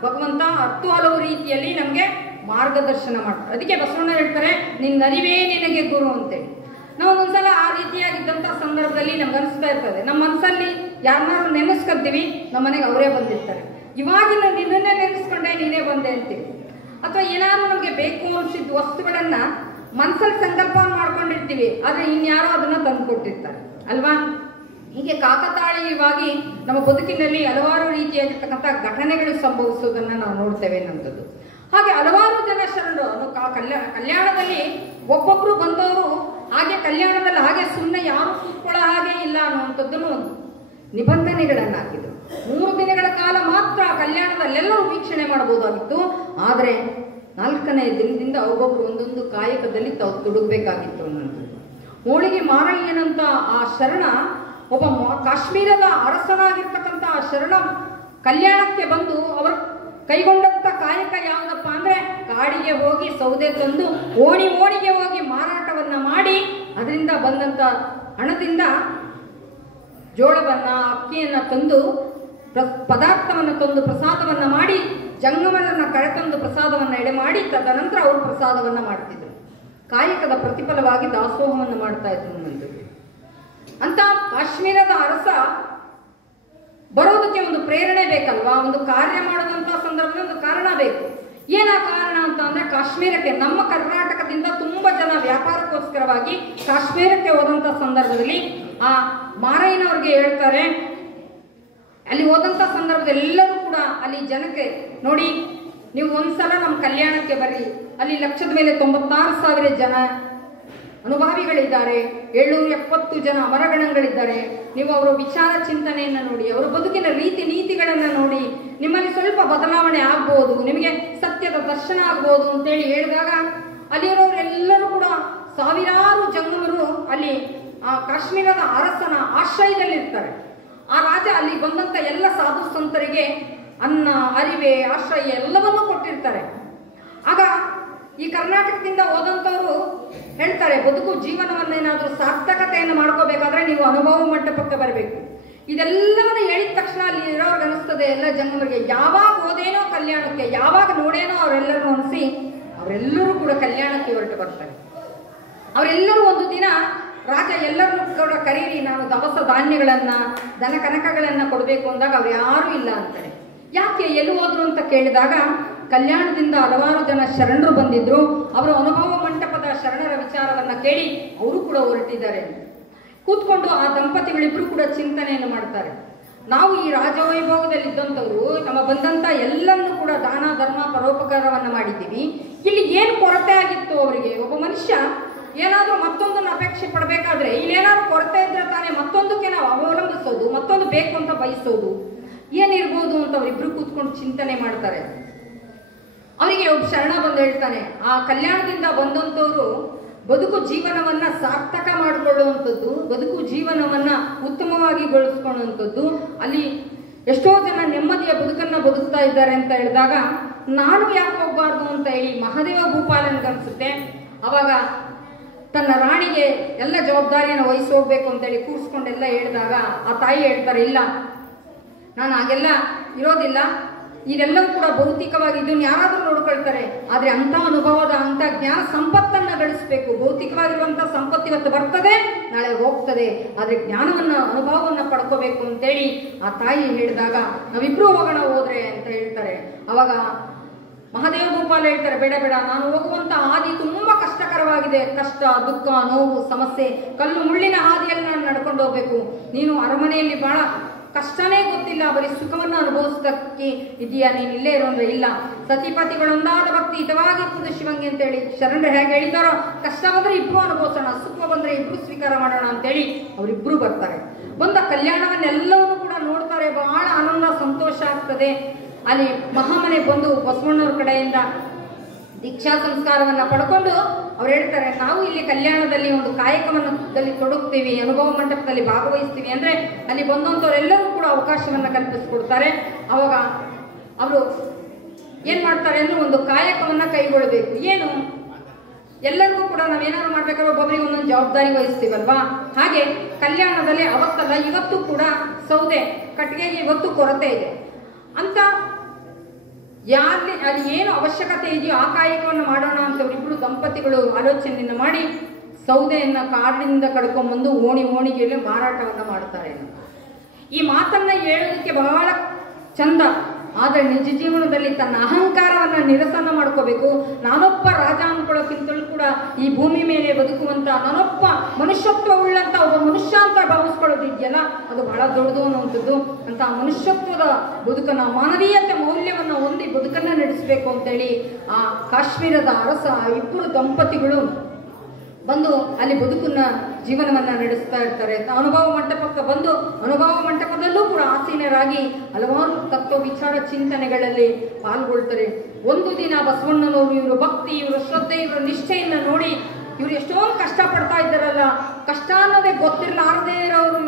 ಭಗವಂತ ಹತ್ತು ಹಲವು ರೀತಿಯಲ್ಲಿ ನಮಗೆ ಮಾರ್ಗದರ್ಶನ ಮಾಡ್ತಾರೆ. ಅದಕ್ಕೆ ಬಸವಣ್ಣ ಹೇಳ್ತಾರೆ, ನಿನ್ನ ಅರಿವೇ ನಿನಗೆ ಗುರು ಅಂತೇಳಿ. ನಾವು ಒಂದ್ಸಲ ಆ ರೀತಿಯಾಗಿದ್ದಂಥ ಸಂದರ್ಭದಲ್ಲಿ ನಮ್ಗೆ ಅನಿಸ್ತಾ ಇರ್ತದೆ, ನಮ್ಮ ಮನಸ್ಸಲ್ಲಿ ಯಾರನ್ನಾರು ನೆನೆಸ್ಕೊತೀವಿ, ನಮ್ಮ ಮನೆಗೆ ಅವರೇ ಬಂದಿರ್ತಾರೆ. ಇವಾಗಿನ ನಿನ್ನನ್ನೇ ನೆನೆಸ್ಕೊಂಡೆ ನೀನೇ ಬಂದೆ ಅಂತೀವಿ. ಅಥವಾ ಏನಾದ್ರು ನಮಗೆ ಬೇಕು ಅನಿಸಿದ ವಸ್ತುಗಳನ್ನ ಮನಸ್ಸಲ್ಲಿ ಸಂಕಲ್ಪ ಮಾಡ್ಕೊಂಡಿರ್ತೀವಿ, ಆದರೆ ಇನ್ಯಾರೋ ಅದನ್ನ ತಂದು ಕೊಟ್ಟಿರ್ತಾರೆ ಅಲ್ವಾ. ಹೀಗೆ ಕಾಕತಾಳೀಯವಾಗಿ ನಮ್ಮ ಬದುಕಿನಲ್ಲಿ ಹಲವಾರು ರೀತಿಯಾಗಿರ್ತಕ್ಕಂಥ ಘಟನೆಗಳು ಸಂಭವಿಸೋದನ್ನ ನಾವು ನೋಡ್ತೇವೆ ಅನ್ನೋದು. ಹಾಗೆ ಹಲವಾರು ಜನ ಶರಣರು ಕಲ್ಯಾಣದಲ್ಲಿ ಒಬ್ಬೊಬ್ರು ಬಂದವರು ಹಾಗೆ ಕಲ್ಯಾಣದಲ್ಲಿ ಹಾಗೆ ಸುಮ್ಮನೆ ಯಾರು ಕೂತ್ಕೊಳ್ಳೋ ಹಾಗೆ ಇಲ್ಲ ಅನ್ನುವಂಥದ್ದನ್ನು ಒಂದು ನಿಬಂಧನೆಗಳನ್ನು ಹಾಕಿದ್ರು. 3 ದಿನಗಳ ಕಾಲ ಮಾತ್ರ ಕಲ್ಯಾಣದಲ್ಲೆಲ್ಲರೂ ವೀಕ್ಷಣೆ ಮಾಡಬಹುದಾಗಿತ್ತು. ಆದರೆ 4ನೇ ದಿನದಿಂದ ಒಬ್ಬೊಬ್ರು ಒಂದೊಂದು ಕಾಯಕದಲ್ಲಿ ತಾವು ತೊಡಗಬೇಕಾಗಿತ್ತು ಅನ್ನೋದು. ಹೋಳಿಗೆ ಮಾರಯ್ಯನಂತ ಆ ಶರಣ ಒಬ್ಬ ಕಾಶ್ಮೀರದ ಅರಸನಾಗಿರ್ತಕ್ಕಂಥ ಆ ಶರಣ ಕಲ್ಯಾಣಕ್ಕೆ ಬಂದು ಅವರು ಕೈಗೊಂಡಂತ ಕಾಯಕ ಯಾವುದಪ್ಪ ಅಂದ್ರೆ, ಕಾಡಿಗೆ ಹೋಗಿ ಸೌದೆ ತಂದು ಓಣಿಗೆ ಹೋಗಿ ಮಾರಾಟವನ್ನ ಮಾಡಿ ಅದರಿಂದ ಬಂದಂತ ಹಣದಿಂದ ಜೋಳವನ್ನ ಅಕ್ಕಿಯನ್ನ ತಂದು ಪದಾರ್ಥವನ್ನು ತಂದು ಪ್ರಸಾದವನ್ನ ಮಾಡಿ ಜಂಗಮರನ್ನ ಕರೆತಂದು ಪ್ರಸಾದವನ್ನ ಎಡೆ ಮಾಡಿ ತದನಂತರ ಅವರು ಪ್ರಸಾದವನ್ನ ಮಾಡ್ತಿದ್ರು. ಕಾಯಕದ ಪ್ರತಿಫಲವಾಗಿ ದಾಸೋಹವನ್ನು ಮಾಡ್ತಾ ಇದ್ರು ನಮ್ಮದು. ಅಂತ ಕಾಶ್ಮೀರದ ಅರಸ ಬರೋದಕ್ಕೆ ಒಂದು ಪ್ರೇರಣೆ ಬೇಕಲ್ವಾ, ಒಂದು ಕಾರ್ಯ ಮಾಡುವಂತ ಸಂದರ್ಭದಲ್ಲಿ ಒಂದು ಕಾರಣ ಬೇಕು. ಏನ ಕಾರಣ ಅಂತ ಅಂದ್ರೆ, ಕಾಶ್ಮೀರಕ್ಕೆ ನಮ್ಮ ಕರ್ನಾಟಕದಿಂದ ತುಂಬಾ ಜನ ವ್ಯಾಪಾರಕ್ಕೋಸ್ಕರವಾಗಿ ಕಾಶ್ಮೀರಕ್ಕೆ ಹೋದಂತ ಸಂದರ್ಭದಲ್ಲಿ ಆ ಮಾರಯ್ಯನವ್ರಿಗೆ ಹೇಳ್ತಾರೆ, ಅಲ್ಲಿ ಹೋದಂತ ಸಂದರ್ಭದಲ್ಲಿ ಎಲ್ಲರೂ ಕೂಡ ಅಲ್ಲಿ ಜನಕ್ಕೆ ನೋಡಿ, ನೀವು ಒಂದ್ಸಲ ನಮ್ಮ ಕಲ್ಯಾಣಕ್ಕೆ ಬರ್ರಿ, ಅಲ್ಲಿ ಲಕ್ಷದ ಮೇಲೆ 96,000 ಜನ ಅನುಭಾವಿಗಳಿದ್ದಾರೆ, 770 ಜನ ಅಮರಗಣಗಳಿದ್ದಾರೆ. ನೀವು ಅವರ ವಿಚಾರ ಚಿಂತನೆಯನ್ನು ನೋಡಿ, ಅವರ ಬದುಕಿನ ರೀತಿ ನೀತಿಗಳನ್ನು ನೋಡಿ, ನಿಮ್ಮಲ್ಲಿ ಸ್ವಲ್ಪ ಬದಲಾವಣೆ ಆಗ್ಬೋದು, ನಿಮಗೆ ಸತ್ಯದ ದರ್ಶನ ಆಗ್ಬೋದು ಅಂತೇಳಿ ಹೇಳಿದಾಗ ಅಲ್ಲಿರೋರೆಲ್ಲರೂ ಕೂಡ ಸಾವಿರಾರು ಜಂಗಮರು ಅಲ್ಲಿ ಆ ಕಾಶ್ಮೀರದ ಅರಸನ ಆಶ್ರಯದಲ್ಲಿರ್ತಾರೆ. ಆ ರಾಜ ಅಲ್ಲಿ ಬಂದಂತ ಎಲ್ಲ ಸಾಧು ಸಂತರಿಗೆ ಅನ್ನ, ಅರಿವೆ, ಆಶ್ರಯ ಎಲ್ಲವನ್ನೂ ಕೊಟ್ಟಿರ್ತಾರೆ. ಆಗ ಈ ಕರ್ನಾಟಕದಿಂದ ಹೋದಂಥವ್ರು ಹೇಳ್ತಾರೆ, ಬದುಕು ಜೀವನವನ್ನೇನಾದ್ರೂ ಸಾರ್ಥಕತೆಯನ್ನು ಮಾಡ್ಕೋಬೇಕಾದ್ರೆ ನೀವು ಅನುಭವ ಮಂಟಪಕ್ಕೆ ಬರಬೇಕು. ಇದೆಲ್ಲವನ್ನ ಹೇಳಿದ ತಕ್ಷಣ ಅಲ್ಲಿ ಇರೋರ್ಗೆ ಅನಿಸ್ತದೆ, ಎಲ್ಲ ಜಂಗಮರಿಗೆ, ಯಾವಾಗ ಹೋದೇನೋ ಕಲ್ಯಾಣಕ್ಕೆ, ಯಾವಾಗ ನೋಡೇನೋ ಅವರೆಲ್ಲರೂ ಅನಿಸಿ ಅವರೆಲ್ಲರೂ ಕೂಡ ಕಲ್ಯಾಣಕ್ಕೆ ಹೊರಟು ಬರ್ತಾರೆ. ಅವರೆಲ್ಲರೂ ಒಂದು ದಿನ ರಾಜ ಎಲ್ಲರನ್ನೂ ಕೂಡ ಕರೀರಿ, ನಾನು ದವಸ ಧಾನ್ಯಗಳನ್ನ ದನ ಕನಕಗಳನ್ನ ಕೊಡಬೇಕು ಅಂದಾಗ ಅವ್ರು ಯಾರೂ ಇಲ್ಲ ಅಂತಾರೆ. ಯಾಕೆ, ಎಲ್ಲಿ ಹೋದ್ರು ಅಂತ ಕೇಳಿದಾಗ, ಕಲ್ಯಾಣದಿಂದ ಹಲವಾರು ಜನ ಶರಣರು ಬಂದಿದ್ರು, ಅವರು ಅನುಭವ ಮಂಟಪದ ಶರಣರ ವಿಚಾರವನ್ನ ಕೇಳಿ ಅವರು ಕೂಡ ಹೊರಟಿದ್ದಾರೆ. ಕೂತ್ಕೊಂಡು ಆ ದಂಪತಿಗಳಿಬ್ರು ಕೂಡ ಚಿಂತನೆಯನ್ನು ಮಾಡ್ತಾರೆ. ನಾವು ಈ ರಾಜವೈಭೋಗದಲ್ಲಿ ಇದ್ದಂಥವ್ರು ನಮ್ಮ ಬಂದಂತ ಎಲ್ಲನ್ನು ಕೂಡ ದಾನ ಧರ್ಮ ಪರೋಪಕಾರವನ್ನ ಮಾಡಿದ್ದೀವಿ. ಇಲ್ಲಿ ಏನು ಕೊರತೆ ಆಗಿತ್ತು ಅವರಿಗೆ? ಒಬ್ಬ ಮನುಷ್ಯ ಏನಾದ್ರೂ ಮತ್ತೊಂದನ್ನು ಅಪೇಕ್ಷೆ ಪಡಬೇಕಾದ್ರೆ ಇಲ್ಲೇನಾದ್ರೂ ಕೊರತೆ ಇದ್ರೆ ತಾನೇ ಮತ್ತೊಂದಕ್ಕೆ ನಾವು ಅವಲಂಬಿಸೋದು, ಮತ್ತೊಂದು ಬೇಕು ಅಂತ ಬಯಸೋದು. ಏನಿರ್ಬೋದು ಅಂತ ಅವರಿಬ್ರು ಕೂತ್ಕೊಂಡು ಚಿಂತನೆ ಮಾಡ್ತಾರೆ. ಅವರಿಗೆ ಒಬ್ಬ ಶರಣ ಬಂದು ಹೇಳ್ತಾನೆ, ಆ ಕಲ್ಯಾಣದಿಂದ ಬಂದಂಥವ್ರು ಬದುಕು ಜೀವನವನ್ನ ಸಾರ್ಥಕ ಮಾಡಿಕೊಳ್ಳುವಂಥದ್ದು, ಬದುಕು ಜೀವನವನ್ನ ಉತ್ತಮವಾಗಿ ಗೊಳಿಸ್ಕೊಳ್ಳುವಂಥದ್ದು, ಅಲ್ಲಿ ಎಷ್ಟೋ ಜನ ನೆಮ್ಮದಿಯ ಬದುಕನ್ನ ಬದುಕ್ತಾ ಇದ್ದಾರೆ ಅಂತ ಹೇಳಿದಾಗ ನಾನು ಯಾಕೆ ಹೋಗ್ಬಾರ್ದು ಅಂತ ಹೇಳಿ ಮಹಾದೇವ ಭೂಪಾಲನ್ಗನ್ಸುತ್ತೆ. ಅವಾಗ ತನ್ನ ರಾಣಿಗೆ ಎಲ್ಲ ಜವಾಬ್ದಾರಿಯನ್ನು ವಹಿಸಿ ಹೋಗ್ಬೇಕು ಅಂತೇಳಿ ಕೂರಿಸ್ಕೊಂಡೆಲ್ಲ ಹೇಳಿದಾಗ ಆ ತಾಯಿ ಹೇಳ್ತಾರೆ, ಇಲ್ಲ ನಾನು ಹಾಗೆಲ್ಲ ಇರೋದಿಲ್ಲ, ಇದೆಲ್ಲವೂ ಕೂಡ ಭೌತಿಕವಾಗಿ ಇದನ್ನು ಯಾರಾದರೂ ನೋಡ್ಕೊಳ್ತಾರೆ, ಆದರೆ ಅಂಥ ಅನುಭವದ ಅಂಥ ಜ್ಞಾನ ಸಂಪತ್ತನ್ನು ಗಳಿಸಬೇಕು. ಭೌತಿಕವಾಗಿರುವಂಥ ಸಂಪತ್ತು ಇವತ್ತು ಬರ್ತದೆ, ನಾಳೆ ಹೋಗ್ತದೆ, ಆದರೆ ಜ್ಞಾನವನ್ನ ಅನುಭವವನ್ನು ಪಡ್ಕೋಬೇಕು ಅಂತೇಳಿ ಆ ತಾಯಿ ಹೇಳಿದಾಗ ನಾವಿಬ್ರು ಹೋಗೋಣ ಹೋದ್ರೆ ಅಂತ ಹೇಳ್ತಾರೆ. ಅವಾಗ ಮಹಾದೇವ ಭೂಪಾಲ ಹೇಳ್ತಾರೆ, ಬೇಡ ಬೇಡ, ನಾನು ಹೋಗುವಂತ ಹಾದಿ ತುಂಬಾ ಕಷ್ಟಕರವಾಗಿದೆ, ಕಷ್ಟ, ದುಃಖ, ನೋವು, ಸಮಸ್ಯೆ, ಕಲ್ಲು ಮುಳ್ಳಿನ ಹಾದಿಯಲ್ಲಿ ನಾನು ನಡ್ಕೊಂಡು ಹೋಗ್ಬೇಕು. ನೀನು ಅರಮನೆಯಲ್ಲಿ ಬಹಳ ಕಷ್ಟನೇ ಗೊತ್ತಿಲ್ಲ, ಬರೀ ಸುಖವನ್ನು ಅನುಭವಿಸೋದಕ್ಕೆ ಇದೆಯಾ, ನೀನು ಇಲ್ಲೇ ಇರೋ ಅಂದ್ರೆ ಇಲ್ಲ. ಸತಿಪತಿಗಳೊಂದಾದ ಭಕ್ತಿ ಹಿತವಾಗಿರ್ತದೆ ಶಿವಂಗೆ ಅಂತೇಳಿ ಶರಣರು ಹೇಗೆ ಹೇಳಿದಾರೋ, ಕಷ್ಟ ಬಂದ್ರೆ ಇಬ್ರು ಅನುಭವಿಸೋಣ, ಸುಖ ಬಂದ್ರೆ ಇಬ್ರು ಸ್ವೀಕಾರ ಮಾಡೋಣ ಅಂತೇಳಿ ಅವರಿಬ್ರು ಬರ್ತಾರೆ. ಬಂದ ಕಲ್ಯಾಣವನ್ನೆಲ್ಲವನ್ನೂ ಕೂಡ ನೋಡ್ತಾರೆ, ಬಹಳ ಆನಂದ ಸಂತೋಷ ಆಗ್ತದೆ. ಅಲ್ಲಿ ಮಹಾಮನೆ ಬಂದು ಬಸವಣ್ಣವ್ರ ಕಡೆಯಿಂದ ದೀಕ್ಷಾ ಸಂಸ್ಕಾರವನ್ನ ಪಡ್ಕೊಂಡು ಅವ್ರು ಹೇಳ್ತಾರೆ, ನಾವು ಇಲ್ಲಿ ಕಲ್ಯಾಣದಲ್ಲಿ ಒಂದು ಕಾಯಕವನ್ನದಲ್ಲಿ ತೊಡಗ್ತೀವಿ, ಅನುಭವ ಮಂಟಪದಲ್ಲಿ ಭಾಗವಹಿಸ್ತೀವಿ ಅಂದ್ರೆ ಅಲ್ಲಿ ಬಂದಂಥವರೆಲ್ಲರೂ ಕೂಡ ಅವಕಾಶವನ್ನ ಕಲ್ಪಿಸ್ಕೊಡ್ತಾರೆ. ಅವಾಗ ಅವರು ಏನ್ ಮಾಡ್ತಾರೆ ಅಂದ್ರೆ ಒಂದು ಕಾಯಕವನ್ನ ಕೈಗೊಳ್ಳಬೇಕು. ಏನು, ಎಲ್ಲರಿಗೂ ಕೂಡ ನಾವೇನಾದ್ರು ಮಾಡ್ಬೇಕಾದ್ರೆ ಒಬ್ಬೊಬ್ಬರಿಗೆ ಒಂದೊಂದು ಜವಾಬ್ದಾರಿ ವಹಿಸ್ತೀವಲ್ವಾ, ಹಾಗೆ ಕಲ್ಯಾಣದಲ್ಲಿ ಅವತ್ತಲ್ಲ ಇವತ್ತು ಕೂಡ ಸೌದೆ ಕಟ್ಟಿಗೆಗೆ ಇವತ್ತು ಕೊರತೆ ಇದೆ ಅಂತ ಯಾರಲ್ಲಿ ಅಲ್ಲಿ ಏನು ಅವಶ್ಯಕತೆ ಇದೆಯೋ ಆ ಕಾಯಕವನ್ನು ಮಾಡೋಣ ಅಂತ ಅವರಿಬ್ಬರು ದಂಪತಿಗಳು ಆಲೋಚನೆಯನ್ನು ಮಾಡಿ ಸೌದೆಯನ್ನು ಕಾಡಿನಿಂದ ಕಡ್ಕೊಂಡ್ಬಂದು ಓಣಿಗೆಯಲ್ಲಿ ಮಾರಾಟವನ್ನು ಮಾಡ್ತಾರೆ. ಈ ಮಾತನ್ನ ಹೇಳೋದಕ್ಕೆ ಬಹಳ ಚಂದ, ಆದರೆ ನಿಜ ಜೀವನದಲ್ಲಿ ತನ್ನ ಅಹಂಕಾರವನ್ನು ನಿರಸನ ಮಾಡ್ಕೋಬೇಕು. ನಾನೊಬ್ಬ ರಾಜ ಅನ್ಕೊಳ್ಳೋಕ್ಕಿಂತಲೂ ಕೂಡ ಈ ಭೂಮಿ ಮೇಲೆ ಬದುಕುವಂತ ನಾನೊಬ್ಬ ಮನುಷ್ಯತ್ವ ಉಳ್ಳಂತ ಒಬ್ಬ ಮನುಷ್ಯ ಅಂತ ಭಾವಿಸ್ಕೊಳ್ಳೋದಿದೆಯಲ್ಲ ಅದು ಬಹಳ ದೊಡ್ಡದು ಅನ್ನುವಂಥದ್ದು. ಅಂತ ಮನುಷ್ಯತ್ವದ ಬದುಕನ್ನ, ಮಾನವೀಯತೆ ಮೌಲ್ಯವನ್ನು ಹೊಂದಿ ಬದುಕನ್ನ ನಡೆಸಬೇಕು ಅಂತೇಳಿ ಆ ಕಾಶ್ಮೀರದ ಅರಸ ಇಬ್ಬರು ದಂಪತಿಗಳು ಬಂದು ಅಲ್ಲಿ ಬದುಕನ್ನ ಜೀವನವನ್ನ ನಡೆಸ್ತಾ ಇರ್ತಾರೆ. ಅನುಭವ ಮಂಟಪಕ್ಕೆ ಬಂದು ಅನುಭವ ಮಂಟಪದಲ್ಲೂ ಕೂಡ ಆಸೀನರಾಗಿ ಹಲವಾರು ತತ್ವ ವಿಚಾರ ಚಿಂತನೆಗಳಲ್ಲಿ ಪಾಲ್ಗೊಳ್ತಾರೆ. ಒಂದು ದಿನ ಬಸವಣ್ಣನವರು ಇವರು ಭಕ್ತಿ, ಇವರು ಶ್ರದ್ಧೆ, ಇವರ ನಿಷ್ಠೆಯನ್ನ ನೋಡಿ ಇವರು ಎಷ್ಟೊಂದು ಕಷ್ಟಪಡ್ತಾ ಇದ್ದಾರಲ್ಲ, ಕಷ್ಟ ಅನ್ನೋದೇ ಗೊತ್ತಿರಲಾರದೇ ಇರೋರು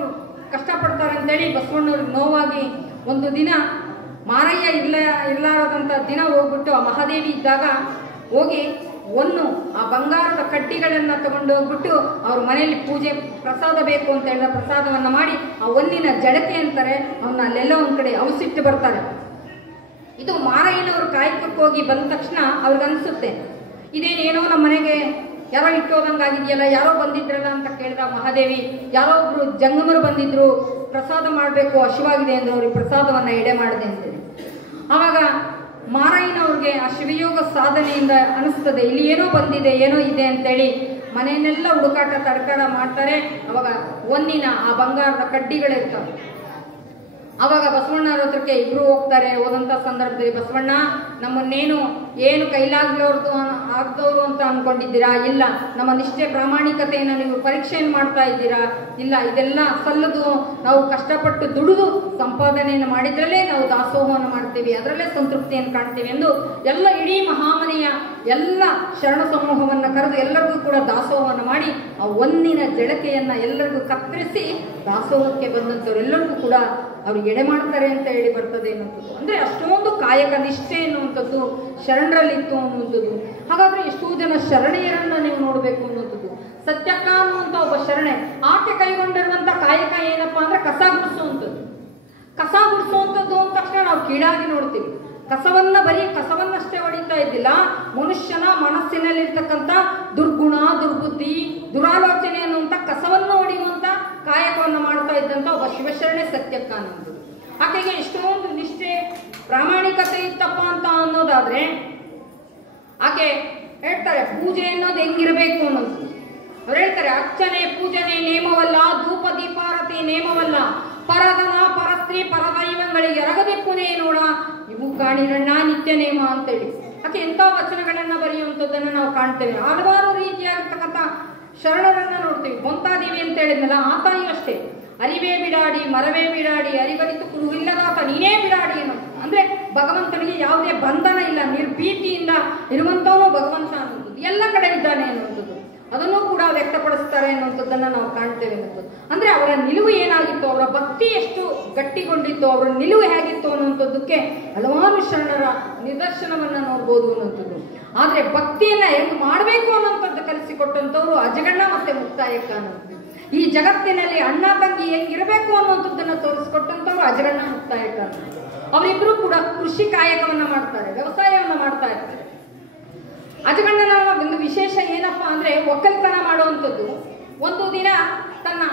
ಕಷ್ಟಪಡ್ತಾರೆ ಅಂತೇಳಿ ಬಸವಣ್ಣವ್ರಿಗೆ ನೋವಾಗಿ ಒಂದು ದಿನ ಮಾರಯ್ಯ ಇರ್ಲಾರದಂತ ದಿನ ಹೋಗ್ಬಿಟ್ಟು ಆ ಮಹಾದೇವಿ ಇದ್ದಾಗ ಹೋಗಿ ಆ ಬಂಗಾರದ ಕಡ್ಡಿಗಳನ್ನ ತಗೊಂಡು ಹೋಗ್ಬಿಟ್ಟು ಅವ್ರ ಮನೆಯಲ್ಲಿ ಪೂಜೆ ಪ್ರಸಾದ ಬೇಕು ಅಂತ ಹೇಳಿದ ಪ್ರಸಾದವನ್ನ ಮಾಡಿ ಆ ಒನ್ನಿನ ಜಡತೆ ಅಂತಾರೆ ಅವನ್ನ ಅಲ್ಲೆಲ್ಲ ಒಂದ್ ಕಡೆ ಅವಸಿಟ್ಟು ಬರ್ತಾರೆ. ಇದು ಮಾರಯ್ಯನವರು ಕಾಯಕಕ್ಕೆ ಹೋಗಿ ಬಂದ ತಕ್ಷಣ ಅವ್ರಿಗನ್ಸುತ್ತೆ ಇದೇನೇನೋ ನಮ್ಮ ಮನೆಗೆ ಯಾರೋ ಇಟ್ಟೋದಂಗಾಗಿದೆಯಲ್ಲ, ಯಾರೋ ಬಂದಿದ್ರಲ್ಲ ಅಂತ ಕೇಳಿದ ಮಹಾದೇವಿ, ಯಾರೋ ಒಬ್ರು ಜಂಗಮರು ಬಂದಿದ್ರು, ಪ್ರಸಾದ ಮಾಡಬೇಕು ಹಸಿವಾಗಿದೆ ಅಂದ್ರೆ ಅವ್ರಿಗೆ ಪ್ರಸಾದವನ್ನ ಎಡೆ ಮಾಡಿದೆ ಅಂತೇಳಿ. ಆವಾಗ ಮಾರಯ್ಯನವ್ರಿಗೆ ಆ ಶಿವಯೋಗ ಸಾಧನೆಯಿಂದ ಅನಿಸ್ತದೆ ಇಲ್ಲಿ ಏನೋ ಬಂದಿದೆ, ಏನೋ ಇದೆ ಅಂತೇಳಿ ಮನೆಯನ್ನೆಲ್ಲ ಹುಡುಕಾಟ ತಡಕಾಟ ಮಾಡ್ತಾರೆ. ಅವಾಗ ಒನ್ನಿನ ಆ ಬಂಗಾರದ ಕಡ್ಡಿಗಳಿರ್ತವೆ. ಅವಾಗ ಬಸವಣ್ಣವ್ರ ಹತ್ರಕ್ಕೆ ಇಬ್ರು ಹೋಗ್ತಾರೆ. ಹೋದಂತ ಸಂದರ್ಭದಲ್ಲಿ ಬಸವಣ್ಣ, ನಮ್ಮನ್ನೇನು ಏನು ಆಗ್ದವ್ರು ಅಂತ ಅನ್ಕೊಂಡಿದ್ದೀರಾ? ಇಲ್ಲ, ನಮ್ಮ ನಿಷ್ಠೆ ಪ್ರಾಮಾಣಿಕತೆಯನ್ನು ನೀವು ಪರೀಕ್ಷೆಯನ್ನು ಮಾಡ್ತಾ ಇದ್ದೀರಾ? ಇಲ್ಲ, ಇದೆಲ್ಲ ಸಲ್ಲದು. ನಾವು ಕಷ್ಟಪಟ್ಟು ದುಡಿದು ಸಂಪಾದನೆಯನ್ನು ಮಾಡಿದ್ರಲ್ಲೇ ನಾವು ದಾಸೋಹವನ್ನು ಮಾಡ್ತೀವಿ, ಅದರಲ್ಲೇ ಸಂತೃಪ್ತಿಯನ್ನು ಕಾಣ್ತೀವಿ ಎಂದು ಎಲ್ಲ ಇಡೀ ಮಹಾಮನೆಯ ಎಲ್ಲ ಶರಣ ಸಮೂಹವನ್ನು ಕರೆದು ಎಲ್ಲರಿಗೂ ಕೂಡ ದಾಸೋಹವನ್ನು ಮಾಡಿ ಆ ಒಂದಿನ ಜಳಕೆಯನ್ನ ಎಲ್ಲರಿಗೂ ಕತ್ತರಿಸಿ ದಾಸೋಹಕ್ಕೆ ಬಂದಂಥವ್ರು ಎಲ್ಲರಿಗೂ ಕೂಡ ಅವ್ರಿಗೆ ಎಡೆ ಮಾಡ್ತಾರೆ ಅಂತ ಹೇಳಿ ಬರ್ತದೆ ಅನ್ನುವಂಥದ್ದು. ಅಂದ್ರೆ ಅಷ್ಟೊಂದು ಕಾಯಕ ನಿಷ್ಠೆ ಎನ್ನುವಂಥದ್ದು ಶರಣರಲ್ಲಿತ್ತು ಅನ್ನುವಂಥದ್ದು. ಹಾಗಾದ್ರೆ ಎಷ್ಟೋ ಜನ ಶರಣೆಯರನ್ನ ನೀವು ನೋಡ್ಬೇಕು ಅನ್ನುವಂಥದ್ದು. ಸತ್ಯಕ್ಕ ಅನ್ನುವಂಥ ಒಬ್ಬ ಶರಣೆ ಆಕೆ ಕೈಗೊಂಡಿರುವಂತ ಕಾಯಕ ಏನಪ್ಪಾ ಅಂದ್ರೆ ಕಸ ಗುಡಿಸುವಂಥದ್ದು. ಕಸ ಗುಡಿಸುವಂಥದ್ದು ಅಂದ ತಕ್ಷಣ ನಾವು ಕೀಳಾಗಿ ನೋಡ್ತೀವಿ. ಬರೀ ಕಸವನ್ನಷ್ಟೇ ಹೊಡಿತಾ ಇದ್ದಿಲ್ಲ, ಮನುಷ್ಯನ ಮನಸ್ಸಿನಲ್ಲಿರ್ತಕ್ಕಂಥ ದುರ್ಗುಣ, ದುರ್ಬುದ್ಧಿ, ದುರಾಲೋಚನೆ ಅನ್ನುವಂಥ ಕಸವನ್ನು ಹೊಡೆಯುವಂತ ಕಾಯಕವನ್ನು ಮಾಡ್ತಾ ಇದ್ದಂತ ಒಬ್ಬ ಶಿವಶರಣೆ ಸತ್ಯಕ್ಕ ಅನ್ನೋದು. ಆಕೆಗೆ ಎಷ್ಟೊಂದು ನಿಷ್ಠೆ ಪ್ರಾಮಾಣಿಕತೆ ಇತ್ತಪ್ಪ ಅಂತ ಅನ್ನೋದಾದ್ರೆ ಆಕೆ ಹೇಳ್ತಾರೆ ಪೂಜೆ ಅನ್ನೋದು ಹೆಂಗಿರ್ಬೇಕು ಅನ್ನೋದು. ಅವ್ರು ಹೇಳ್ತಾರೆ ಅರ್ಚನೆ ಪೂಜನೆ ನೇಮವಲ್ಲ, ಧೂಪ ದೀಪಾರತಿ ನೇಮವಲ್ಲ, ಪರದನ ಪರಸ್ತ್ರೀ ಪರದೈವಗಳಿಗೆ ಎರಗದೆ ಪುನೇ ನೋಡ ಇವು ಕಾಣಿರಣ್ಣ ನಿತ್ಯ ನೇಮ ಅಂತೇಳಿ ಆಕೆ ಎಂಥ ವಚನಗಳನ್ನ ಬರೆಯುವಂಥದ್ದನ್ನು ನಾವು ಕಾಣ್ತೇವೆ. ಹಲವಾರು ರೀತಿಯಾಗಿರ್ತಕ್ಕಂಥ ಶರಣರನ್ನ ನೋಡ್ತೀವಿ. ಗೊಂತಾದೇವಿ ಅಂತ ಹೇಳಿದ್ನಲ್ಲ, ಆ ತಾಯಿ ಅಷ್ಟೇ ಅರಿವೇ ಬಿಡಾಡಿ ಮರವೇ ಬಿಡಾಡಿ ಅರಿವರಿತು ಕುರುವಿಲ್ಲದಾತ ನೀನೇ ಬಿಡಾಡಿ ಅನ್ನೋದು. ಅಂದ್ರೆ ಭಗವಂತನಿಗೆ ಯಾವುದೇ ಬಂಧನ ಇಲ್ಲ, ನಿರ್ಭೀತಿಯಿಂದ ಇರುವಂತವನು ಭಗವಂತ ಅನ್ನುವಂಥದ್ದು, ಎಲ್ಲ ಕಡೆ ಇದ್ದಾನೆ ಅನ್ನುವಂಥದ್ದು, ಅದನ್ನು ಕೂಡ ವ್ಯಕ್ತಪಡಿಸ್ತಾರೆ ಅನ್ನುವಂಥದ್ದನ್ನ ನಾವು ಕಾಣ್ತೇವೆ ಅನ್ನೋದು. ಅಂದ್ರೆ ಅವರ ನಿಲುವು ಏನಾಗಿತ್ತು, ಅವರ ಭಕ್ತಿ ಎಷ್ಟು ಗಟ್ಟಿಗೊಂಡಿತ್ತು, ಅವರ ನಿಲುವು ಹೇಗಿತ್ತು ಅನ್ನುವಂಥದ್ದಕ್ಕೆ ಹಲವಾರು ಶರಣರ ನಿದರ್ಶನವನ್ನ ನೋಡ್ಬೋದು ಅನ್ನುವಂಥದ್ದು. ಆದ್ರೆ ಭಕ್ತಿಯನ್ನ ಹೆಂಗ್ ಮಾಡ್ಬೇಕು ಅನ್ನೋಂಥದ್ದು ಕಲಿಸಿಕೊಟ್ಟಂತವ್ರು ಅಜಗಣ್ಣ ಮತ್ತೆ ಮುಕ್ತಾಯಕ್ಕ ಅನ್ನೋದು. ಈ ಜಗತ್ತಿನಲ್ಲಿ ಅಣ್ಣ ತಂಗಿ ಹೆಂಗಿರಬೇಕು ಅನ್ನುವಂಥದ್ದನ್ನ ತೋರಿಸ್ಕೊಟ್ಟಂತವ್ರು ಅಜಗಣ್ಣ ಮುಕ್ತಾಯಕ್ಕ ಅನ್ನೋದು. ಅವರಿಬ್ರು ಕೂಡ ಕೃಷಿ ಕಾಯಕವನ್ನ ಮಾಡ್ತಾರೆ, ವ್ಯವಸಾಯವನ್ನ ಮಾಡ್ತಾ ಇರ್ತಾರೆ. ಅಜಗಣ್ಣನ ಒಂದು ವಿಶೇಷ ಏನಪ್ಪಾ ಅಂದ್ರೆ ಒಕ್ಕಲ್ತನ ಮಾಡುವಂಥದ್ದು. ಒಂದು ದಿನ ತನ್ನ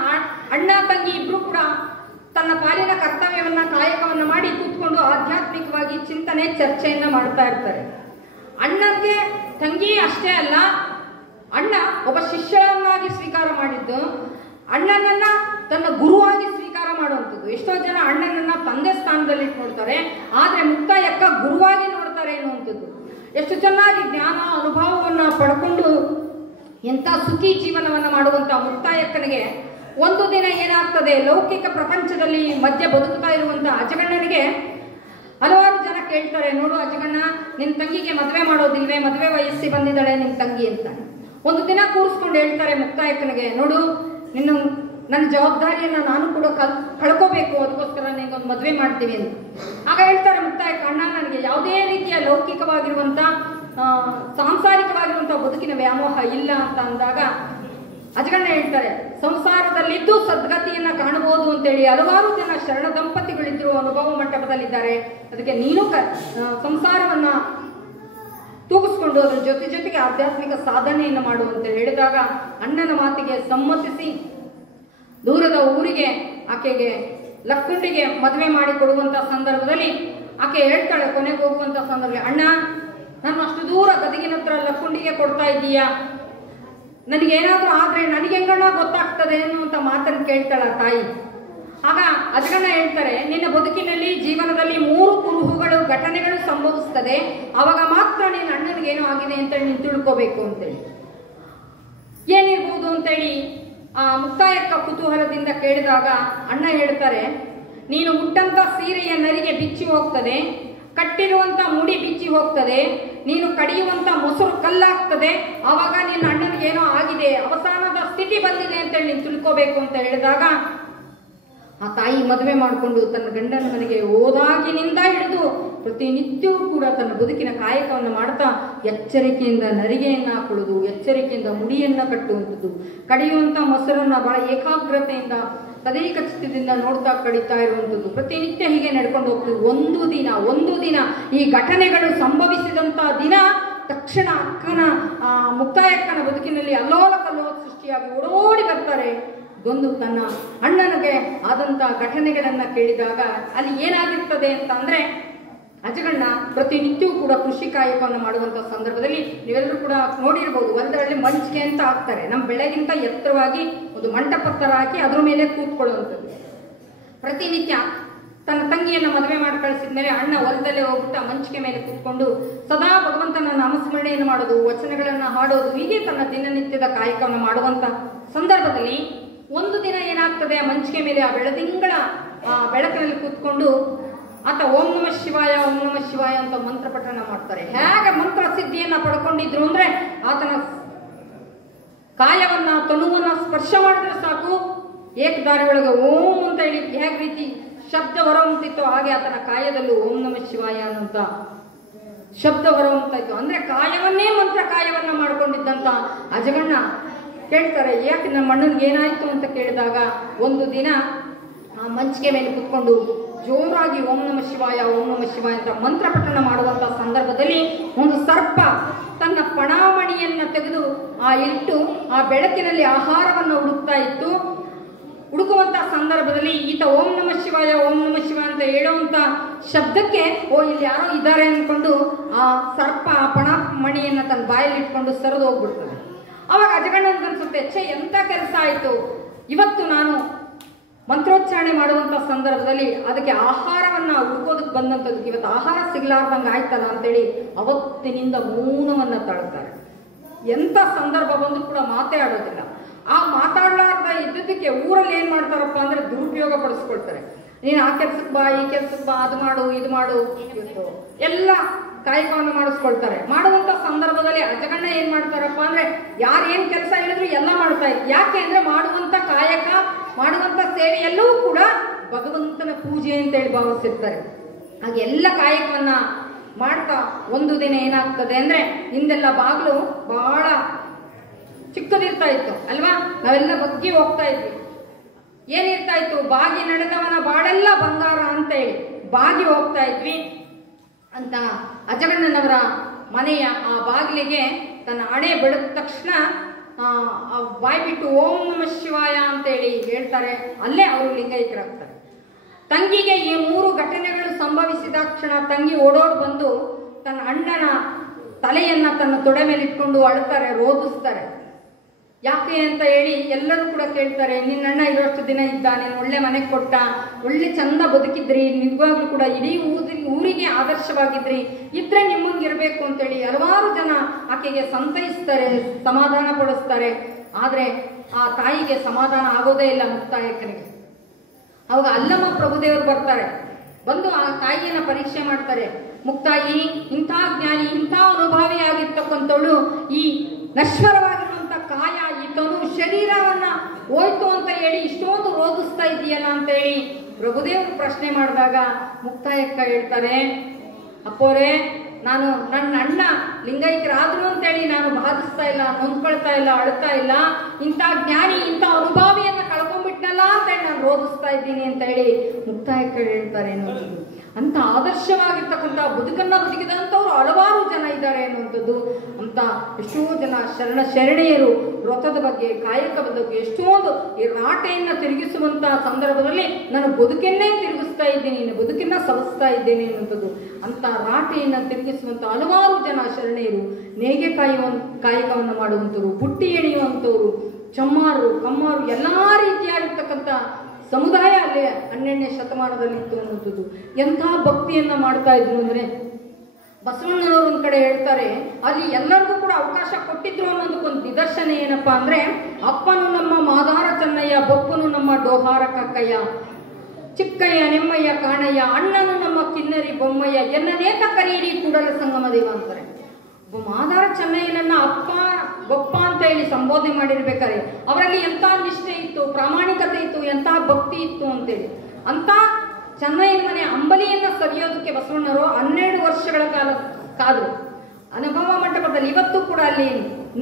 ಅಣ್ಣ ತಂಗಿ ಇಬ್ರು ಕೂಡ ತನ್ನ ಪಾಲಿನ ಕರ್ತವ್ಯವನ್ನ ಕಾಯಕವನ್ನ ಮಾಡಿ ಕೂತ್ಕೊಂಡು ಆಧ್ಯಾತ್ಮಿಕವಾಗಿ ಚಿಂತನೆ ಚರ್ಚೆಯನ್ನ ಮಾಡ್ತಾ ಇರ್ತಾರೆ. ಅಣ್ಣಂಗೆ ತಂಗಿ ಅಷ್ಟೇ ಅಲ್ಲ, ಅಣ್ಣ ಒಬ್ಬ ಶಿಷ್ಯನಾಗಿ ಸ್ವೀಕಾರ ಮಾಡಿದ್ದು, ಅಣ್ಣನನ್ನ ತನ್ನ ಗುರುವಾಗಿ ಸ್ವೀಕಾರ ಮಾಡುವಂಥದ್ದು. ಎಷ್ಟೋ ಜನ ಅಣ್ಣನನ್ನ ತಂದೆ ಸ್ಥಾನದಲ್ಲಿ ನೋಡ್ತಾರೆ, ಆದ್ರೆ ಮುಕ್ತಾಯಕ್ಕ ಗುರುವಾಗಿ ನೋಡ್ತಾರೆ ಎನ್ನುವಂಥದ್ದು. ಎಷ್ಟು ಚೆನ್ನಾಗಿ ಜ್ಞಾನ ಅನುಭವವನ್ನ ಪಡ್ಕೊಂಡು ಎಂಥ ಸುಖಿ ಜೀವನವನ್ನ ಮಾಡುವಂತ ಮುಕ್ತಾಯಕ್ಕನಿಗೆ ಒಂದು ದಿನ ಏನಾಗ್ತದೆ, ಲೌಕಿಕ ಪ್ರಪಂಚದಲ್ಲಿ ಮಧ್ಯ ಬದುಕ್ತಾ ಇರುವಂತ ಅಜಗಣ್ಣನಿಗೆ ಹಲವಾರು ಜನ ಕೇಳ್ತಾರೆ, ನೋಡು ಅಜಗಣ್ಣ ನಿನ್ ತಂಗಿಗೆ ಮದುವೆ ಮಾಡೋದಿಲ್ವೇ, ಮದುವೆ ವಯಸ್ಸಿ ಬಂದಿದ್ದಾಳೆ ನಿನ್ ತಂಗಿ ಅಂತ. ಒಂದು ದಿನ ಕೂರಿಸ್ಕೊಂಡು ಹೇಳ್ತಾರೆ ಮುಕ್ತಾಯಕ್ಕನಿಗೆ, ನೋಡು ನನ್ನ ಜವಾಬ್ದಾರಿಯನ್ನ ನಾನು ಕೂಡ ಕಳ್ಕೋಬೇಕು, ಅದಕ್ಕೋಸ್ಕರ ನಿಂಗೊಂದು ಮದುವೆ ಮಾಡ್ತೀವಿ ಅಂತ. ಆಗ ಹೇಳ್ತಾರೆ ಮುಕ್ತಾಯಕ್ಕ, ಅಣ್ಣ ನನಗೆ ಯಾವುದೇ ರೀತಿಯ ಲೌಕಿಕವಾಗಿರುವಂತ ಸಾಂಸಾರಿಕವಾಗಿರುವಂತಹ ಬದುಕಿನ ವ್ಯಾಮೋಹ ಇಲ್ಲ ಅಂತ ಅಂದಾಗ ಅಜಗಣ್ಣ ಹೇಳ್ತಾರೆ, ಸಂಸಾರದಲ್ಲಿದ್ದು ಸದ್ಗತಿಯನ್ನ ಕಾಣಬಹುದು ಅಂತೇಳಿ ಹಲವಾರು ಜನ ಶರಣ ದಂಪತಿಗಳಿದ್ರು, ಅನುಭವ ಮಂಟಪದಲ್ಲಿದ್ದಾರೆ. ಅದಕ್ಕೆ ನೀನು ಸಂಸಾರವನ್ನ ತೂಗಿಸ್ಕೊಂಡು ಅದ್ರ ಜೊತೆಗೆ ಆಧ್ಯಾತ್ಮಿಕ ಸಾಧನೆಯನ್ನು ಮಾಡು ಅಂತ ಹೇಳಿದಾಗ ಅಣ್ಣನ ಮಾತಿಗೆ ಸಮ್ಮತಿಸಿ ದೂರದ ಊರಿಗೆ ಆಕೆಗೆ ಲಕ್ಕುಂಡಿಗೆ ಮದುವೆ ಮಾಡಿ ಕೊಡುವಂತ ಸಂದರ್ಭದಲ್ಲಿ ಆಕೆ ಹೇಳ್ತಾಳೆ, ಕೊನೆಗೆ ಹೋಗುವಂತ ಸಂದರ್ಭದಲ್ಲಿ, ಅಣ್ಣ ನಾನು ಅಷ್ಟು ದೂರ ಗದಗಿನ ಹತ್ರ ಲಕ್ಕುಂಡಿಗೆ ಕೊಡ್ತಾ ಇದ್ದೀಯಾ, ನನಗೇನಾದ್ರೂ ಆದ್ರೆ ನನಗೆ ಹೆಂಗಣ್ಣ ಗೊತ್ತಾಗ್ತದೆ ಅನ್ನುವಂತ ಮಾತನ್ನು ಕೇಳ್ತಾಳ ತಾಯಿ. ಆಗ ಅಜಗಣ್ಣ ಹೇಳ್ತಾರೆ, ನಿನ್ನ ಬದುಕಿನಲ್ಲಿ ಜೀವನದಲ್ಲಿ 3 ಕುರುಹುಗಳು ಘಟನೆಗಳು ಸಂಭವಿಸ್ತದೆ, ಅವಾಗ ಮಾತ್ರ ನೀನು ಅಣ್ಣನಿಗೇನೋ ಆಗಿದೆ ಅಂತೇಳಿ ನೀನು ತಿಳ್ಕೋಬೇಕು ಅಂತೇಳಿ. ಏನಿರ್ಬೋದು ಅಂತೇಳಿ ಆ ಮುಕ್ತಾಯಕ್ಕ ಕುತೂಹಲದಿಂದ ಕೇಳಿದಾಗ ಅಣ್ಣ ಹೇಳ್ತಾರೆ, ನೀನು ಉಟ್ಟಂತ ಸೀರೆಯ ನರಿಗೆ ಬಿಚ್ಚಿ ಹೋಗ್ತದೆ, ಕಟ್ಟಿರುವಂತ ಮುಡಿ ಬಿಚ್ಚಿ ಹೋಗ್ತದೆ, ನೀನು ಕಡಿಯುವಂತ ಮೊಸರು ಕಲ್ಲಾಗ್ತದೆ, ಆವಾಗ ನಿನ್ನ ಅಣ್ಣನಿಗೇನೋ ಆಗಿದೆ, ಅವಸಾನದ ಸ್ಥಿತಿ ಬಂದಿದೆ ಅಂತೇಳಿ ನೀನು ತಿಳ್ಕೋಬೇಕು ಅಂತ ಹೇಳಿದಾಗ ಆ ತಾಯಿ ಮದುವೆ ಮಾಡಿಕೊಂಡು ತನ್ನ ಗಂಡನ ಮನೆಗೆ ಹೋದಾಗಿನಿಂದ ಹಿಡಿದು ಪ್ರತಿನಿತ್ಯವೂ ಕೂಡ ತನ್ನ ಬದುಕಿನ ಕಾಯಕವನ್ನು ಮಾಡ್ತಾ ಎಚ್ಚರಿಕೆಯಿಂದ ನರಿಗೆಯನ್ನ ಹಾಕೊಳ್ಳುವುದು, ಎಚ್ಚರಿಕೆಯಿಂದ ಮುಡಿಯನ್ನ ಕಟ್ಟುವಂಥದ್ದು, ಕಡಿಯುವಂತ ಮೊಸರನ್ನ ಬಹಳ ಏಕಾಗ್ರತೆಯಿಂದ ತದೇಕ ಚಿತ್ತದಿಂದ ನೋಡ್ತಾ ಕಡಿತಾ ಇರುವಂಥದ್ದು, ಪ್ರತಿನಿತ್ಯ ಹೀಗೆ ನಡ್ಕೊಂಡು ಹೋಗ್ತದೆ. ಒಂದು ದಿನ ಈ ಘಟನೆಗಳು ಸಂಭವಿಸಿದಂತ ದಿನ ತಕ್ಷಣ ಮುಕ್ತಾಯಕ್ಕನ ಬದುಕಿನಲ್ಲಿ ಅಲ್ಲೋಲ ಕಲ್ಲೋಲ ಸೃಷ್ಟಿಯಾಗಿ ಓಡೋಡಿ ಬರ್ತಾರೆ. ಒಂದು ತನ್ನ ಅಣ್ಣನಿಗೆ ಆದಂತ ಘಟನೆಗಳನ್ನ ಕೇಳಿದಾಗ ಅಲ್ಲಿ ಏನಾಗಿರ್ತದೆ ಅಂತ ಅಂದ್ರೆ, ಅಜಗಣ್ಣ ಪ್ರತಿನಿತ್ಯವೂ ಕೂಡ ಕೃಷಿ ಕಾಯಕವನ್ನು ಮಾಡುವಂತ ಸಂದರ್ಭದಲ್ಲಿ ನೀವೆಲ್ಲರೂ ಕೂಡ ನೋಡಿರ್ಬೋದು, ಹೊಲದಲ್ಲಿ ಮಂಚಿಗೆ ಅಂತ ಹಾಕ್ತಾರೆ, ನಮ್ಮ ಬೆಳೆಗಿಂತ ಎತ್ತರವಾಗಿ ಒಂದು ಮಂಟಪ ತರ ಹಾಕಿ ಅದ್ರ ಮೇಲೆ ಕೂತ್ಕೊಳ್ಳುವಂಥದ್ದು. ಪ್ರತಿನಿತ್ಯ ತನ್ನ ತಂಗಿಯನ್ನ ಮದುವೆ ಮಾಡಿ ಕಳಿಸಿದ್ಮೇಲೆ ಅಣ್ಣ ಹೊಲದಲ್ಲೇ ಹೋಗ್ಬಿಟ್ಟು ಮಂಚಿಗೆ ಮೇಲೆ ಕೂತ್ಕೊಂಡು ಸದಾ ಭಗವಂತನ ನಾಮಸ್ಮರಣೆಯನ್ನು ಮಾಡೋದು, ವಚನಗಳನ್ನ ಹಾಡೋದು, ಹೀಗೆ ತನ್ನ ದಿನನಿತ್ಯದ ಕಾಯಕವನ್ನು ಮಾಡುವಂತ ಸಂದರ್ಭದಲ್ಲಿ ಒಂದು ದಿನ ಏನಾಗ್ತದೆ, ಆ ಮಂಚಿಗೆ ಮೇಲೆ ಆ ಬೆಳದಿಂಗಳ ಬೆಳಕಿನಲ್ಲಿ ಕೂತ್ಕೊಂಡು ಆತ ಓಂ ನಮಃ ಶಿವಾಯ ಓಂ ನಮಃ ಶಿವಾಯ ಅಂತ ಮಂತ್ರ ಪಠಣ ಮಾಡ್ತಾರೆ. ಹೇಗೆ ಮಂತ್ರ ಸಿದ್ಧಿಯನ್ನ ಪಡ್ಕೊಂಡಿದ್ರು ಅಂದ್ರೆ, ಆತನ ಕಾಯವನ್ನ ತನುವನ್ನ ಸ್ಪರ್ಶ ಮಾಡಿದ್ರೆ ಸಾಕು, ಏಕದಾರಿ ಒಳಗೆ ಓಂ ಅಂತ ಹೇಳಿ ಹೇಗೆ ರೀತಿ ಶಬ್ದ ಹೊರಹೊಮ್ತಿತ್ತು ಹಾಗೆ ಆತನ ಕಾಯದಲ್ಲೂ ಓಂ ನಮಃ ಶಿವಾಯ ಅನ್ನುವಂತ ಶಬ್ದ ಹೊರಹೊಮ್ತಾ ಇತ್ತು. ಅಂದ್ರೆ ಕಾಯವನ್ನೇ ಮಂತ್ರ ಕಾಯವನ್ನ ಮಾಡ್ಕೊಂಡಿದ್ದಂತ ಅಜಗಣ್ಣ ಕೇಳ್ತಾರೆ, ಯಾಕೆ ನಮ್ಮ ಅಣ್ಣನಿಗೆ ಏನಾಯ್ತು ಅಂತ ಕೇಳಿದಾಗ, ಒಂದು ದಿನ ಆ ಮಂಚಿಗೆ ಮೇಲೆ ಕುತ್ಕೊಂಡು ಜೋರಾಗಿ ಓಂ ನಮಃ ಶಿವಾಯ ಅಂತ ಮಂತ್ರ ಪಠಣ ಮಾಡುವಂತ ಸಂದರ್ಭದಲ್ಲಿ ಒಂದು ಸರ್ಪ ತನ್ನ ಪಣಾಮಣಿಯನ್ನ ತೆಗೆದು ಇಟ್ಟು ಆ ಬೆಳಕಿನಲ್ಲಿ ಆಹಾರವನ್ನು ಹುಡುಕ್ತಾ ಇತ್ತು. ಹುಡುಕುವಂತ ಸಂದರ್ಭದಲ್ಲಿ ಈತ ಓಂ ನಮಃ ಶಿವಾಯ ಅಂತ ಹೇಳುವಂತ ಶಬ್ದಕ್ಕೆ ಇಲ್ಲಿ ಯಾರೋ ಇದ್ದಾರೆ ಅನ್ಕೊಂಡು ಆ ಸರ್ಪ ಆ ಪಣಾಮಣಿಯನ್ನ ತನ್ನ ಬಾಯಲ್ಲಿ ಇಟ್ಕೊಂಡು ಸರಿದು ಹೋಗ್ಬಿಡ್ತದೆ. ಅವಾಗ ಅಜಗಣ್ಣನಿಗೆ ಅನ್ಸುತ್ತೆ, ಎಂತ ಕೆಲಸ ಆಯ್ತು, ಇವತ್ತು ನಾನು ಮಂತ್ರೋಚ್ಚಾರಣೆ ಮಾಡುವಂತ ಸಂದರ್ಭದಲ್ಲಿ ಅದಕ್ಕೆ ಆಹಾರವನ್ನ ಹುಡುಕೋದಕ್ಕೆ ಬಂದಂಥದ್ದು, ಇವತ್ತು ಆಹಾರ ಸಿಗ್ಲಾರ್ದಂಗೆ ಆಯ್ತಲ್ಲ ಅಂತೇಳಿ ಅವತ್ತಿನಿಂದ ಮೌನವನ್ನ ತಾಳ್ತಾರೆ. ಎಂತ ಸಂದರ್ಭ ಬಂದು ಕೂಡ ಮಾತೇ ಆಡೋದಿಲ್ಲ. ಆ ಮಾತಾಡ್ಲಾರ್ದ ಇದ್ದದಕ್ಕೆ ಊರಲ್ಲಿ ಏನ್ ಮಾಡ್ತಾರಪ್ಪ ಅಂದ್ರೆ ದುರುಪಯೋಗ ಪಡಿಸ್ಕೊಳ್ತಾರೆ. ನೀನು ಆ ಕೆಲ್ಸಕ್ಕೆ ಬಾ, ಈ ಕೆಲ್ಸಕ್ಕೆ ಬಾ, ಅದು ಮಾಡು, ಇದು ಮಾಡು, ಎಲ್ಲ ಕಾಯಕವನ್ನು ಮಾಡಿಸ್ಕೊಳ್ತಾರೆ. ಮಾಡುವಂತ ಸಂದರ್ಭದಲ್ಲಿ ಅಜಗಣ್ಣ ಏನ್ ಮಾಡ್ತಾರಪ್ಪ ಅಂದ್ರೆ, ಯಾರು ಏನ್ ಕೆಲಸ ಹೇಳಿದ್ರು ಎಲ್ಲ ಮಾಡ್ತಾ ಇದ್ರು. ಯಾಕೆ ಅಂದ್ರೆ ಮಾಡುವಂತ ಕಾಯಕ, ಮಾಡುವಂತ ಸೇವೆ ಎಲ್ಲವೂ ಕೂಡ ಭಗವಂತನ ಪೂಜೆ ಅಂತ ಹೇಳಿ ಭಾವಿಸಿರ್ತಾರೆ. ಹಾಗೆ ಎಲ್ಲ ಕಾಯಕವನ್ನ ಮಾಡ್ತಾ ಒಂದು ದಿನ ಏನಾಗ್ತದೆ ಅಂದ್ರೆ, ಹಿಂದೆಲ್ಲ ಬಾಗಿಲು ಬಹಳ ಚಿಕ್ಕದಿರ್ತಾ ಇತ್ತು ಅಲ್ವಾ, ನಾವೆಲ್ಲ ಬಗ್ಗಿ ಹೋಗ್ತಾ ಇದ್ವಿ. ಏನಿರ್ತಾ ಇತ್ತು, ಬಾಗಿ ನಡೆದವನ ಬಾಳೆಲ್ಲ ಬಂಗಾರ ಅಂತ ಹೇಳಿ ಬಾಗಿ ಹೋಗ್ತಾ ಇದ್ವಿ ಅಂತ ಅಜಗಣ್ಣನವರ ಮನೆಯ ಆ ಬಾಗಿಲಿಗೆ ತನ್ನ ಹಣೆ ಬೆಳೆದ ತಕ್ಷಣ ಬಾಯಿ ಬಿಟ್ಟು ಓಂ ನಮಃ ಶಿವಾಯ ಅಂತೇಳಿ ಹೇಳ್ತಾರೆ. ಅಲ್ಲೇ ಅವರು ಲಿಂಗೈಕ್ಯರಾಗ್ತಾರೆ. ತಂಗಿಗೆ ಈ 3 ಘಟನೆಗಳು ಸಂಭವಿಸಿದ ಕ್ಷಣ ತಂಗಿ ಓಡೋಡ್ ಬಂದು ತನ್ನ ಅಣ್ಣನ ತಲೆಯನ್ನ ತನ್ನ ತೊಡೆ ಮೇಲೆ ಇಟ್ಕೊಂಡು ಅಳ್ತಾರೆ, ರೋಧಿಸ್ತಾರೆ. ಯಾಕೆ ಅಂತ ಹೇಳಿ ಎಲ್ಲರೂ ಕೂಡ ಕೇಳ್ತಾರೆ, ನಿನ್ನಣ್ಣ ಇರೋಷ್ಟು ದಿನ ಇದ್ದ, ನೀನು ಒಳ್ಳೆ ಮನೆಗೆ ಕೊಟ್ಟ, ಒಳ್ಳೆ ಚಂದ ಬದುಕಿದ್ರಿ, ನಿಜವಾಗ್ಲೂ ಕೂಡ ಇಡೀ ಊರಿಗೆ ಆದರ್ಶವಾಗಿದ್ರಿ, ಇದ್ರೆ ನಿಮ್ಮಂಗಿರ್ಬೇಕು ಅಂತೇಳಿ ಹಲವಾರು ಜನ ಆಕೆಗೆ ಸಂತೈಸ್ತಾರೆ, ಸಮಾಧಾನ ಪಡಿಸ್ತಾರೆ. ಆದ್ರೆ ಆ ತಾಯಿಗೆ ಸಮಾಧಾನ ಆಗೋದೇ ಇಲ್ಲ ಮುಕ್ತಾಯಕ್ಕನಿಗೆ. ಅವಾಗ ಅಲ್ಲಮ್ಮ ಪ್ರಭುದೇವರು ಬರ್ತಾರೆ, ಬಂದು ಆ ತಾಯಿಯನ್ನ ಪರೀಕ್ಷೆ ಮಾಡ್ತಾರೆ. ಮುಕ್ತಾಯಿ ಇಂಥ ಜ್ಞಾನಿ, ಇಂಥ ಅನುಭವಿ ಆಗಿರ್ತಕ್ಕಂಥವಳು ಈ ನಶ್ವರವಾಗಿರುವಂತ ಕಾಯ, ಈ ತನು ಶರೀರವನ್ನ ಹೋಯ್ತು ಅಂತ ಹೇಳಿ ಇಷ್ಟೊಂದು ರೋಧಿಸ್ತಾ ಇದೆಯಲ್ಲ ಅಂತ ಹೇಳಿ ಪ್ರಭುದೇವರು ಪ್ರಶ್ನೆ ಮಾಡಿದಾಗ ಮುಕ್ತಾಯಕ್ಕ ಹೇಳ್ತಾರೆ, ಅಪ್ಪೋರೆ ನಾನು ನನ್ನ ಅಣ್ಣ ಲಿಂಗೈಕ್ಯರಾದ್ರು ಅಂತೇಳಿ ನಾನು ಬಾಧಿಸ್ತಾ ಇಲ್ಲ, ನೊಂದ್ಕೊಳ್ತಾ ಇಲ್ಲ, ಅಳ್ತಾ ಇಲ್ಲ. ಇಂಥ ಜ್ಞಾನಿ, ಇಂಥ ಅನುಭಾವಿಯನ್ನ ಕಳ್ಕೊಂಡ್ಬಿಟ್ನಲ್ಲ ಅಂತೇಳಿ ನಾನು ರೋಧಿಸ್ತಾ ಇದ್ದೀನಿ ಅಂತ ಹೇಳಿ ಮುಕ್ತಾಯಕ್ಕೆ ಹೇಳ್ತಾರೆ ಅನ್ನೋದು. ಅಂತ ಆದರ್ಶವಾಗಿರ್ತಕ್ಕಂಥ ಬದುಕನ್ನ ಬದುಕಿದಂಥವ್ರು ಹಲವಾರು ಜನ ಇದ್ದಾರೆ ಅನ್ನುವಂಥದ್ದು. ಅಂತ ಎಷ್ಟೋ ಜನ ಶರಣೆಯರು ವ್ರತದ ಬಗ್ಗೆ, ಕಾಯಕದ ಬಗ್ಗೆ ಎಷ್ಟೊಂದು ಈ ರಾಟೆಯನ್ನ ತಿರುಗಿಸುವಂತ ಸಂದರ್ಭದಲ್ಲಿ ನಾನು ಬದುಕನ್ನೇ ತಿರುಗಿಸ್ತಾ ಇದ್ದೀನಿ, ಬದುಕನ್ನ ಸವಸ್ತಾ ಇದ್ದೇನೆ ಅನ್ನುವಂಥದ್ದು. ಅಂತ ರಾಟೆಯನ್ನ ತಿರುಗಿಸುವಂತ ಹಲವಾರು ಜನ ಶರಣೆಯರು, ನೇಗೆ ಕಾಯಕವನ್ನು ಮಾಡುವಂಥವ್ರು, ಬುಟ್ಟಿ ಎಣಿಯುವಂಥವ್ರು, ಚಮ್ಮಾರು, ಕಮ್ಮಾರು, ಎಲ್ಲಾ ರೀತಿಯಾಗಿರ್ತಕ್ಕಂಥ ಸಮುದಾಯ ಅಲ್ಲಿ 12ನೇ ಶತಮಾನದಲ್ಲಿ ಇತ್ತು ಅನ್ನುವಂಥದ್ದು. ಎಂಥ ಭಕ್ತಿಯನ್ನ ಮಾಡ್ತಾ ಇದ್ರು ಅಂದ್ರೆ ಬಸವಣ್ಣನವರು ಒಂದ್ ಕಡೆ ಹೇಳ್ತಾರೆ, ಅಲ್ಲಿ ಎಲ್ಲರಿಗೂ ಕೂಡ ಅವಕಾಶ ಕೊಟ್ಟಿದ್ರು ಅನ್ನೋದಕ್ಕೊಂದು ನಿದರ್ಶನ ಏನಪ್ಪಾ ಅಂದ್ರೆ, ಅಪ್ಪನು ನಮ್ಮ ಮಾದಾರ ಚೆನ್ನಯ್ಯ, ಬೊಪ್ಪನು ನಮ್ಮ ಡೋಹಾರ ಕಕ್ಕಯ್ಯ, ಚಿಕ್ಕಯ್ಯ ನೆಮ್ಮಯ್ಯ ಕಾಣಯ್ಯ, ಅಣ್ಣನು ನಮ್ಮ ಕಿನ್ನರಿ ಬೊಮ್ಮಯ್ಯ, ಎನ್ನನೇತ ಕರೀರಿ ಕೂಡಲ ಸಂಗಮ ದೇವ ಅಂತಾರೆ. ಮಾದಾರ ಚೆನ್ನಯ್ಯನನ್ನ ಅಪ್ಪ ಬೊಪ್ಪ ಅಂತ ಹೇಳಿ ಸಂಬೋಧನೆ ಮಾಡಿರ್ಬೇಕಾದ್ರೆ ಅವರಲ್ಲಿ ಎಂತ ನಿಷ್ಠೆ ಇತ್ತು, ಪ್ರಾಮಾಣಿಕತೆ ಇತ್ತು, ಎಂತ ಭಕ್ತಿ ಇತ್ತು ಅಂತೇಳಿ. ಅಂತ ಚೆನ್ನಯ್ಯನ ಮನೆ ಅಂಬಲಿಯನ್ನ ಸವಿಯೋದಕ್ಕೆ ಬಸವಣ್ಣವರು 12 ವರ್ಷಗಳ ಕಾಲ ಕಾದ್ರು. ಅನುಭವ ಮಂಟಪದಲ್ಲಿ ಇವತ್ತು ಕೂಡ ಅಲ್ಲಿ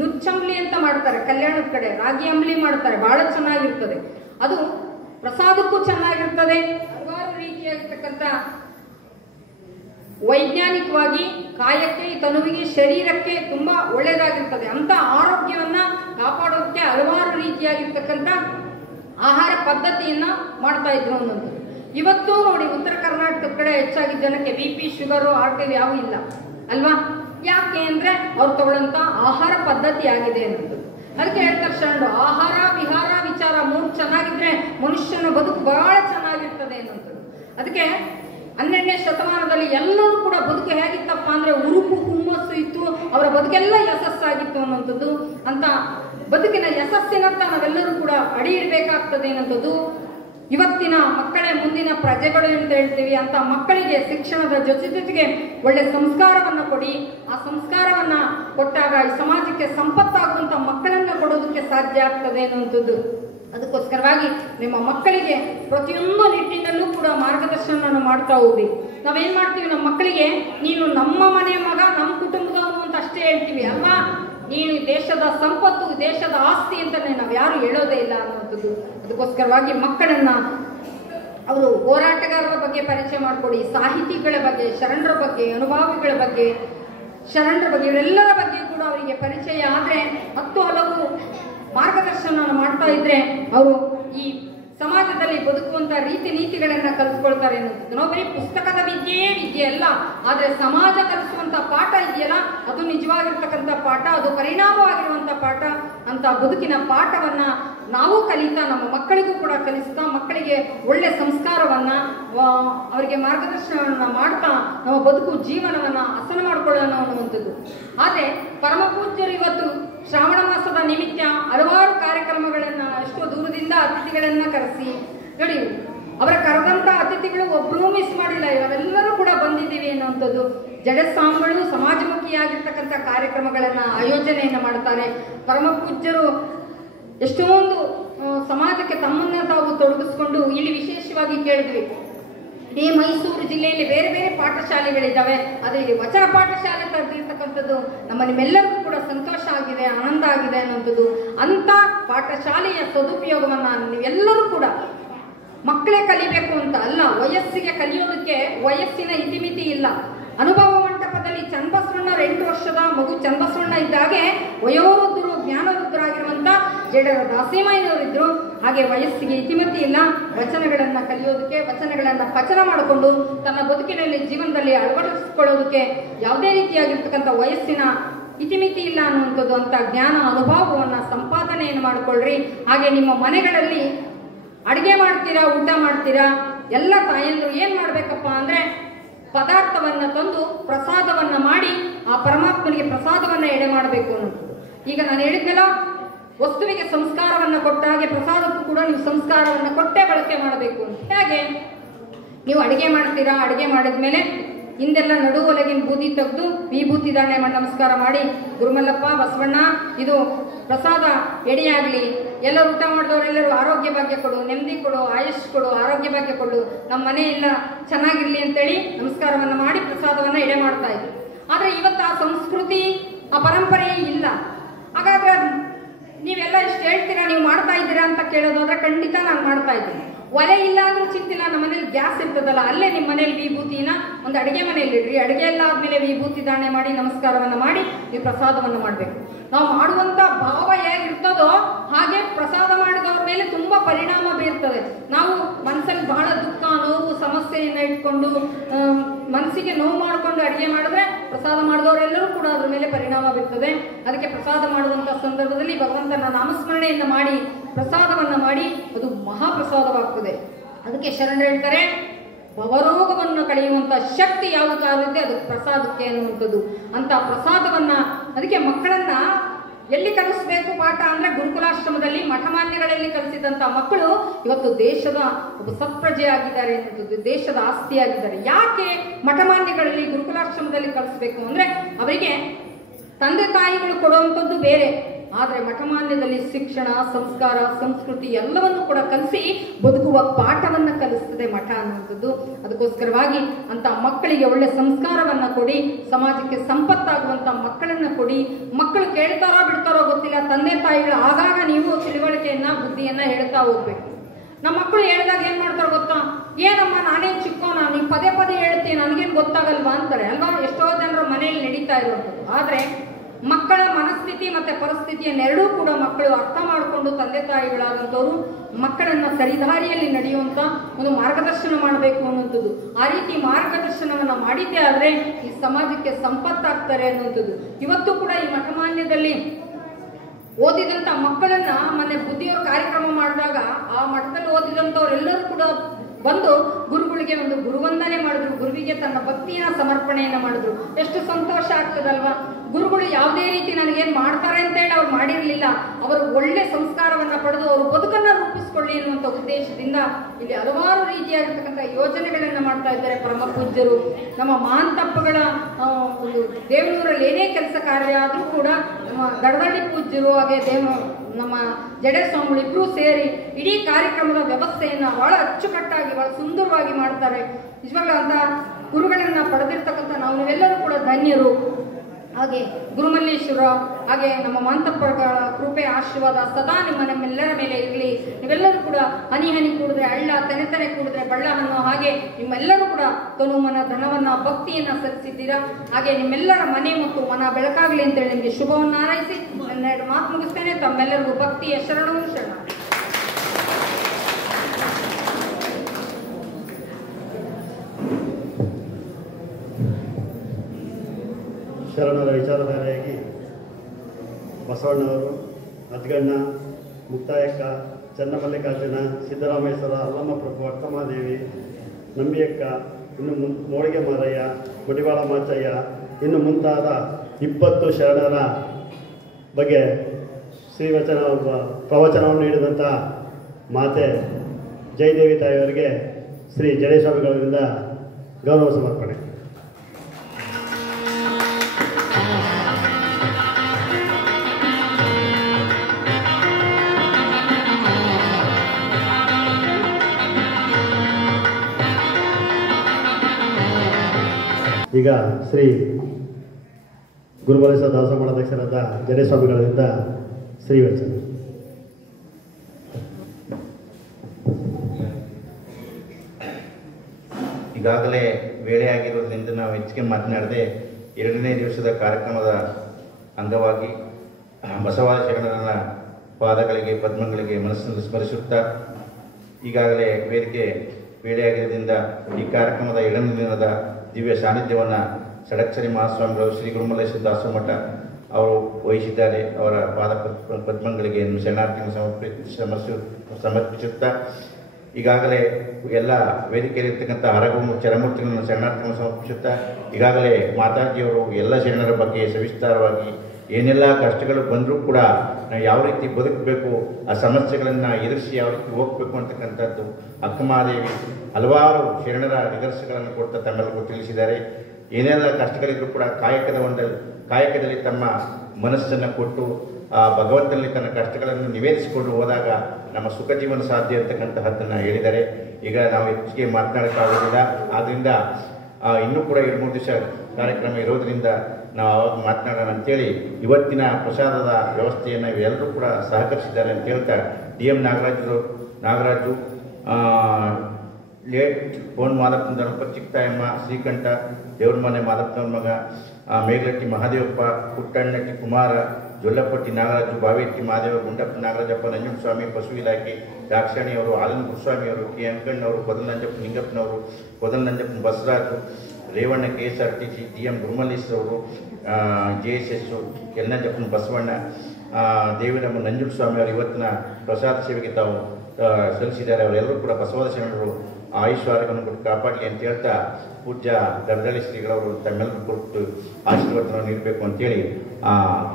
ನುಚ್ಚಂಬ್ಲಿ ಅಂತ ಮಾಡ್ತಾರೆ, ಕಲ್ಯಾಣದ ಕಡೆ ರಾಗಿ ಅಂಬ್ಲಿ ಮಾಡ್ತಾರೆ, ಬಹಳ ಚೆನ್ನಾಗಿರ್ತದೆ. ಅದು ಪ್ರಸಾದಕ್ಕೂ ಚೆನ್ನಾಗಿರ್ತದೆ, ಹಲವಾರು ರೀತಿಯಾಗಿರ್ತಕ್ಕಂಥ ವೈಜ್ಞಾನಿಕವಾಗಿ ಕಾಯಕ್ಕೆ, ತನುವಿಗೆ, ಶರೀರಕ್ಕೆ ತುಂಬಾ ಒಳ್ಳೆಯದಾಗಿರ್ತದೆ. ಅಂತ ಆರೋಗ್ಯವನ್ನ ಕಾಪಾಡೋದಕ್ಕೆ ಹಲವಾರು ರೀತಿಯಾಗಿರ್ತಕ್ಕಂಥ ಆಹಾರ ಪದ್ಧತಿಯನ್ನ ಮಾಡ್ತಾ ಇದ್ರು ಅನ್ನೋದು. ಇವತ್ತು ನೋಡಿ ಉತ್ತರ ಕರ್ನಾಟಕದ ಕಡೆ ಹೆಚ್ಚಾಗಿ ಜನಕ್ಕೆ BP, ಶುಗರು, RT ಯಾವೂ ಇಲ್ಲ ಅಲ್ವಾ? ಯಾಕೆ ಅಂದ್ರೆ ಅವ್ರು ತಗೊಳ್ಳಂತ ಆಹಾರ ಪದ್ಧತಿ ಆಗಿದೆ ಅನ್ನೋದು. ಅದಕ್ಕೆ ಹೇಳ್ತಾರೆ ಶರಣರು, ಆಹಾರ ವಿಹಾರ ವಿಚಾರ 3 ಚೆನ್ನಾಗಿದ್ರೆ ಮನುಷ್ಯನ ಬದುಕು ಬಹಳ ಚೆನ್ನಾಗಿರ್ತದೆ ಅನ್ನೋದು. ಅದಕ್ಕೆ 12ನೇ ಶತಮಾನದಲ್ಲಿ ಎಲ್ಲರೂ ಕೂಡ ಬದುಕು ಹೇಗಿತ್ತಪ್ಪ ಅಂದ್ರೆ ಉರುಪು ಹುಮ್ಮಸ್ಸು ಇತ್ತು, ಅವರ ಬದುಕೆಲ್ಲ ಯಶಸ್ಸಾಗಿತ್ತು ಅನ್ನುವಂಥದ್ದು. ಅಂತ ಬದುಕಿನ ಯಶಸ್ಸಿನಂತ ನಾವೆಲ್ಲರೂ ಕೂಡ ಅಡಿ ಇರಬೇಕಾಗ್ತದೆ ಅನ್ನೋಂಥದ್ದು. ಇವತ್ತಿನ ಮಕ್ಕಳೇ ಮುಂದಿನ ಪ್ರಜೆಗಳು ಅಂತ ಹೇಳ್ತೀವಿ. ಅಂತ ಮಕ್ಕಳಿಗೆ ಶಿಕ್ಷಣದ ಜೊತೆಗೆ ಒಳ್ಳೆ ಸಂಸ್ಕಾರವನ್ನ ಕೊಡಿ. ಆ ಸಂಸ್ಕಾರವನ್ನ ಕೊಟ್ಟಾಗ ಈ ಸಮಾಜಕ್ಕೆ ಸಂಪತ್ತಾಗುವಂತ ಮಕ್ಕಳನ್ನ ಕೊಡೋದಕ್ಕೆ ಸಾಧ್ಯ ಆಗ್ತದೆ ಅನ್ನುವಂಥದ್ದು. ಅದಕ್ಕೋಸ್ಕರವಾಗಿ ನಿಮ್ಮ ಮಕ್ಕಳಿಗೆ ಪ್ರತಿಯೊಂದು ನಿಟ್ಟಿನಲ್ಲೂ ಕೂಡ ಮಾರ್ಗದರ್ಶನ ಮಾಡ್ತಾ ಹೋಗಿ. ನಾವೇನ್ ಮಾಡ್ತೀವಿ, ನಮ್ಮ ಮಕ್ಕಳಿಗೆ ನೀನು ನಮ್ಮ ಮನೆ ಮಗ, ನಮ್ಮ ಕುಟುಂಬದವನು ಅಂತ ಅಷ್ಟೇ ಹೇಳ್ತೀವಿ ಅಲ್ವಾ? ನೀನು ದೇಶದ ಸಂಪತ್ತು, ದೇಶದ ಆಸ್ತಿ ಅಂತ ನಾವು ಯಾರು ಹೇಳೋದೇ ಇಲ್ಲ ಅನ್ನುವಂಥದ್ದು. ಅದಕ್ಕೋಸ್ಕರವಾಗಿ ಮಕ್ಕಳನ್ನ ಅವರು ಹೋರಾಟಗಾರರ ಬಗ್ಗೆ ಪರಿಚಯ ಮಾಡಿಕೊಡಿ, ಸಾಹಿತಿಗಳ ಬಗ್ಗೆ, ಶರಣರ ಬಗ್ಗೆ, ಅನುಭಾವಿಗಳ ಬಗ್ಗೆ, ಇವರೆಲ್ಲರ ಬಗ್ಗೆ ಕೂಡ ಅವರಿಗೆ ಪರಿಚಯ ಆದ್ರೆ, ಹತ್ತು ಹಲವು ಮಾರ್ಗದರ್ಶನ ಮಾಡ್ತಾ ಇದ್ರೆ ಅವರು ಈ ಸಮಾಜದಲ್ಲಿ ಬದುಕುವಂತ ರೀತಿ ನೀತಿಗಳನ್ನ ಕಲಿಸ್ಕೊಳ್ತಾರೆ ಅನ್ನೋದು. ನಾವು ಬರೀ ಪುಸ್ತಕದ ವಿದ್ಯೆ ಅಲ್ಲ, ಆದ್ರೆ ಸಮಾಜ ಕಲಿಸುವಂತ ಪಾಠ ಇದೆಯಲ್ಲ, ಅದು ನಿಜವಾಗಿರ್ತಕ್ಕಂಥ ಪಾಠ, ಅದು ಪರಿಣಾಮವಾಗಿರುವಂತ ಪಾಠ. ಅಂತ ಬದುಕಿನ ಪಾಠವನ್ನ ನಾವು ಕಲಿತಾ ನಮ್ಮ ಮಕ್ಕಳಿಗೂ ಕೂಡ ಕಲಿಸ್ತಾ, ಮಕ್ಕಳಿಗೆ ಒಳ್ಳೆ ಸಂಸ್ಕಾರವನ್ನ ಅವರಿಗೆ ಮಾರ್ಗದರ್ಶನವನ್ನ ಮಾಡ್ತಾ ನಮ್ಮ ಬದುಕು ಜೀವನವನ್ನ ಹಸನ ಮಾಡ್ಕೊಳ್ಳೋಣ ಅನ್ನುವಂಥದ್ದು. ಆದ್ರೆ ಪರಮ ಪೂಜ್ಯರು ಇವತ್ತು ಶ್ರಾವಣ ಮಾಸದ ನಿಮಿತ್ತ ಹಲವಾರು ಕಾರ್ಯಕ್ರಮಗಳನ್ನ, ಎಷ್ಟೋ ದೂರದಿಂದ ಅತಿಥಿಗಳನ್ನ ಕರೆಸಿ ನೋಡಿ, ಅವರ ಕರೆದಂತ ಅತಿಥಿಗಳು ಒಬ್ರು ಮಿಸ್ ಮಾಡಿಲ್ಲ, ಇವರೆಲ್ಲರೂ ಕೂಡ ಬಂದಿದ್ದೀವಿ ಅನ್ನುವಂಥದ್ದು. ಜಡಸ್ವಾಮಿಗಳು ಸಮಾಜಮುಖಿಯಾಗಿರ್ತಕ್ಕಂಥ ಕಾರ್ಯಕ್ರಮಗಳನ್ನ ಆಯೋಜನೆಯನ್ನ ಮಾಡ್ತಾರೆ. ಪರಮ ಪೂಜ್ಯರು ಎಷ್ಟೊಂದು ಸಮಾಜಕ್ಕೆ ತಮ್ಮನ್ನ ತಾವು ತೊಡಗಿಸ್ಕೊಂಡು, ಇಲ್ಲಿ ವಿಶೇಷವಾಗಿ ಕೇಳಿದ್ವಿ, ಈ ಮೈಸೂರು ಜಿಲ್ಲೆಯಲ್ಲಿ ಬೇರೆ ಬೇರೆ ಪಾಠಶಾಲೆಗಳಿದ್ದಾವೆ, ಆದರೆ ವಚನ ಪಾಠಶಾಲೆ ತೆರೆದಿರ್ತಕ್ಕಂಥದ್ದು ನಿಮ್ಮೆಲ್ಲರಿಗೂ ಕೂಡ ಸಂತೋಷ ಆಗಿದೆ, ಆನಂದ ಆಗಿದೆ ಅನ್ನುವಂಥದ್ದು. ಅಂತ ಪಾಠಶಾಲೆಯ ಸದುಪಯೋಗವನ್ನ ನೀವೆಲ್ಲರೂ ಕೂಡ ಮಕ್ಕಳೇ ಕಲಿಬೇಕು ಅಂತ ಅಲ್ಲ, ವಯಸ್ಸಿಗೆ ಕಲಿಯೋದಕ್ಕೆ ವಯಸ್ಸಿನ ಇತಿಮಿತಿ ಇಲ್ಲ. ಅನುಭವ ಮಂಟಪದಲ್ಲಿ ಚನ್ನಬಸವಣ್ಣವ್ರ 8 ವರ್ಷದ ಮಗು ಚನ್ನಬಸವಣ್ಣ ಇದ್ದಾಗೆ ವಯೋವೃದ್ಧರು, ಜ್ಞಾನವೃದ್ಧರಾಗಿರುವಂತ ಜೇಡರ ದಾಸಿಮಯ್ಯನವರಿದ್ರು. ಹಾಗೆ ವಯಸ್ಸಿಗೆ ಇತಿಮಿತಿ ಇಲ್ಲ. ವಚನಗಳನ್ನ ಕಲಿಯೋದಕ್ಕೆ, ವಚನಗಳನ್ನ ಪಚನ ಮಾಡಿಕೊಂಡು ತನ್ನ ಬದುಕಿನಲ್ಲಿ ಜೀವನದಲ್ಲಿ ಅಳವಡಿಸಿಕೊಳ್ಳೋದಕ್ಕೆ ಯಾವುದೇ ರೀತಿಯಾಗಿರ್ತಕ್ಕಂಥ ವಯಸ್ಸಿನ ಇತಿಮಿತಿ ಇಲ್ಲ ಅನ್ನುವಂಥದ್ದು. ಅಂತ ಜ್ಞಾನ ಅನುಭವವನ್ನ ಸಂಪಾದನೆಯನ್ನು ಮಾಡಿಕೊಳ್ಳ್ರಿ. ಹಾಗೆ ನಿಮ್ಮ ಮನೆಗಳಲ್ಲಿ ಅಡಿಗೆ ಮಾಡ್ತೀರಾ, ಊಟ ಮಾಡ್ತೀರಾ, ಎಲ್ಲ ತಾಯಂದ್ರು ಏನ್ ಮಾಡ್ಬೇಕಪ್ಪ ಅಂದ್ರೆ ಪದಾರ್ಥವನ್ನ ತಂದು ಪ್ರಸಾದವನ್ನ ಮಾಡಿ ಆ ಪರಮಾತ್ಮನಿಗೆ ಪ್ರಸಾದವನ್ನ ಎಡೆ ಮಾಡಬೇಕು ಅನ್ನೋದು. ಈಗ ನಾನು ಹೇಳಿದ್ನಲ್ಲ, ವಸ್ತುವಿಗೆ ಸಂಸ್ಕಾರವನ್ನ ಕೊಟ್ಟ ಹಾಗೆ ಪ್ರಸಾದಕ್ಕೂ ಕೂಡ ನೀವು ಸಂಸ್ಕಾರವನ್ನ ಕೊಟ್ಟೆ ಬಳಕೆ ಮಾಡಬೇಕು ಅಂತ. ಹೇಗೆ ನೀವು ಅಡಿಗೆ ಮಾಡ್ತೀರಾ, ಅಡಿಗೆ ಮಾಡಿದ್ಮೇಲೆ ಹಿಂದೆಲ್ಲ ನಡುವೊಲಗಿನ ಬೂದಿ ತೆಗೆದು ವಿಭೂತಿ ದಾಣೆ ಮಾಡಿ ನಮಸ್ಕಾರ ಮಾಡಿ, ಗುರುಮಲ್ಲಪ್ಪ, ಬಸವಣ್ಣ, ಇದು ಪ್ರಸಾದ ಎಡೆಯಾಗ್ಲಿ, ಎಲ್ಲ ಊಟ ಮಾಡಿದವರೆಲ್ಲರೂ ಆರೋಗ್ಯ ಭಾಗ್ಯ ಕೊಡು, ನೆಮ್ಮದಿ ಕೊಡು, ಆಯುಷ್ ಕೊಡು, ಆರೋಗ್ಯ ಭಾಗ್ಯ ಕೊಡು, ನಮ್ಮ ಮನೆ ಎಲ್ಲ ಚೆನ್ನಾಗಿರ್ಲಿ ಅಂತೇಳಿ ನಮಸ್ಕಾರವನ್ನ ಮಾಡಿ ಪ್ರಸಾದವನ್ನ ಎಡೆ ಮಾಡ್ತಾ ಇದ್ರು. ಆದರೆ ಇವತ್ತು ಆ ಸಂಸ್ಕೃತಿ ಆ ಪರಂಪರೆಯೇ ಇಲ್ಲ. ಹಾಗಾದ್ರೆ ನೀವೆಲ್ಲ ಇಷ್ಟು ಹೇಳ್ತೀರಾ, ನೀವು ಮಾಡ್ತಾ ಇದ್ದೀರಾ ಅಂತ ಕೇಳೋದಾದ್ರೆ ಖಂಡಿತ ನಾನು ಮಾಡ್ತಾ ಇದ್ದೀನಿ. ಒಲೆ ಇಲ್ಲ ಅಂದ್ರೂ ಚಿಂತಿಲ್ಲ, ನಮ್ಮ ಮನೇಲಿ ಗ್ಯಾಸ್ ಇರ್ತದಲ್ಲ, ಅಲ್ಲೇ ನಿಮ್ಮ ಮನೇಲಿ ವಿಭೂತಿನ ಒಂದು ಅಡುಗೆ ಮನೆಯಲ್ಲಿ ಇಡ್ರಿ. ಅಡುಗೆ ಎಲ್ಲ ಆದ್ಮೇಲೆ ವಿಭೂತಿ ದಾಣೆ ಮಾಡಿ ನಮಸ್ಕಾರವನ್ನು ಮಾಡಿ ನೀವು ಪ್ರಸಾದವನ್ನು ಮಾಡಬೇಕು. ನಾವು ಮಾಡುವಂತ ಭಾವ ಹೇಗಿರ್ತದೋ ಹಾಗೆ ಪ್ರಸಾದ ಮಾಡಿದವ್ರ ಮೇಲೆ ತುಂಬಾ ಪರಿಣಾಮ ಬೀರ್ತದೆ. ನಾವು ಮನಸ್ಸಲ್ಲಿ ಬಹಳ ದುಃಖ, ನೋವು, ಸಮಸ್ಯೆಯನ್ನ ಇಟ್ಕೊಂಡು ಮನಸ್ಸಿಗೆ ನೋವು ಮಾಡಿಕೊಂಡು ಅಡುಗೆ ಮಾಡಿದ್ರೆ ಪ್ರಸಾದ ಮಾಡಿದವರೆಲ್ಲರೂ ಕೂಡ ಅದ್ರ ಮೇಲೆ ಪರಿಣಾಮ ಬೀರ್ತದೆ. ಅದಕ್ಕೆ ಪ್ರಸಾದ ಮಾಡುವಂತ ಸಂದರ್ಭದಲ್ಲಿ ಭಗವಂತನ ನಾಮಸ್ಮರಣೆಯನ್ನ ಮಾಡಿ ಪ್ರಸಾದವನ್ನ ಮಾಡಿ ಅದು ಮಹಾಪ್ರಸಾದವಾಗ್ತದೆ. ಅದಕ್ಕೆ ಶರಣರು ಹೇಳ್ತಾರೆ, ಭವರೋಗವನ್ನು ಕಳೆಯುವಂತ ಶಕ್ತಿ ಯಾವುದಾಗುತ್ತೆ ಅದು ಪ್ರಸಾದಕ್ಕೆ ಅನ್ನುವಂಥದ್ದು. ಅಂತ ಪ್ರಸಾದವನ್ನ ಅದಕ್ಕೆ ಮಕ್ಕಳನ್ನ ಎಲ್ಲಿ ಕಲಿಸ್ಬೇಕು ಪಾಠ ಅಂದ್ರೆ ಗುರುಕುಲಾಶ್ರಮದಲ್ಲಿ ಮಠಮಾನ್ಯಗಳಲ್ಲಿ ಕಲಿಸಿದಂತ ಮಕ್ಕಳು ಇವತ್ತು ದೇಶದ ಒಬ್ಬ ಸತ್ಪ್ರಜೆ ಆಗಿದ್ದಾರೆ ಅನ್ನುವಂಥದ್ದು, ದೇಶದ ಆಸ್ತಿ ಆಗಿದ್ದಾರೆ. ಯಾಕೆ ಮಠಮಾನ್ಯಗಳಲ್ಲಿ ಗುರುಕುಲಾಶ್ರಮದಲ್ಲಿ ಕಲಿಸ್ಬೇಕು ಅಂದ್ರೆ ಅವರಿಗೆ ತಂದೆ ತಾಯಿಗಳು ಕೊಡುವಂಥದ್ದು ಬೇರೆ, ಆದರೆ ಮಠಮಾನ್ಯದಲ್ಲಿ ಶಿಕ್ಷಣ, ಸಂಸ್ಕಾರ, ಸಂಸ್ಕೃತಿ ಎಲ್ಲವನ್ನು ಕೂಡ ಕಲಿಸಿ ಬದುಕುವ ಪಾಠವನ್ನ ಕಲಿಸ್ತದೆ ಮಠ ಅನ್ನುವಂಥದ್ದು. ಅದಕ್ಕೋಸ್ಕರವಾಗಿ ಅಂತ ಮಕ್ಕಳಿಗೆ ಒಳ್ಳೆ ಸಂಸ್ಕಾರವನ್ನ ಕೊಡಿ, ಸಮಾಜಕ್ಕೆ ಸಂಪತ್ತಾಗುವಂತ ಮಕ್ಕಳನ್ನ ಕೊಡಿ. ಮಕ್ಕಳು ಕೇಳ್ತಾರೋ ಬಿಡ್ತಾರೋ ಗೊತ್ತಿಲ್ಲ, ತಂದೆ ತಾಯಿಗಳು ಆಗಾಗ ನೀವು ತಿಳುವಳಿಕೆಯನ್ನ ಬುದ್ಧಿಯನ್ನ ಹೇಳ್ತಾ ಹೋಗ್ಬೇಕು. ನಮ್ಮ ಮಕ್ಕಳು ಹೇಳಿದಾಗ ಏನ್ ಮಾಡ್ತಾರೋ ಗೊತ್ತಾ, ಏನಮ್ಮ ನಾನೇನ್ ಚಿಕ್ಕೋನ, ನೀವು ಪದೇ ಪದೇ ಹೇಳ್ತೀನಿ ನನಗೇನು ಗೊತ್ತಾಗಲ್ವಾ ಅಂತಾರೆ ಅಲ್ವಾ. ಎಷ್ಟೋ ಜನರ ಮನೆಯಲ್ಲಿ ನಡೀತಾ ಇರುವಂಥದ್ದು. ಆದ್ರೆ ಮಕ್ಕಳ ಮನಸ್ಥಿತಿ ಮತ್ತೆ ಪರಿಸ್ಥಿತಿಯನ್ನೆರಡೂ ಕೂಡ ಮಕ್ಕಳು ಅರ್ಥ ಮಾಡಿಕೊಂಡು ತಂದೆ ತಾಯಿಗಳಾದಂಥವ್ರು ಮಕ್ಕಳನ್ನ ಸರಿದಾರಿಯಲ್ಲಿ ನಡೆಯುವಂತ ಒಂದು ಮಾರ್ಗದರ್ಶನ ಮಾಡಬೇಕು ಅನ್ನುವಂಥದ್ದು. ಆ ರೀತಿ ಮಾರ್ಗದರ್ಶನವನ್ನ ಮಾಡಿದ್ದೇ ಆದ್ರೆ ಈ ಸಮಾಜಕ್ಕೆ ಸಂಪತ್ತಾಗ್ತಾರೆ ಅನ್ನುವಂಥದ್ದು. ಇವತ್ತು ಕೂಡ ಈ ಮಠಮಾನ್ಯದಲ್ಲಿ ಓದಿದಂತ ಮಕ್ಕಳನ್ನ ಮೊನ್ನೆ ಬುದ್ಧಿಯವ್ರ ಕಾರ್ಯಕ್ರಮ ಮಾಡಿದಾಗ ಆ ಮಠದಲ್ಲಿ ಓದಿದಂಥವ್ರೆಲ್ಲರೂ ಕೂಡ ಬಂದು ಗುರುಗಳಿಗೆ ಒಂದು ಗುರುವಂದನೆ ಮಾಡಿದ್ರು, ಗುರುವಿಗೆ ತನ್ನ ಭಕ್ತಿಯ ಸಮರ್ಪಣೆಯನ್ನ ಮಾಡಿದ್ರು. ಎಷ್ಟು ಸಂತೋಷ ಆಗ್ತದಲ್ವಾ. ಗುರುಗಳು ಯಾವುದೇ ರೀತಿ ನನಗೇನ್ ಮಾಡ್ತಾರೆ ಅಂತ ಹೇಳಿ ಅವ್ರು ಮಾಡಿರ್ಲಿಲ್ಲ, ಅವರು ಒಳ್ಳೆ ಸಂಸ್ಕಾರವನ್ನ ಪಡೆದು ಅವರು ಬದುಕನ್ನ ರೂಪಿಸ್ಕೊಳ್ಳಿ ಎನ್ನುವಂತ ಉದ್ದೇಶದಿಂದ ಇಲ್ಲಿ ಹಲವಾರು ರೀತಿಯಾಗಿರ್ತಕ್ಕಂಥ ಯೋಜನೆಗಳನ್ನ ಮಾಡ್ತಾ ಇದ್ದಾರೆ ಪರಮ ಪೂಜ್ಯರು. ನಮ್ಮ ಮಹಾಂತಪ್ಪಗಳ ಒಂದು ದೇವನೂರಲ್ಲಿ ಏನೇ ಕೆಲಸ ಕಾರ್ಯ ಆದ್ರೂ ಕೂಡ ನಮ್ಮ ಗಡದಳ್ಳಿ ಪೂಜ್ಯರು ಹಾಗೆ ನಮ್ಮ ಜಡೆ ಸ್ವಾಮಿಗಳು ಇಬ್ರು ಸೇರಿ ಇಡೀ ಕಾರ್ಯಕ್ರಮದ ವ್ಯವಸ್ಥೆಯನ್ನ ಬಹಳ ಅಚ್ಚುಕಟ್ಟಾಗಿ ಬಹಳ ಸುಂದರವಾಗಿ ಮಾಡ್ತಾರೆ. ನಿಜವಾಗ್ಲೂ ಅಂತ ಗುರುಗಳನ್ನ ಪಡೆದಿರ್ತಕ್ಕಂಥ ನಾವೆಲ್ಲರೂ ಕೂಡ ಧನ್ಯರು. ಹಾಗೆ ಗುರುಮಲ್ಲೇಶ್ವರ ಹಾಗೆ ನಮ್ಮ ಮಾಂತಪ್ಪಗಳ ಕೃಪೆ ಆಶೀರ್ವಾದ ಸದಾ ನಮ್ಮೆಲ್ಲರ ಮೇಲೆ ಇರಲಿ. ನೀವೆಲ್ಲರೂ ಕೂಡ ಹನಿ ಹನಿ ಕೂಡಿದ್ರೆ ಹಳ್ಳ, ತೆನೆ ತೆನೆ ಕೂಡಿದ್ರೆ ಬಳ್ಳವನ್ನು, ಹಾಗೆ ನಿಮ್ಮೆಲ್ಲರೂ ಕೂಡ ತನು ಮನ ಧನವನ್ನ ಭಕ್ತಿಯನ್ನ ಸಲ್ಲಿಸಿದ್ದೀರಾ. ಹಾಗೆ ನಿಮ್ಮೆಲ್ಲರ ಮನೆ ಮತ್ತು ಮನ ಬೆಳಕಾಗಲಿ ಅಂತೇಳಿ ನಿಮಗೆ ಶುಭವನ್ನು ಹಾರೈಸಿ ನನ್ನ ಎರಡು ಮಾತು ಮುಗಿಸ್ತೇನೆ. ತಮ್ಮೆಲ್ಲರಿಗೂ ಭಕ್ತಿಯ ಶರಣವು ಶರಣ. ಶರಣರ ವಿಚಾರಧಾರೆಯಾಗಿ ಬಸವಣ್ಣವರು, ಅದ್ಗಣ್ಣ, ಮುಕ್ತಾಯಕ್ಕ, ಚನ್ನಮಲ್ಲಿಕಾರ್ಜುನ, ಸಿದ್ದರಾಮೇಶ್ವರ, ಅಲ್ಲಮ್ಮ ಪ್ರಭು, ಅಕ್ಕಮಹಾದೇವಿ, ನಂಬಿಯಕ್ಕ, ಇನ್ನು ಮೋಳಿಗೆ ಮಾರಯ್ಯ, ಗುಡಿವಾಳ ಮಾಚಯ್ಯ, ಇನ್ನು ಮುಂತಾದ 20 ಶರಣರ ಬಗ್ಗೆ ಶ್ರೀವಚನ ಪ್ರವಚನವನ್ನು ನೀಡಿದಂಥ ಮಾತೆ ಜಯದೇವಿ ತಾಯಿಯವರಿಗೆ ಶ್ರೀ ಜಡೇಸ್ವಾಮಿಗಳಿಂದ ಗೌರವ ಸಮರ್ಪಣೆ. ಈಗ ಶ್ರೀ ಗುರುಮಲೇಶ್ವರ ದಾಸೋಹ ಮಠಾಧ್ಯಕ್ಷರಾದ ಜಡೇಸ್ವಾಮಿಗಳಿಂದ ಶ್ರೀವಚನ. ಈಗಾಗಲೇ ವೇಳೆಯಾಗಿರೋದ್ರಿಂದ ನಾವು ಹೆಚ್ಚಿಗೆ ಮಾತನಾಡದೆ 2ನೇ ದಿವಸದ ಕಾರ್ಯಕ್ರಮದ ಅಂಗವಾಗಿ ಬಸವ ಶರಣರ ಪಾದಗಳಿಗೆ ಪದ್ಮಗಳಿಗೆ ಮನಸ್ಸನ್ನು ಸ್ಮರಿಸುತ್ತಾ ಈಗಾಗಲೇ ವೇಳೆಯಾಗಿರೋದ್ರಿಂದ ಈ ಕಾರ್ಯಕ್ರಮದ 2ನೇ ದಿನದ ದಿವ್ಯ ಸಾನ್ನಿಧ್ಯವನ್ನು ಷಡಕ್ಷರಿ ಮಹಾಸ್ವಾಮಿಗಳು ಶ್ರೀ ಗುರುಮಲ್ಲೇಶ್ವರ ದಾಸೋಹ ಮಠ ಅವರು ವಹಿಸಿದ್ದಾರೆ. ಅವರ ಪಾದ ಪದ್ಮಗಳಿಗೆ ಶರಣಾರ್ಥಿಗಳನ್ನು ಸಮರ್ಪಿಸುತ್ತಾ ಈಗಾಗಲೇ ಎಲ್ಲ ವೇದಿಕೆಯಲ್ಲಿರ್ತಕ್ಕಂಥ ಹರಗು ಚರಮೂರ್ತಿಗಳನ್ನು ಶರಣಾರ್ಥಿಗಳನ್ನು ಸಮರ್ಪಿಸುತ್ತಾ ಈಗಾಗಲೇ ಮಾತಾಜಿಯವರು ಎಲ್ಲ ಶರಣರ ಬಗ್ಗೆ ಸವಿಸ್ತಾರವಾಗಿ ಏನೆಲ್ಲ ಕಷ್ಟಗಳು ಬಂದರೂ ಕೂಡ ನಾವು ಯಾವ ರೀತಿ ಬದುಕಬೇಕು, ಆ ಸಮಸ್ಯೆಗಳನ್ನು ಎದುರಿಸಿ ಯಾವ ರೀತಿ ಹೋಗಬೇಕು ಅಂತಕ್ಕಂಥದ್ದು ಅಕ್ಕಮಹಾದೇವಿ ಹಲವಾರು ಶರಣರ ನಿದರ್ಶನಗಳನ್ನು ಕೊಡ್ತಾ ತಮ್ಮೆಲ್ಲರಿಗೂ ತಿಳಿಸಿದ್ದಾರೆ. ಏನೆಲ್ಲ ಕಷ್ಟಗಳಿದ್ರೂ ಕೂಡ ಕಾಯಕದಲ್ಲಿ ತಮ್ಮ ಮನಸ್ಸನ್ನು ಕೊಟ್ಟು ಆ ಭಗವಂತನಲ್ಲಿ ತನ್ನ ಕಷ್ಟಗಳನ್ನು ನಿವೇದಿಸಿಕೊಂಡು ಹೋದಾಗ ನಮ್ಮ ಸುಖ ಜೀವನ ಸಾಧ್ಯ ಅಂತಕ್ಕಂತಹದ್ದನ್ನು ಹೇಳಿದ್ದಾರೆ. ಈಗ ನಾವು ಹೆಚ್ಚಿಗೆ ಮಾತನಾಡೋಕ್ಕಾಗೋದಿಲ್ಲ. ಆದ್ದರಿಂದ ಇನ್ನೂ ಕೂಡ 2-3 ದಿವಸ ಕಾರ್ಯಕ್ರಮ ಇರೋದರಿಂದ ನಾವು ಆವಾಗ ಮಾತನಾಡೋಣ ಅಂತೇಳಿ ಇವತ್ತಿನ ಪ್ರಸಾದದ ವ್ಯವಸ್ಥೆಯನ್ನು ಎಲ್ಲರೂ ಕೂಡ ಸಹಕರಿಸಿದ್ದಾರೆ ಅಂತ ಹೇಳ್ತಾ DM ನಾಗರಾಜು ಲೇಟ್ ಪೋನ್ ಮಾದಪ್ಪನ ದಂಪತಿ ಚಿಕ್ಕತಾಯಮ್ಮ ಶ್ರೀಕಂಠ ದೇವ್ರಮನೆ ಮಾದಪ್ಪನವ್ರ ಮಗ ಮೇಘಲಟ್ಟಿ ಮಹಾದೇವಪ್ಪ ಪುಟ್ಟಣ್ಣಟ್ಟಿ ಕುಮಾರ ಜೊಲ್ಲಪಟ್ಟಿ ನಾಗರಾಜು ಬಾವೇಟ್ಟಿ ಮಹಾದೇವ ಗುಂಡಪ್ಪ ನಾಗರಾಜಪ್ಪ ನಂಜುಂಡಸ್ವಾಮಿ ಪಶು ಇಲಾಖೆ ದಾಕ್ಷಾಣಿಯವರು ಆಲನ ಗುರುಸ್ವಾಮಿಯವರು ಕೆ ಅಂಕಣ್ಣವರು ಕೊದಲನಂಜಪ್ಪ ನಿಂಗಪ್ಪನವರು ಕೊದಲನಂಜಪ್ಪ ಬಸವರಾಜು ರೇವಣ್ಣ KSRTC DM ಗುರುಮಲ್ಲೇಶ್ ಅವರು JSS ಯಲ್ಲನಂಜಪ್ಪನ ಬಸವಣ್ಣ ದೇವಿರಮ್ಮ ನಂಜುಂಡಸ್ವಾಮಿ ಅವರು ಇವತ್ತಿನ ಪ್ರಸಾದ ಸೇವೆಗೆ ತಾವು ಸಲ್ಲಿಸಿದ್ದಾರೆ. ಅವರೆಲ್ಲರೂ ಕೂಡ ಬಸವಾದ ಶರಣರು ಆಯುಷ್ವಾರವನ್ನು ಕೊಟ್ಟು ಕಾಪಾಡಲಿ ಅಂತ ಹೇಳ್ತಾ ಪೂಜ್ಯ ದರ್ದಳ್ಳಿ ಶ್ರೀಗಳವರು ತಮ್ಮೆಲ್ಲರೂ ಕೊಟ್ಟು ಆಶೀರ್ವಾದವನ್ನು ನೀಡಬೇಕು ಅಂತೇಳಿ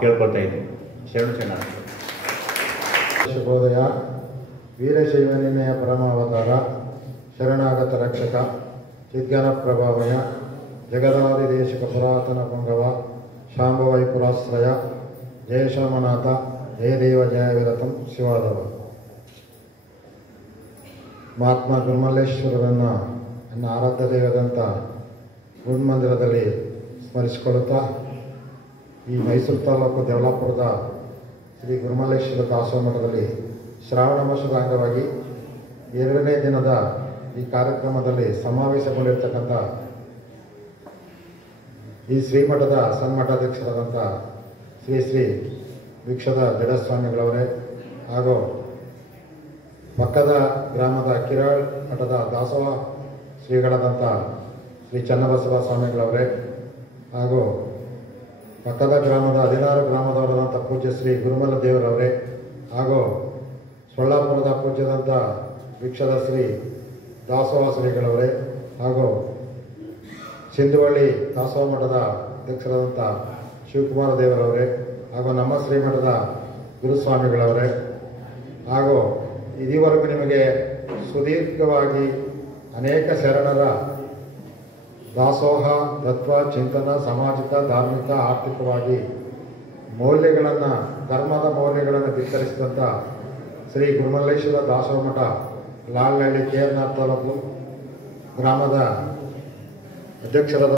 ಕೇಳ್ಕೊಳ್ತಾ ಇದ್ದೀನಿ. ಶರಣ ಶುಭೋದಯ. ವೀರಶೈವ ನಿನ್ನೆಯ ಪರಮಾವತಾರ ಶರಣಾಗತ ರಕ್ಷಕ ಚಿದ್ಗನ ಪ್ರಭಾವಯ ಜಗದಾದಿದೇಶಿಕ ಪುರಾತನ ಪಂಗವ ಶಾಂಭವೈಪುರಾಶ್ರಯ ಜಯಶಾಮನಾಥ ಜಯದೇವ ಜಯವಿರತಂ ಶಿವಾದವ. ಮಹಾತ್ಮ ಗುರುಮಲ್ಲೇಶ್ವರರನ್ನು ನನ್ನ ಆರಾಧ್ಯ ದೈವದಂಥ ಗುರುಮಂದಿರದಲ್ಲಿ ಸ್ಮರಿಸಿಕೊಳ್ಳುತ್ತಾ ಈ ಮೈಸೂರು ತಾಲೂಕು ದೇವಲಾಪುರದ ಶ್ರೀ ಗುರುಮಲ್ಲೇಶ್ವರ ದಾಸೋಹ ಮಠದಲ್ಲಿ ಶ್ರಾವಣ ಮಾಸದ ಅಂಗವಾಗಿ 2ನೇ ದಿನದ ಈ ಕಾರ್ಯಕ್ರಮದಲ್ಲಿ ಸಮಾವೇಶಗೊಂಡಿರ್ತಕ್ಕಂಥ ಈ ಶ್ರೀಮಠದ ಸನ್ಮಠಾಧ್ಯಕ್ಷರಾದಂಥ ಶ್ರೀ ವೀಕ್ಷದ ಜಡಸ್ವಾಮಿಗಳವರೇ ಹಾಗೂ ಪಕ್ಕದ ಗ್ರಾಮದ ಕಿರಾಳ್ ಮಠದ ದಾಸೋಹ ಶ್ರೀಗಳಾದಂಥ ಶ್ರೀ ಚನ್ನಬಸವ ಸ್ವಾಮಿಗಳವರೇ ಹಾಗೂ ಪಕ್ಕದ ಗ್ರಾಮದ 16 ಗ್ರಾಮದವರಾದಂಥ ಪೂಜ್ಯ ಶ್ರೀ ಗುರುಮಲ ದೇವರವರೇ ಹಾಗೂ ಸೊಳ್ಳಾಪುರದ ಪೂಜ್ಯದಂಥ ವೀಕ್ಷದ ಶ್ರೀ ದಾಸೋಹ ಶ್ರೀಗಳವರೇ ಹಾಗೂ ಸಿಂಧುವಳ್ಳಿ ದಾಸೋಹ ಮಠದ ಅಧ್ಯಕ್ಷರಾದಂಥ ಶಿವಕುಮಾರ ದೇವರವರೇ ಹಾಗೂ ನಮ್ಮ ಶ್ರೀಮಠದ ಗುರುಸ್ವಾಮಿಗಳವರೇ ಹಾಗೂ ಇದುವರೆಗೂ ನಿಮಗೆ ಸುದೀರ್ಘವಾಗಿ ಅನೇಕ ಶರಣರ ದಾಸೋಹ ತತ್ವ ಚಿಂತನ ಸಾಮಾಜಿಕ ಧಾರ್ಮಿಕ ಆರ್ಥಿಕವಾಗಿ ಮೌಲ್ಯಗಳನ್ನು ಧರ್ಮದ ಮೌಲ್ಯಗಳನ್ನು ಬಿತ್ತರಿಸಿದಂಥ ಶ್ರೀ ಗುರುಮಲ್ಲೇಶ್ವರ ದಾಸೋಹ ಮಠ ಲಾಲ್ನಹಳ್ಳಿ KR ತಾಲೂಕು ಗ್ರಾಮದ ಅಧ್ಯಕ್ಷರಾದ